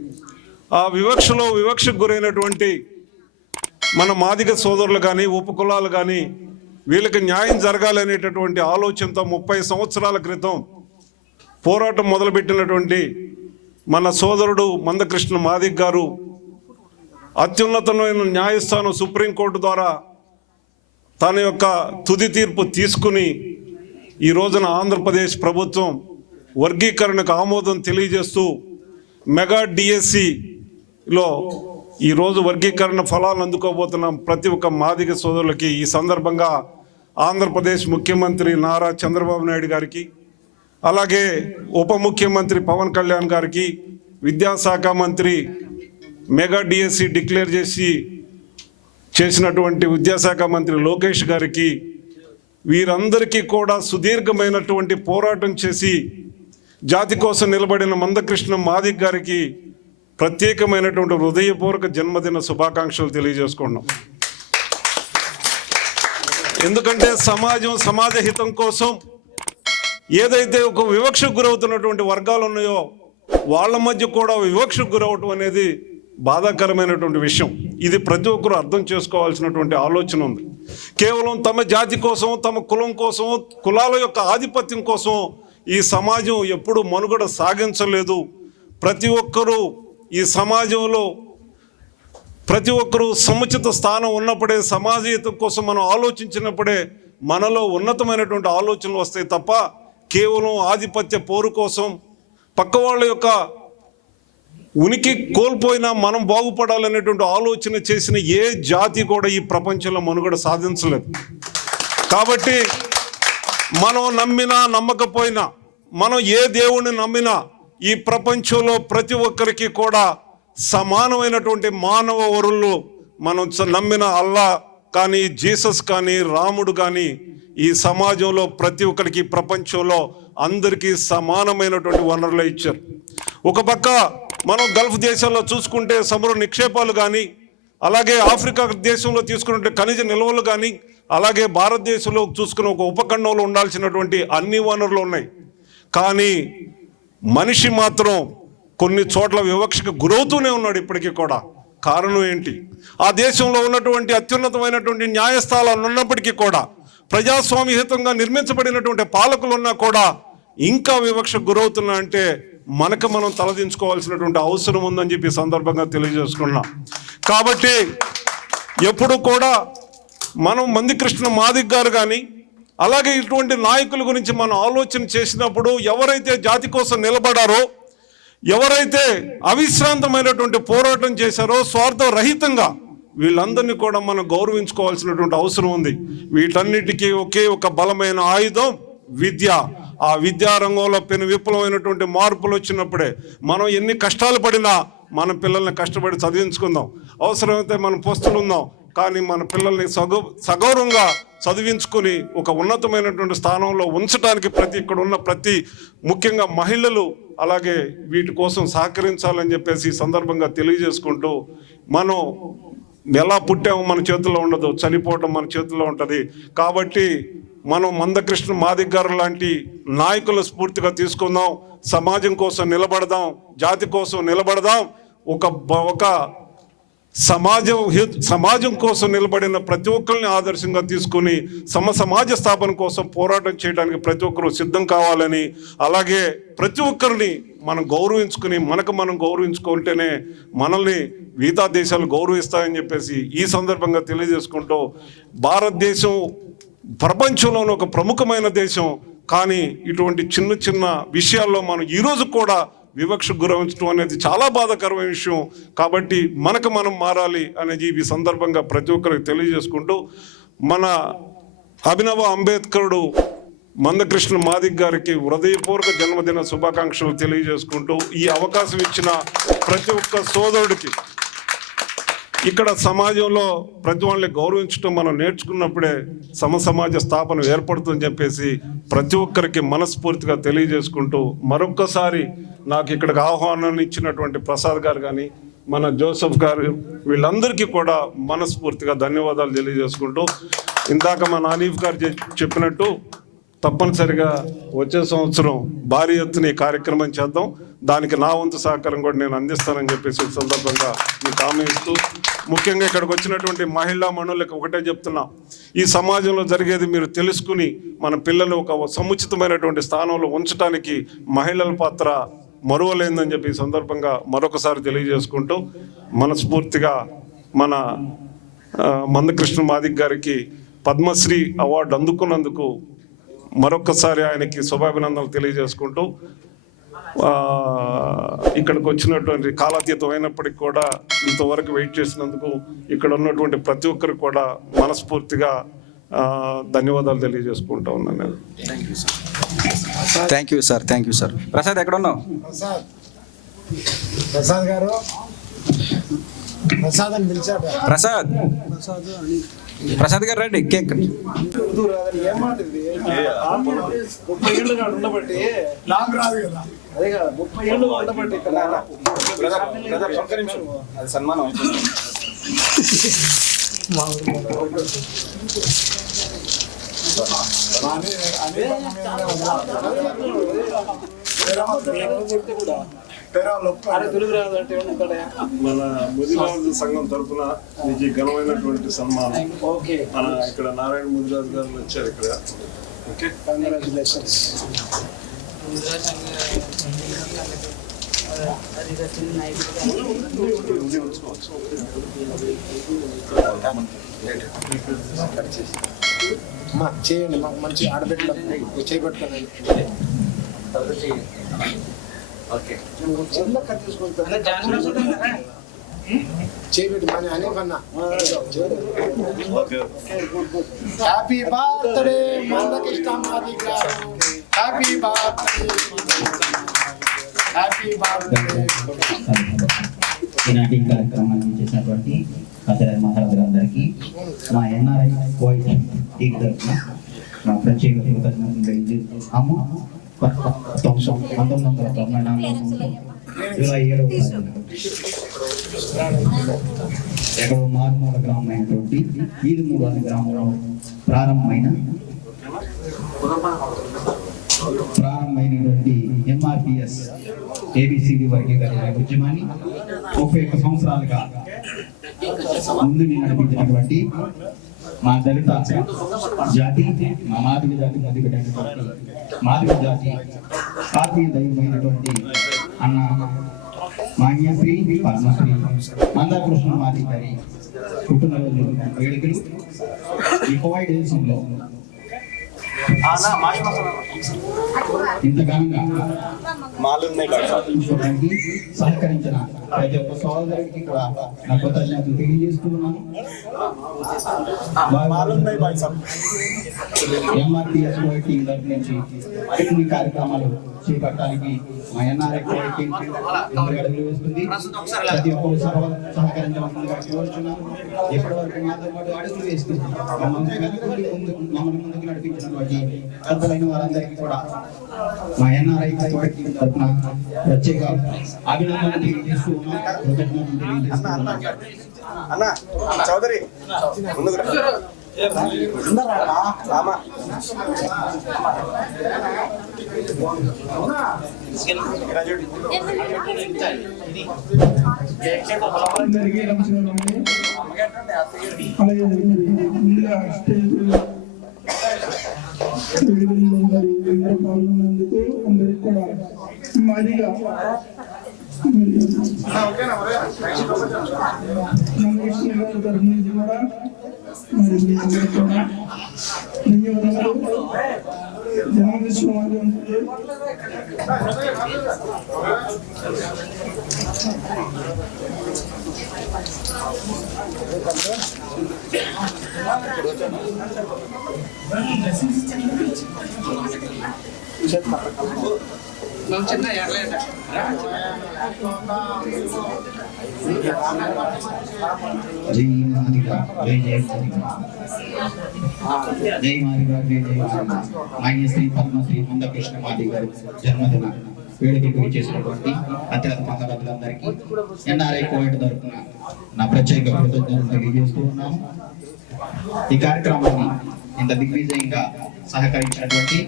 ఆ వివక్షకు గురైనటువంటి మన మాదిగ సోదరులు కానీ ఉపకులాలు కానీ వీళ్ళకి న్యాయం జరగాలనేటటువంటి ఆలోచనతో 30 సంవత్సరాల క్రితం పోరాటం మొదలుపెట్టినటువంటి మన సోదరుడు మందకృష్ణ మాదిగ గారు అత్యున్నతమైన న్యాయస్థానం సుప్రీంకోర్టు ద్వారా తన యొక్క తుది తీర్పు తీసుకుని ఈ రోజున ఆంధ్రప్రదేశ్ ప్రభుత్వం వర్గీకరణకు ఆమోదం తెలియజేస్తూ మెగా డిఎస్సిలో ఈరోజు వర్గీకరణ ఫలాలను అందుకోబోతున్న ప్రతి ఒక్క మాదిగ సోదరులకి ఈ సందర్భంగా ఆంధ్రప్రదేశ్ ముఖ్యమంత్రి నారా చంద్రబాబు నాయుడు గారికి అలాగే ఉప ముఖ్యమంత్రి పవన్ కళ్యాణ్ గారికి విద్యాశాఖ మంత్రి మెగా డిఎస్సి డిక్లేర్ చేసినటువంటి విద్యాశాఖ మంత్రి లోకేష్ గారికి వీరందరికీ కూడా సుదీర్ఘమైనటువంటి పోరాటం చేసి జాతి కోసం నిలబడిన మందకృష్ణ మాదిగ గారికి ప్రత్యేకమైనటువంటి హృదయపూర్వక జన్మదిన శుభాకాంక్షలు తెలియజేసుకున్నాం. ఎందుకంటే సమాజ హితం కోసం ఏదైతే ఒక వివక్షకు గురవుతున్నటువంటి వర్గాలు ఉన్నాయో వాళ్ళ మధ్య కూడా వివక్షకు గురవటం అనేది బాధాకరమైనటువంటి విషయం. ఇది ప్రతి ఒక్కరూ అర్థం చేసుకోవాల్సినటువంటి ఆలోచన ఉంది. కేవలం తమ జాతి కోసం, తమ కులం కోసం, కులాల యొక్క ఆధిపత్యం కోసం ఈ సమాజం ఎప్పుడూ మనుగడ సాగించలేదు. ప్రతి ఒక్కరూ ఈ సమాజంలో ప్రతి ఒక్కరూ సముచిత స్థానం ఉన్నప్పుడే, సమాజ హితం కోసం మనం ఆలోచించినప్పుడే మనలో ఉన్నతమైనటువంటి ఆలోచనలు వస్తాయి తప్ప కేవలం ఆధిపత్య పోరు కోసం, పక్క వాళ్ళ యొక్క ఉనికి కోల్పోయినా మనం బాగుపడాలనేటువంటి ఆలోచన చేసిన ఏ జాతి కూడా ఈ ప్రపంచంలో మనుగడ సాధించలేదు. కాబట్టి మనం నమ్మినా నమ్మకపోయినా, మనం ఏ దేవుణ్ణి నమ్మినా ఈ ప్రపంచంలో ప్రతి ఒక్కరికి కూడా సమానమైనటువంటి మానవ వరులు, మనం నమ్మిన అల్లా కానీ, జీసస్ కానీ, రాముడు కానీ ఈ సమాజంలో ప్రతి ఒక్కరికి, ప్రపంచంలో అందరికీ సమానమైనటువంటి వనరులు ఇచ్చారు. ఒక పక్క మనం గల్ఫ్ దేశాల్లో చూసుకుంటే సముద్ర నిక్షేపాలు కానీ, అలాగే ఆఫ్రికా దేశంలో తీసుకున్నట్టు ఖనిజ నిల్వలు కానీ, అలాగే భారతదేశంలో చూసుకున్న ఒక ఉపఖండంలో ఉండాల్సినటువంటి అన్ని వనరులు ఉన్నాయి. కానీ మనిషి మాత్రం కొన్ని చోట్ల వివక్షకు గురవుతూనే ఉన్నాడు ఇప్పటికీ కూడా. కారణం ఏంటి? ఆ దేశంలో ఉన్నటువంటి అత్యున్నతమైనటువంటి న్యాయస్థానాలు ఉన్నప్పటికీ కూడా, ప్రజాస్వామ్యహితంగా నిర్మించబడినటువంటి పాలకులు ఉన్నా కూడా ఇంకా వివక్షకు గురవుతున్నా అంటే మనకు మనం తలదించుకోవాల్సినటువంటి అవసరం ఉందని చెప్పి సందర్భంగా తెలియజేసుకున్నాం. కాబట్టి ఎప్పుడు కూడా మనం మందికృష్ణ మాదిగ గారు కానీ, అలాగే ఇటువంటి నాయకుల గురించి మనం ఆలోచన చేసినప్పుడు, ఎవరైతే జాతి కోసం నిలబడారో, ఎవరైతే అవిశ్రాంతమైనటువంటి పోరాటం చేశారో స్వార్థ రహితంగా, వీళ్ళందరినీ కూడా మనం గౌరవించుకోవాల్సినటువంటి అవసరం ఉంది. వీటన్నిటికీ ఒకే ఒక బలమైన ఆయుధం విద్య. ఆ విద్యారంగంలో పెను విపులమైనటువంటి మార్పులు వచ్చినప్పుడే మనం ఎన్ని కష్టాలు పడినా మన పిల్లల్ని కష్టపడి చదివించుకుందాం. అవసరమైతే మనం పోస్టులు ఉందాం, కానీ మన పిల్లల్ని సగౌరవంగా చదివించుకుని ఒక ఉన్నతమైనటువంటి స్థానంలో ఉంచడానికి ఇక్కడ ఉన్న ప్రతి ముఖ్యంగా మహిళలు అలాగే వీటి కోసం సహకరించాలని చెప్పేసి సందర్భంగా తెలియజేసుకుంటూ, మనం ఎలా పుట్టామో మన చేతుల్లో ఉండదు, చనిపోవటం మన చేతుల్లో ఉంటుంది. కాబట్టి మనం మందకృష్ణ మాదిగ గారు లాంటి నాయకుల స్ఫూర్తిగా తీసుకుందాం, సమాజం కోసం నిలబడదాం, జాతి కోసం నిలబడదాం. ఒక సమాజం కోసం నిలబడిన ప్రతి ఒక్కరిని ఆదర్శంగా తీసుకుని సమాజ స్థాపన కోసం పోరాటం చేయడానికి ప్రతి ఒక్కరూ సిద్ధం కావాలని, అలాగే ప్రతి ఒక్కరిని మనం గౌరవించుకుని మనం గౌరవించుకుంటేనే మనల్ని మిగతా దేశాలు గౌరవిస్తాయని చెప్పేసి ఈ సందర్భంగా తెలియజేసుకుంటూ, భారతదేశం ప్రపంచంలోని ఒక ప్రముఖమైన దేశం, కానీ ఇటువంటి చిన్న చిన్న విషయాల్లో మనం ఈరోజు కూడా వివక్షకు గురవించడం అనేది చాలా బాధాకరమైన విషయం. కాబట్టి మనం మారాలి అనేది ఈ సందర్భంగా ప్రతి ఒక్కరికి తెలియజేసుకుంటూ, మన అభినవ అంబేద్కరుడు మందకృష్ణ మాదిగ గారికి హృదయపూర్వక జన్మదిన శుభాకాంక్షలు తెలియజేసుకుంటూ, ఈ అవకాశం ఇచ్చిన ప్రతి ఒక్క సోదరుడికి, ఇక్కడ సమాజంలో ప్రతి వాళ్ళని గౌరవించడం మనం నేర్చుకున్నప్పుడే సమాజ స్థాపన ఏర్పడుతుందని చెప్పేసి ప్రతి ఒక్కరికి మనస్ఫూర్తిగా తెలియజేసుకుంటూ, మరొక్కసారి నాకు ఇక్కడికి ఆహ్వానాన్ని ఇచ్చినటువంటి ప్రసాద్ గారు కానీ, మన జోసెఫ్ గారు, వీళ్ళందరికీ కూడా మనస్ఫూర్తిగా ధన్యవాదాలు తెలియజేసుకుంటూ, ఇందాక మన హనీఫ్ గారు చెప్పినట్టు తప్పనిసరిగా వచ్చే సంవత్సరం భారీ ఎత్తున ఈ కార్యక్రమం చేద్దాం. దానికి నా వంతు సహకారం కూడా నేను అందిస్తానని చెప్పేసి ఈ సందర్భంగా మీకు హామీ ఇస్తూ, ముఖ్యంగా ఇక్కడికి వచ్చినటువంటి మహిళా మనులకు ఒకటే చెప్తున్నా, ఈ సమాజంలో జరిగేది మీరు తెలుసుకుని మన పిల్లలు ఒక సముచితమైనటువంటి స్థానంలో ఉంచడానికి మహిళల పాత్ర మరువలేదని చెప్పి ఈ సందర్భంగా మరొకసారి తెలియజేసుకుంటూ, మనస్ఫూర్తిగా మన మందకృష్ణ మాదిగ గారికి పద్మశ్రీ అవార్డు అందుకున్నందుకు మరొకసారి ఆయనకి శుభాభినందనలు తెలియజేసుకుంటూ, ఇక్కడికి వచ్చినటువంటి కాలాతీతం అయినప్పటికీ కూడా ఇంతవరకు వెయిట్ చేసినందుకు ఇక్కడ ఉన్నటువంటి ప్రతి ఒక్కరికి కూడా మనస్ఫూర్తిగా ధన్యవాదాలు తెలియజేసుకుంటా ఉన్నాను నేను. Thank you sir. ప్రసాద్ ఎక్కడ ఉన్నావు? ప్రసాద్ గారు, ప్రసాద్ అని పిలిచాడు. ప్రసాద్ ప్రసాద్ గారు రండి కేక్. ముప్పై ఏళ్ళు ఉండబట్టి నాకు రాదు కదా, అదే కదా 30 ఏళ్ళు ఉండబట్టి ఇక్కడ అది సన్మానం అయిపోయింది. మన ముదిరాజు సంఘం తరఫున మీకు ఘనమైనటువంటి సన్మానం. మన ఇక్కడ నారాయణ ముదిరాజు గారు వచ్చారు ఇక్కడ. Okay, congratulations. చేయండి, మాకు మంచి ఆడబిడ్డలు చేపట్టుకోండి. చేయబెట్టి మన అనేకన్నా హ్యాపీ బర్త్డే మందకృష్ణ మాదిగ గారు, హ్యాపీ బర్త్డే, హ్యాపీ బర్త్డే. ఈనాటి కార్యక్రమాన్ని చేసినటువంటి ఆచార్య మహారాజు గారికి మా ఎన్ఆర్ఐ కోయిట్ టీం తరఫున మా ప్రత్యేక కృతజ్ఞతలు తెలియజేస్తున్నాము. 1994 జూలై 7వ ఎక్కడో మారుమూల గ్రామం అయినటువంటి ఈదుమూడు అనే గ్రామంలో ప్రారంభమైనటువంటి ఎంఆర్పిఎస్ ఏబిసిడి వర్గీకరణ ఉద్యమాన్ని 31 సంవత్సరాలుగా ముందుని నడిపించినటువంటి మా దళిత జాతి, మా మాదిగ జాతి మధ్యకటైనటువంటి మాదిగ జాతి ఆత్మీయ దైవమైనటువంటి అన్న మాన్యశ్రీ పద్మశ్రీ మందాకృష్ణ మాదిగ గారి పుట్టినరోజు వేడుకలు ఈ కోవిడ్ దేశంలో ఇంత ఘనంగా సహకరించిన ప్రతి ఒక్క సోదరుడికి కూడా నా కృతజ్ఞతలు తెలియజేస్తున్నాను. ఎంఆర్పిఎస్ టీం తరఫు నుంచి మరిన్ని కార్యక్రమాలు చేపట్టడానికి మా ఎన్ఆర్ఐ టీం అడుగులు వేస్తుంది. ప్రతి ఒక్కరు సహకరించవలసిందిగా కోరుచున్నాను. ఇప్పటి వరకు మాతో పాటు అడుగులు వేస్తుంది మమ్మల్ని ముందుకు నడిపించినటువంటి పెద్దలైన వారందరికీ కూడా మా ఎన్ఆర్ఐ టీం తరఫున ప్రత్యేక అభినందనలు తెలియజేస్తూ ఉన్నాం, కృతజ్ఞతలు తెలియజేస్తున్నాం. చౌదరి అందరికీ నమస్కారం. అలాగే ముందుగా స్టేజ్ పాల్గొన్నందుకు అందరికి కూడా మాదిగా మందకృష్ణ గారి తరఫు నుంచి కూడా మరి మీ అందరికీ కూడా ధన్యవాదాలు. జన్మదిన శుభాకాంక్షలు. జై మాదిగ, జై జై జై మాదిగ, జై జై మాన్యశ్రీ పద్మశ్రీ మందకృష్ణ మాదిగ గారి జన్మదిన వేడుకకు ఇచ్చేసినటువంటి అత్యంత మంగళారులందరికీ ఎన్ఆర్ఐ కోవిడ్ తరఫున నా ప్రత్యేక కృతజ్ఞతలు తెలియజేస్తూ ఉన్నాము. ఈ కార్యక్రమాన్ని ఇంత దిగ్విజయంగా సహకరించినటువంటి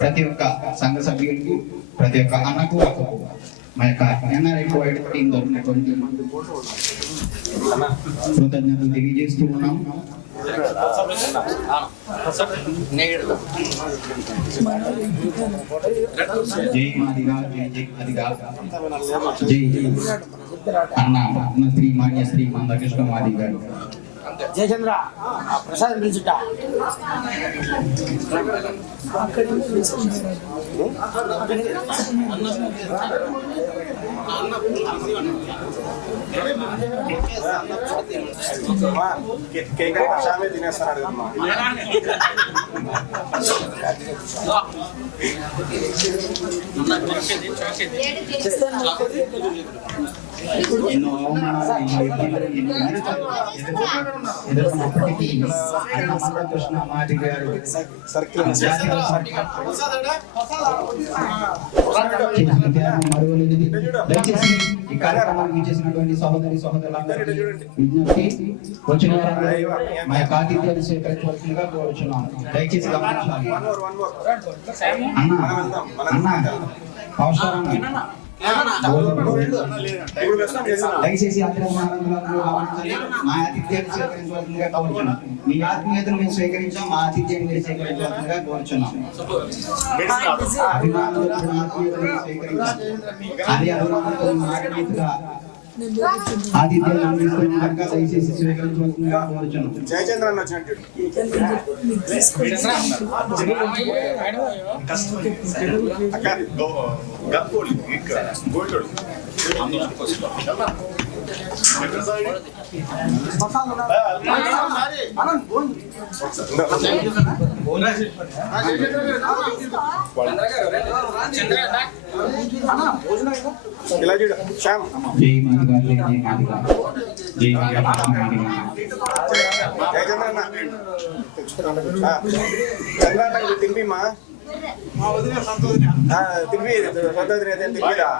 ప్రతి ఒక్క సంఘ సభ్యులకు, ప్రతి ఒక్క అన్నకు అక్కకు మా యొక్క ఎన్ఆర్ఐ కోవిడ్ టీం తరఫునటువంటి కృతజ్ఞతలు తెలియజేస్తూ ఉన్నాం. జై మాదిగా, జై జై మాదిగా, జై అన్న శ్రీ మాన్యశ్రీ మందకృష్ణ మాదిగ గారు. జయచంద్ర ప్రసాద్ పిలుచుట తినేస్తాడు. ఎన్నో అవమానాలు, ఎన్నో ఇబ్బందులు, ఎన్నో ఎదుర్కొన్నప్పటికీ అన్న మందకృష్ణ మాది గారు చేసిన త్యాగం మరువలేనిది. దయచేసి ఈ కార్యక్రమానికి చేసినటువంటి సహోదరులందరికీ విజ్ఞప్తి, వచ్చిన వారందరూ మా యొక్క ఆతిథ్యాన్ని స్వీకరించవలసిందిగా కోరుచున్నాను. దయచేసి గమనించాలి. దయచేసి అందరూ గమనించాలి. మా ఆతిథ్యాన్ని స్వీకరించవలసిందిగా కోరుచున్నాం. మీ ఆత్మీయతను మేము స్వీకరించాం, మా ఆతిథ్యాన్ని మీరు స్వీకరించవలసిందిగా కోరుచున్నాం. అభిమానులు ఆత్మీయతను స్వీకరించాలి. అది అభిమానులతో ఆత్మీయతగా ఆతిథ్యాన్ని అందిస్తున్న కనుక దయచేసి స్వీకరించవలసిందిగా కోరుచున్నాం. జయచంద్ర అన్న వచ్చినట్టు ఇలా చూడు శ్యామ్. జై మాదిగా, జై మాదిగా, జై మాదిగా. జయచంద్ర అన్న చంద్ర తింపిమా తింపి తింపిదా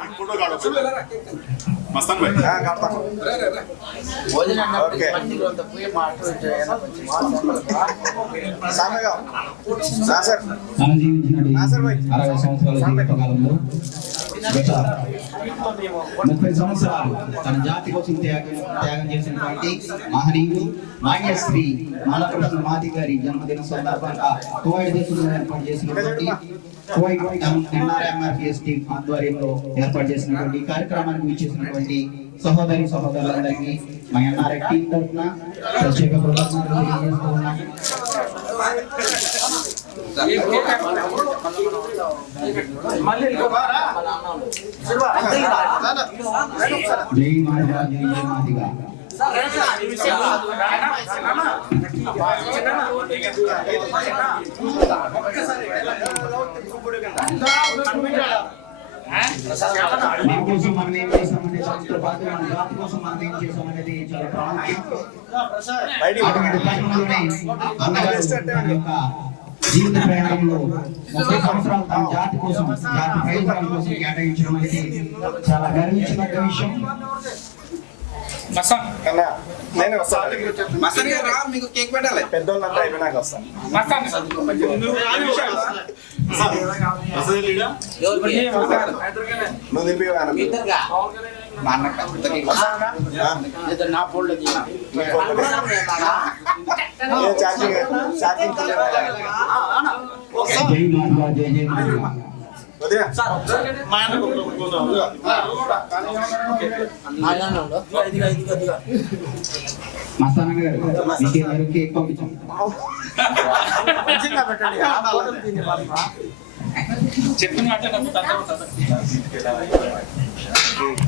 ఓకే తను జీవించినటువంటి 60 సంవత్సరాల జీవితకాలంలో గత 30 సంవత్సరాలు తన జాతి కోసం త్యాగం చేసినటువంటి మహనీయుడు మాన్యశ్రీ మందకృష్ణ మాది గారి జన్మదిన సందర్భంగా కువైట్ దేశంలో ఏర్పాటు చేసినటువంటి కువైట్ NRMRPS టీం ఆధ్వర్యంలో ఏర్పాటు చేసినటువంటి కార్యక్రమానికి విచ్చేసినటువంటి సహోదరులందరికీ మా NRI టీం తరఫున ప్రత్యేక కృతజ్ఞతలు తెలియజేస్తూ ఉన్నాం. జై మాదిగా, జై మాదిగా. మన కోసం మనం ఏం చేసామనే దానితో పాటు మన జాతి కోసం మనం ఏం చేసామనేది చాలా ప్రాముఖ్యం. అటువంటి తరుణంలోనే అన్నగారు తన యొక్క జీవిత ప్రయాణంలో 30 సంవత్సరాలు తన జాతి కోసం, జాతి ప్రయోజనాల కోసం కేటాయించడం అనేది చాలా గర్వించదగ్గ విషయం. నేను వస్తాను. మీకు కేక్ పెట్టాలి. పెద్దోళ్ళంతా అయిపోయినాక వస్తాను. నువ్వు తింపి జై మాదిగా, జై జై మాదిగా. మస్తాన్ గారు మీకు కేక్ పంపించాం.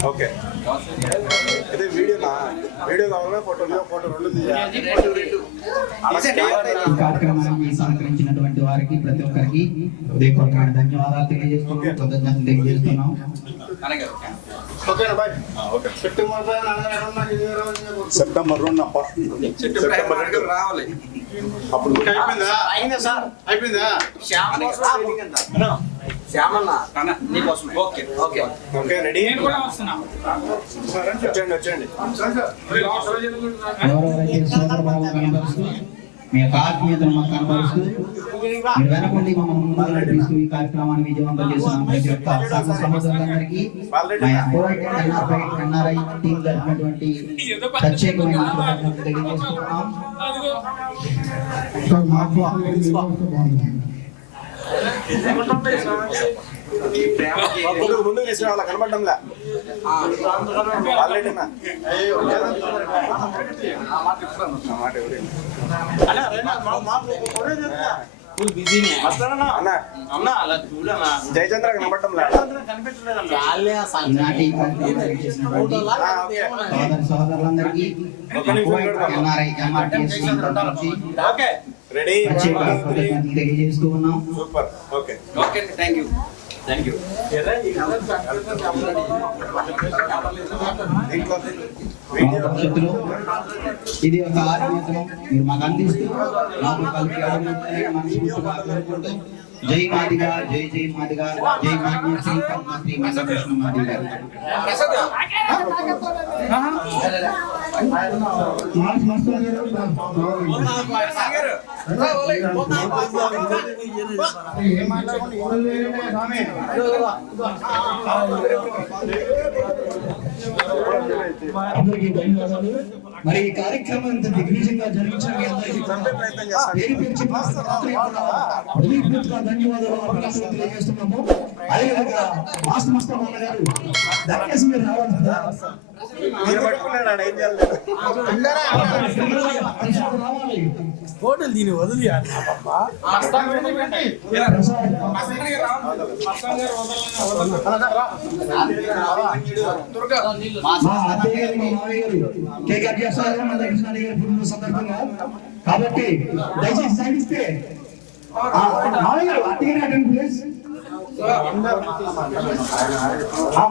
ఓకే అయితే వీడియో కావాలా ఫోటో రెండు కార్యక్రమానికి సహకరించినటువంటి వారికి ప్రతి ఒక్కరికి హృదయపూర్వకమైన ధన్యవాదాలు తెలియజేస్తున్నాం, కృతజ్ఞతలు తెలియజేస్తున్నాం. సెప్టెంబర్ 2 రావాలి. అప్పుడు అయిపోయిందా శ్యామన్న నీకోసమే. Okay okay okay ready. వచ్చండి ఎవరెవరైతే సోదరభావం కనబరుస్తూ మీ యొక్క ఆత్మీయతను మాకు కనబరుస్తూ మీరు వెనకుండి మమ్మల్ని ముందుకు నడిపిస్తూ ఈ కార్యక్రమాన్ని విజయవంతం చేస్తున్నాం. ప్రతి ఒక్క సంఘ సహోదరులందరికీ NRI టీం జరిపినటువంటి ప్రత్యేకమైన కృతజ్ఞతలు తెలియజేస్తున్నాం. ముందు వేసిన వాళ్ళ కనబడ్డంలా ఆల్రెడీ జయచంద్ర కనబడ్డంలా సహోదరులందరికీ NRI రెడీ తెలియజేస్తూ ఉన్నాం. Super okay okay thank you. Thank you. భవిష్యత్తులో ఇది ఒక ఆత్మీయతను మీరు మాకు అందిస్తూ మాకు కలిపి మనస్ఫూర్తిగా కోరుకుంటూ జై మాదిగా, జై జై మాదిగా, జై మాన్యశ్రీ పద్మశ్రీ మందకృష్ణ మాదిగ గారు. అందరికీ ధన్యవాదాలు. మరి ఈ కార్యక్రమం ఇంత దిగ్విజయంగా జరిగించిన మీ అందరికీ పేరు పేరు చెప్పిన హృదయపూర్వక ధన్యవాదాలు, అభినందనలు తెలియజేస్తున్నాము. అదేవిధంగా మాస్టర్ మస్తాన్ గారు దయచేసి మీరు రావాలి కదా. రావాలి హోటల్ దీని వదిలి సందర్భంగా కాబట్టి దయచేసి సాగిస్తే ప్లీజ్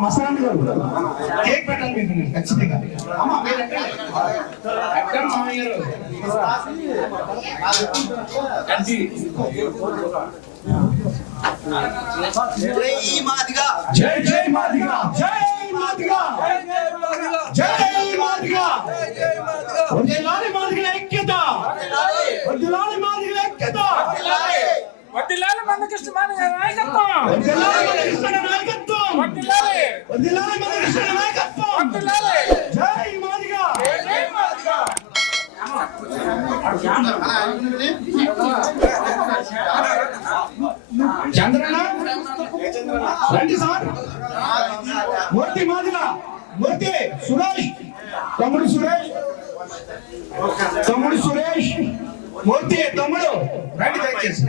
మసాలా గారు కేక్ పెట్టాలి మీకు ఖచ్చితంగా. జై మాదిగా, జై జై మాదిగా, జై మాదిగా, జై మాదిగా, వర్ధిల్లాలి మాదిగల ఐక్యత, వర్ధిల్లాలి మాదిగల ఐక్యత, వర్ధిల్లాలి మందకృష్ణ మాదిగ నాయకత్వం, వర్ధిల్లాలి మందకృష్ణ నాయకత్వం, వర్ధిల్లాలి మందకృష్ణ నాయకత్వం, వర్ధిల్లాలి జై మాదిగా, జై మాదిగా. చంద్రన్న రండి సార్. మూర్తి మాదిగా, మూర్తి సురేష్, తమ్ముడు సురేష్, తమ్ముడు సురేష్, మూర్తి తమ్ముడు రండి దయచేసి.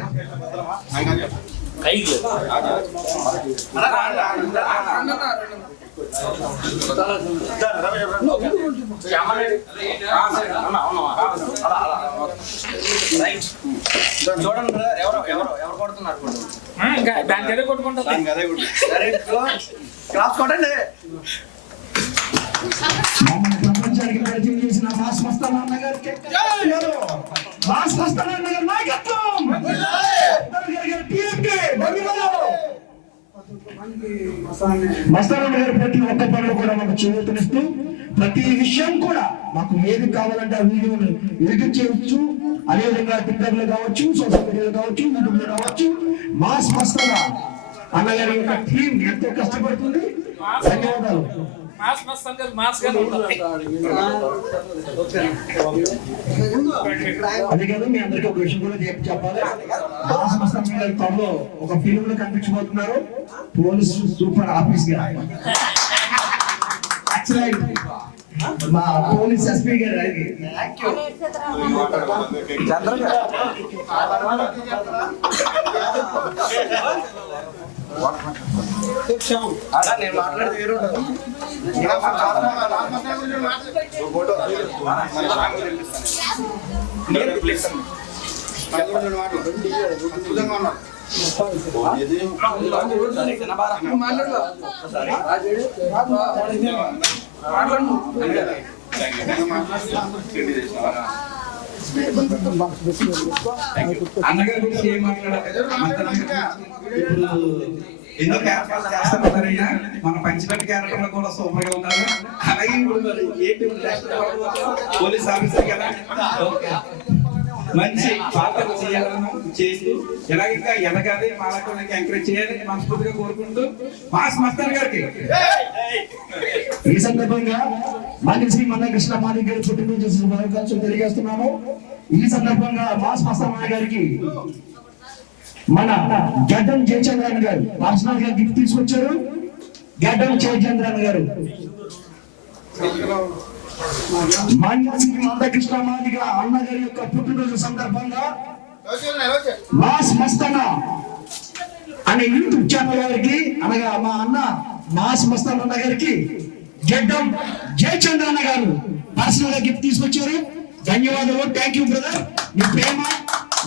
చూడండి ఎవరు ఎవరు ఎవరు కొడుతున్నారు దానికి అదే కొట్టుకుంటారు. క్లాస్ కొట్టండి. ప్రపంచానికి పరిచయం చేసిన మాస్ మస్తాన్ అన్న గారికి మాస్ మస్తాన్ అన్న గారి నాయకత్వం, మస్తాన్ అన్న గారు ప్రతి ఒక్క పనులు కూడా మాకు చేయూతనిస్తూ ప్రతి విషయం కూడా మాకు ఏది కావాలంటే ఆ వీడియోని ఎడిట్ చేయవచ్చు. అదేవిధంగా ట్విట్టర్లో కావచ్చు, సోషల్ మీడియాలో కావచ్చు, యూట్యూబ్లో కావచ్చు. మాస్ మస్తాన్ అన్నగారి యొక్క టీం ఎంతో కష్టపడుతుంది. ధన్యవాదాలు. అది కాదు, మీ అందరికీ ఒక విషయం కూడా చెప్పాలి. మాస్ మస్తాన్ గారి త్వరలో ఒక ఫిల్మ్ లో కనిపించబోతున్నారు. పోలీస్ సూపర్ ఆఫీస్ గా మా పోలీస్ ఎస్పీ గారు. నేను మాట్లాడితే వేరు ఉంటుంది. అన్నగారి గురించి ఏం మాట్లాడారు? ఇప్పుడు ఎన్నో క్యారెక్టర్లు చేస్తున్నారయ్యా. మన పంచిపెట్టి క్యారెక్టర్లు కూడా సూపర్ గా ఉన్నారు. అలాగే ఇప్పుడు పోలీస్ ఆఫీసర్ కదా, మంచి పాత్రలు చేయాలని చేస్తూ ఇలాగ ఇంకా ఎదగాలి, వాళ్ళకి ఎంకరేజ్ చేయాలని మనస్ఫూర్తిగా కోరుకుంటూ మాస్ మస్తాన్ గారికి ఈ సందర్భంగా మందకృష్ణ మందకృష్ణ మాదిగ గారి పుట్టినరోజు శుభాకాంక్షలు తెలియజేస్తున్నాము. ఈ సందర్భంగా మాస్ మస్తాన్ గారికి మన గడ్డం జయచంద్రన్ గారు పర్సనల్ గా గిఫ్ట్ తీసుకొచ్చారు. గడ్డం జయచంద్రన్ గారు మందకృష్ణ మాదిగ అన్నగారి యొక్క పుట్టినరోజు సందర్భంగా మాస్ మస్తాన్ అనే యూట్యూబ్ ఛానల్ గారికి, అనగా మా అన్న మాస్ మస్తాన్ అన్న గారికి గడ్డం జయచంద్రన్ గారు పర్సనల్ గా గిఫ్ట్ తీసుకొచ్చారు. ధన్యవాదాలు. Thank you brother. మీ ప్రేమ,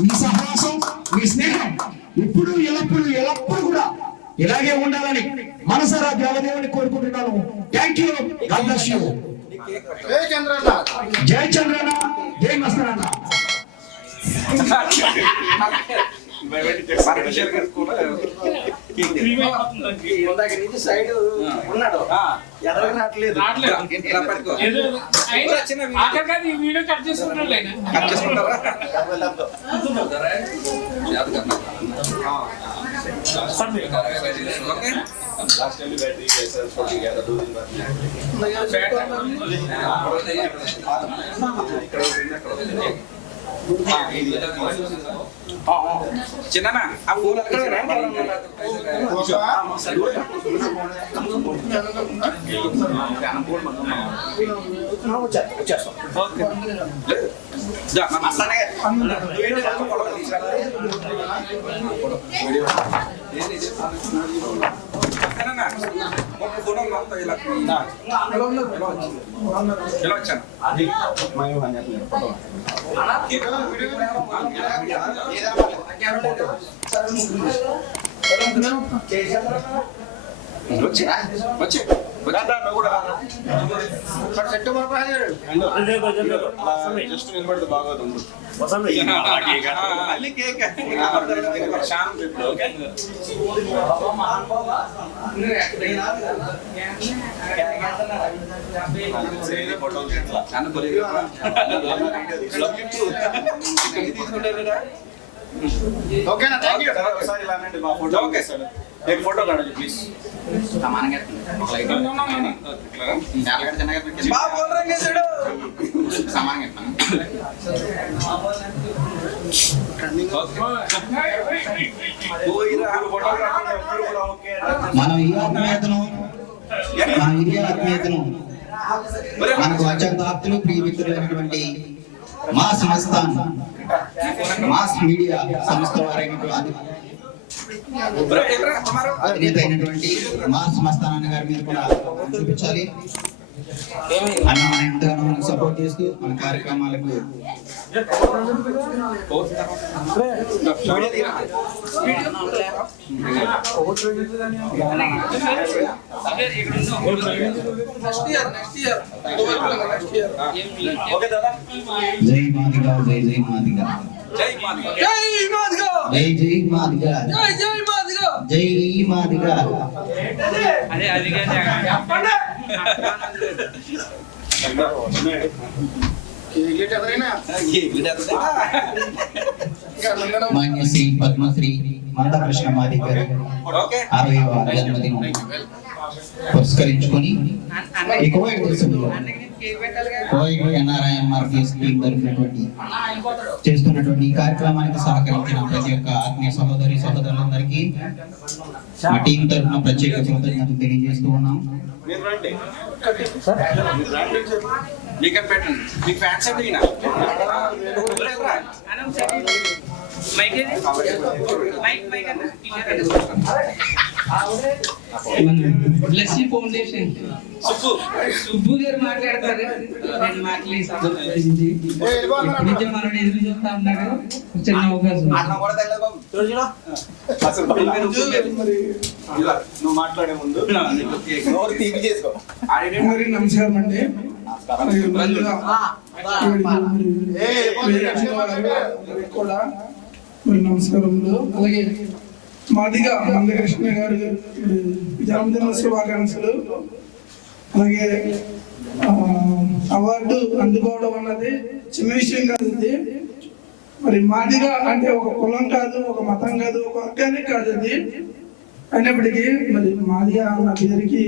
మీ సహవాసం, మీ స్నేహం ఇప్పుడు ఎల్లప్పుడు కూడా ఇలాగే ఉండాలని మనసారా దేవదేవుని కోరుకుంటున్నాను. Thank you. God bless you. జై చంద్రన్న, జై మస్తానన్న. సైడ్ ఉన్నాడు ఎదరకు రావట్లేదు. వీడియో కట్ చేసుకుంటారా? చిన్న ఆ ఫోన్ జస్ట్ నిలబడితే బాగోదు. ఓకేనా? Thank you. ఒకసారి ఇలా అనండి మా ఫోటో. ఓకే సార్, एक फोटो काढा प्लीज. सामान घ्या. बा बोल रहे हैं सर. सामान घ्या. మనం ఈ ఆత్మీయతను మనకు అత్యంత ఆప్తులు ప్రియ మిత్రులైనటువంటి మాస్ మస్తాన్ మాస్ మీడియా సంస్థ వారైనటువంటి అధినేత అయినటువంటి మాస్ మస్తాన్ అన్న గారి మీద కూడా చూపించాలి. అన్న మన ఎంతగానో మనకు సపోర్ట్ చేస్తూ మన కార్యక్రమాలకు జై మాదిగా, జై జై మాదిగా, జై మాదిగా, జై జై మాదిగా, జై మాదిగా. మాన్య శ్రీ పద్మశ్రీ మందకృష్ణ మాదిగ గారి 60వ జన్మదినం పురస్కరించుకొని ఈ కోవిడ్ దేశంలో కోవిడ్ NRIMRPS టీం తరఫునటువంటి చేస్తున్నటువంటి ఈ కార్యక్రమానికి సహకరించిన ప్రతి ఒక్క ఆత్మీయ సహోదరి సహోదరులందరికీ మా టీం తరఫున ప్రత్యేక కృతజ్ఞతలు తెలియజేస్తూ ఉన్నాం. మీకు ఫ్యాన్స్ అంటే బ్లెస్సీ ఫౌండేషన్ సుబ్బు గారు మాట్లాడతారు. నేను మాట్లాడేస్తాను. మనం ఎదురు చూస్తా ఉన్నాడు. చిన్న అవకాశం. నువ్వు మాట్లాడే ముందు చేసుకో. నమస్కారం అండి. కూడా నమస్కారములు. అలాగే మాదిగా మందకృష్ణ గారు జన్మదిన శుభాకాంక్షలు. అలాగే అవార్డు అందుకోవడం అన్నది చిన్న విషయం కాదు. ఇది మరి మాదిగా అంటే ఒక కులం కాదు, ఒక మతం కాదు, ఒక వర్గానికి కాదు. అది అయినప్పటికీ మరి మాదిగా అన్న పేరుకి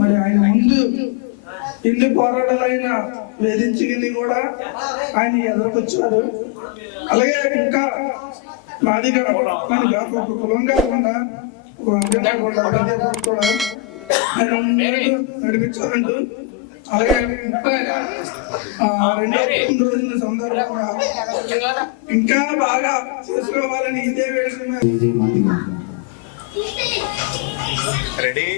మరి ఆయన ముందు ఎన్ని పోరాటాలైనా వేధించుకుని కూడా ఆయన ఎదుర్కొచ్చారు. అలాగే ఇంకా మాదిగా మనకి ఒక కులం కాకుండా ఒక వర్గం కాకుండా కూడా ఆయన నడిపించారంటూ. అలాగే రెండో రోజుల సందర్భంగా ఇంకా బాగా చేసుకోవాలని ఇదే వేసిన రెడీ.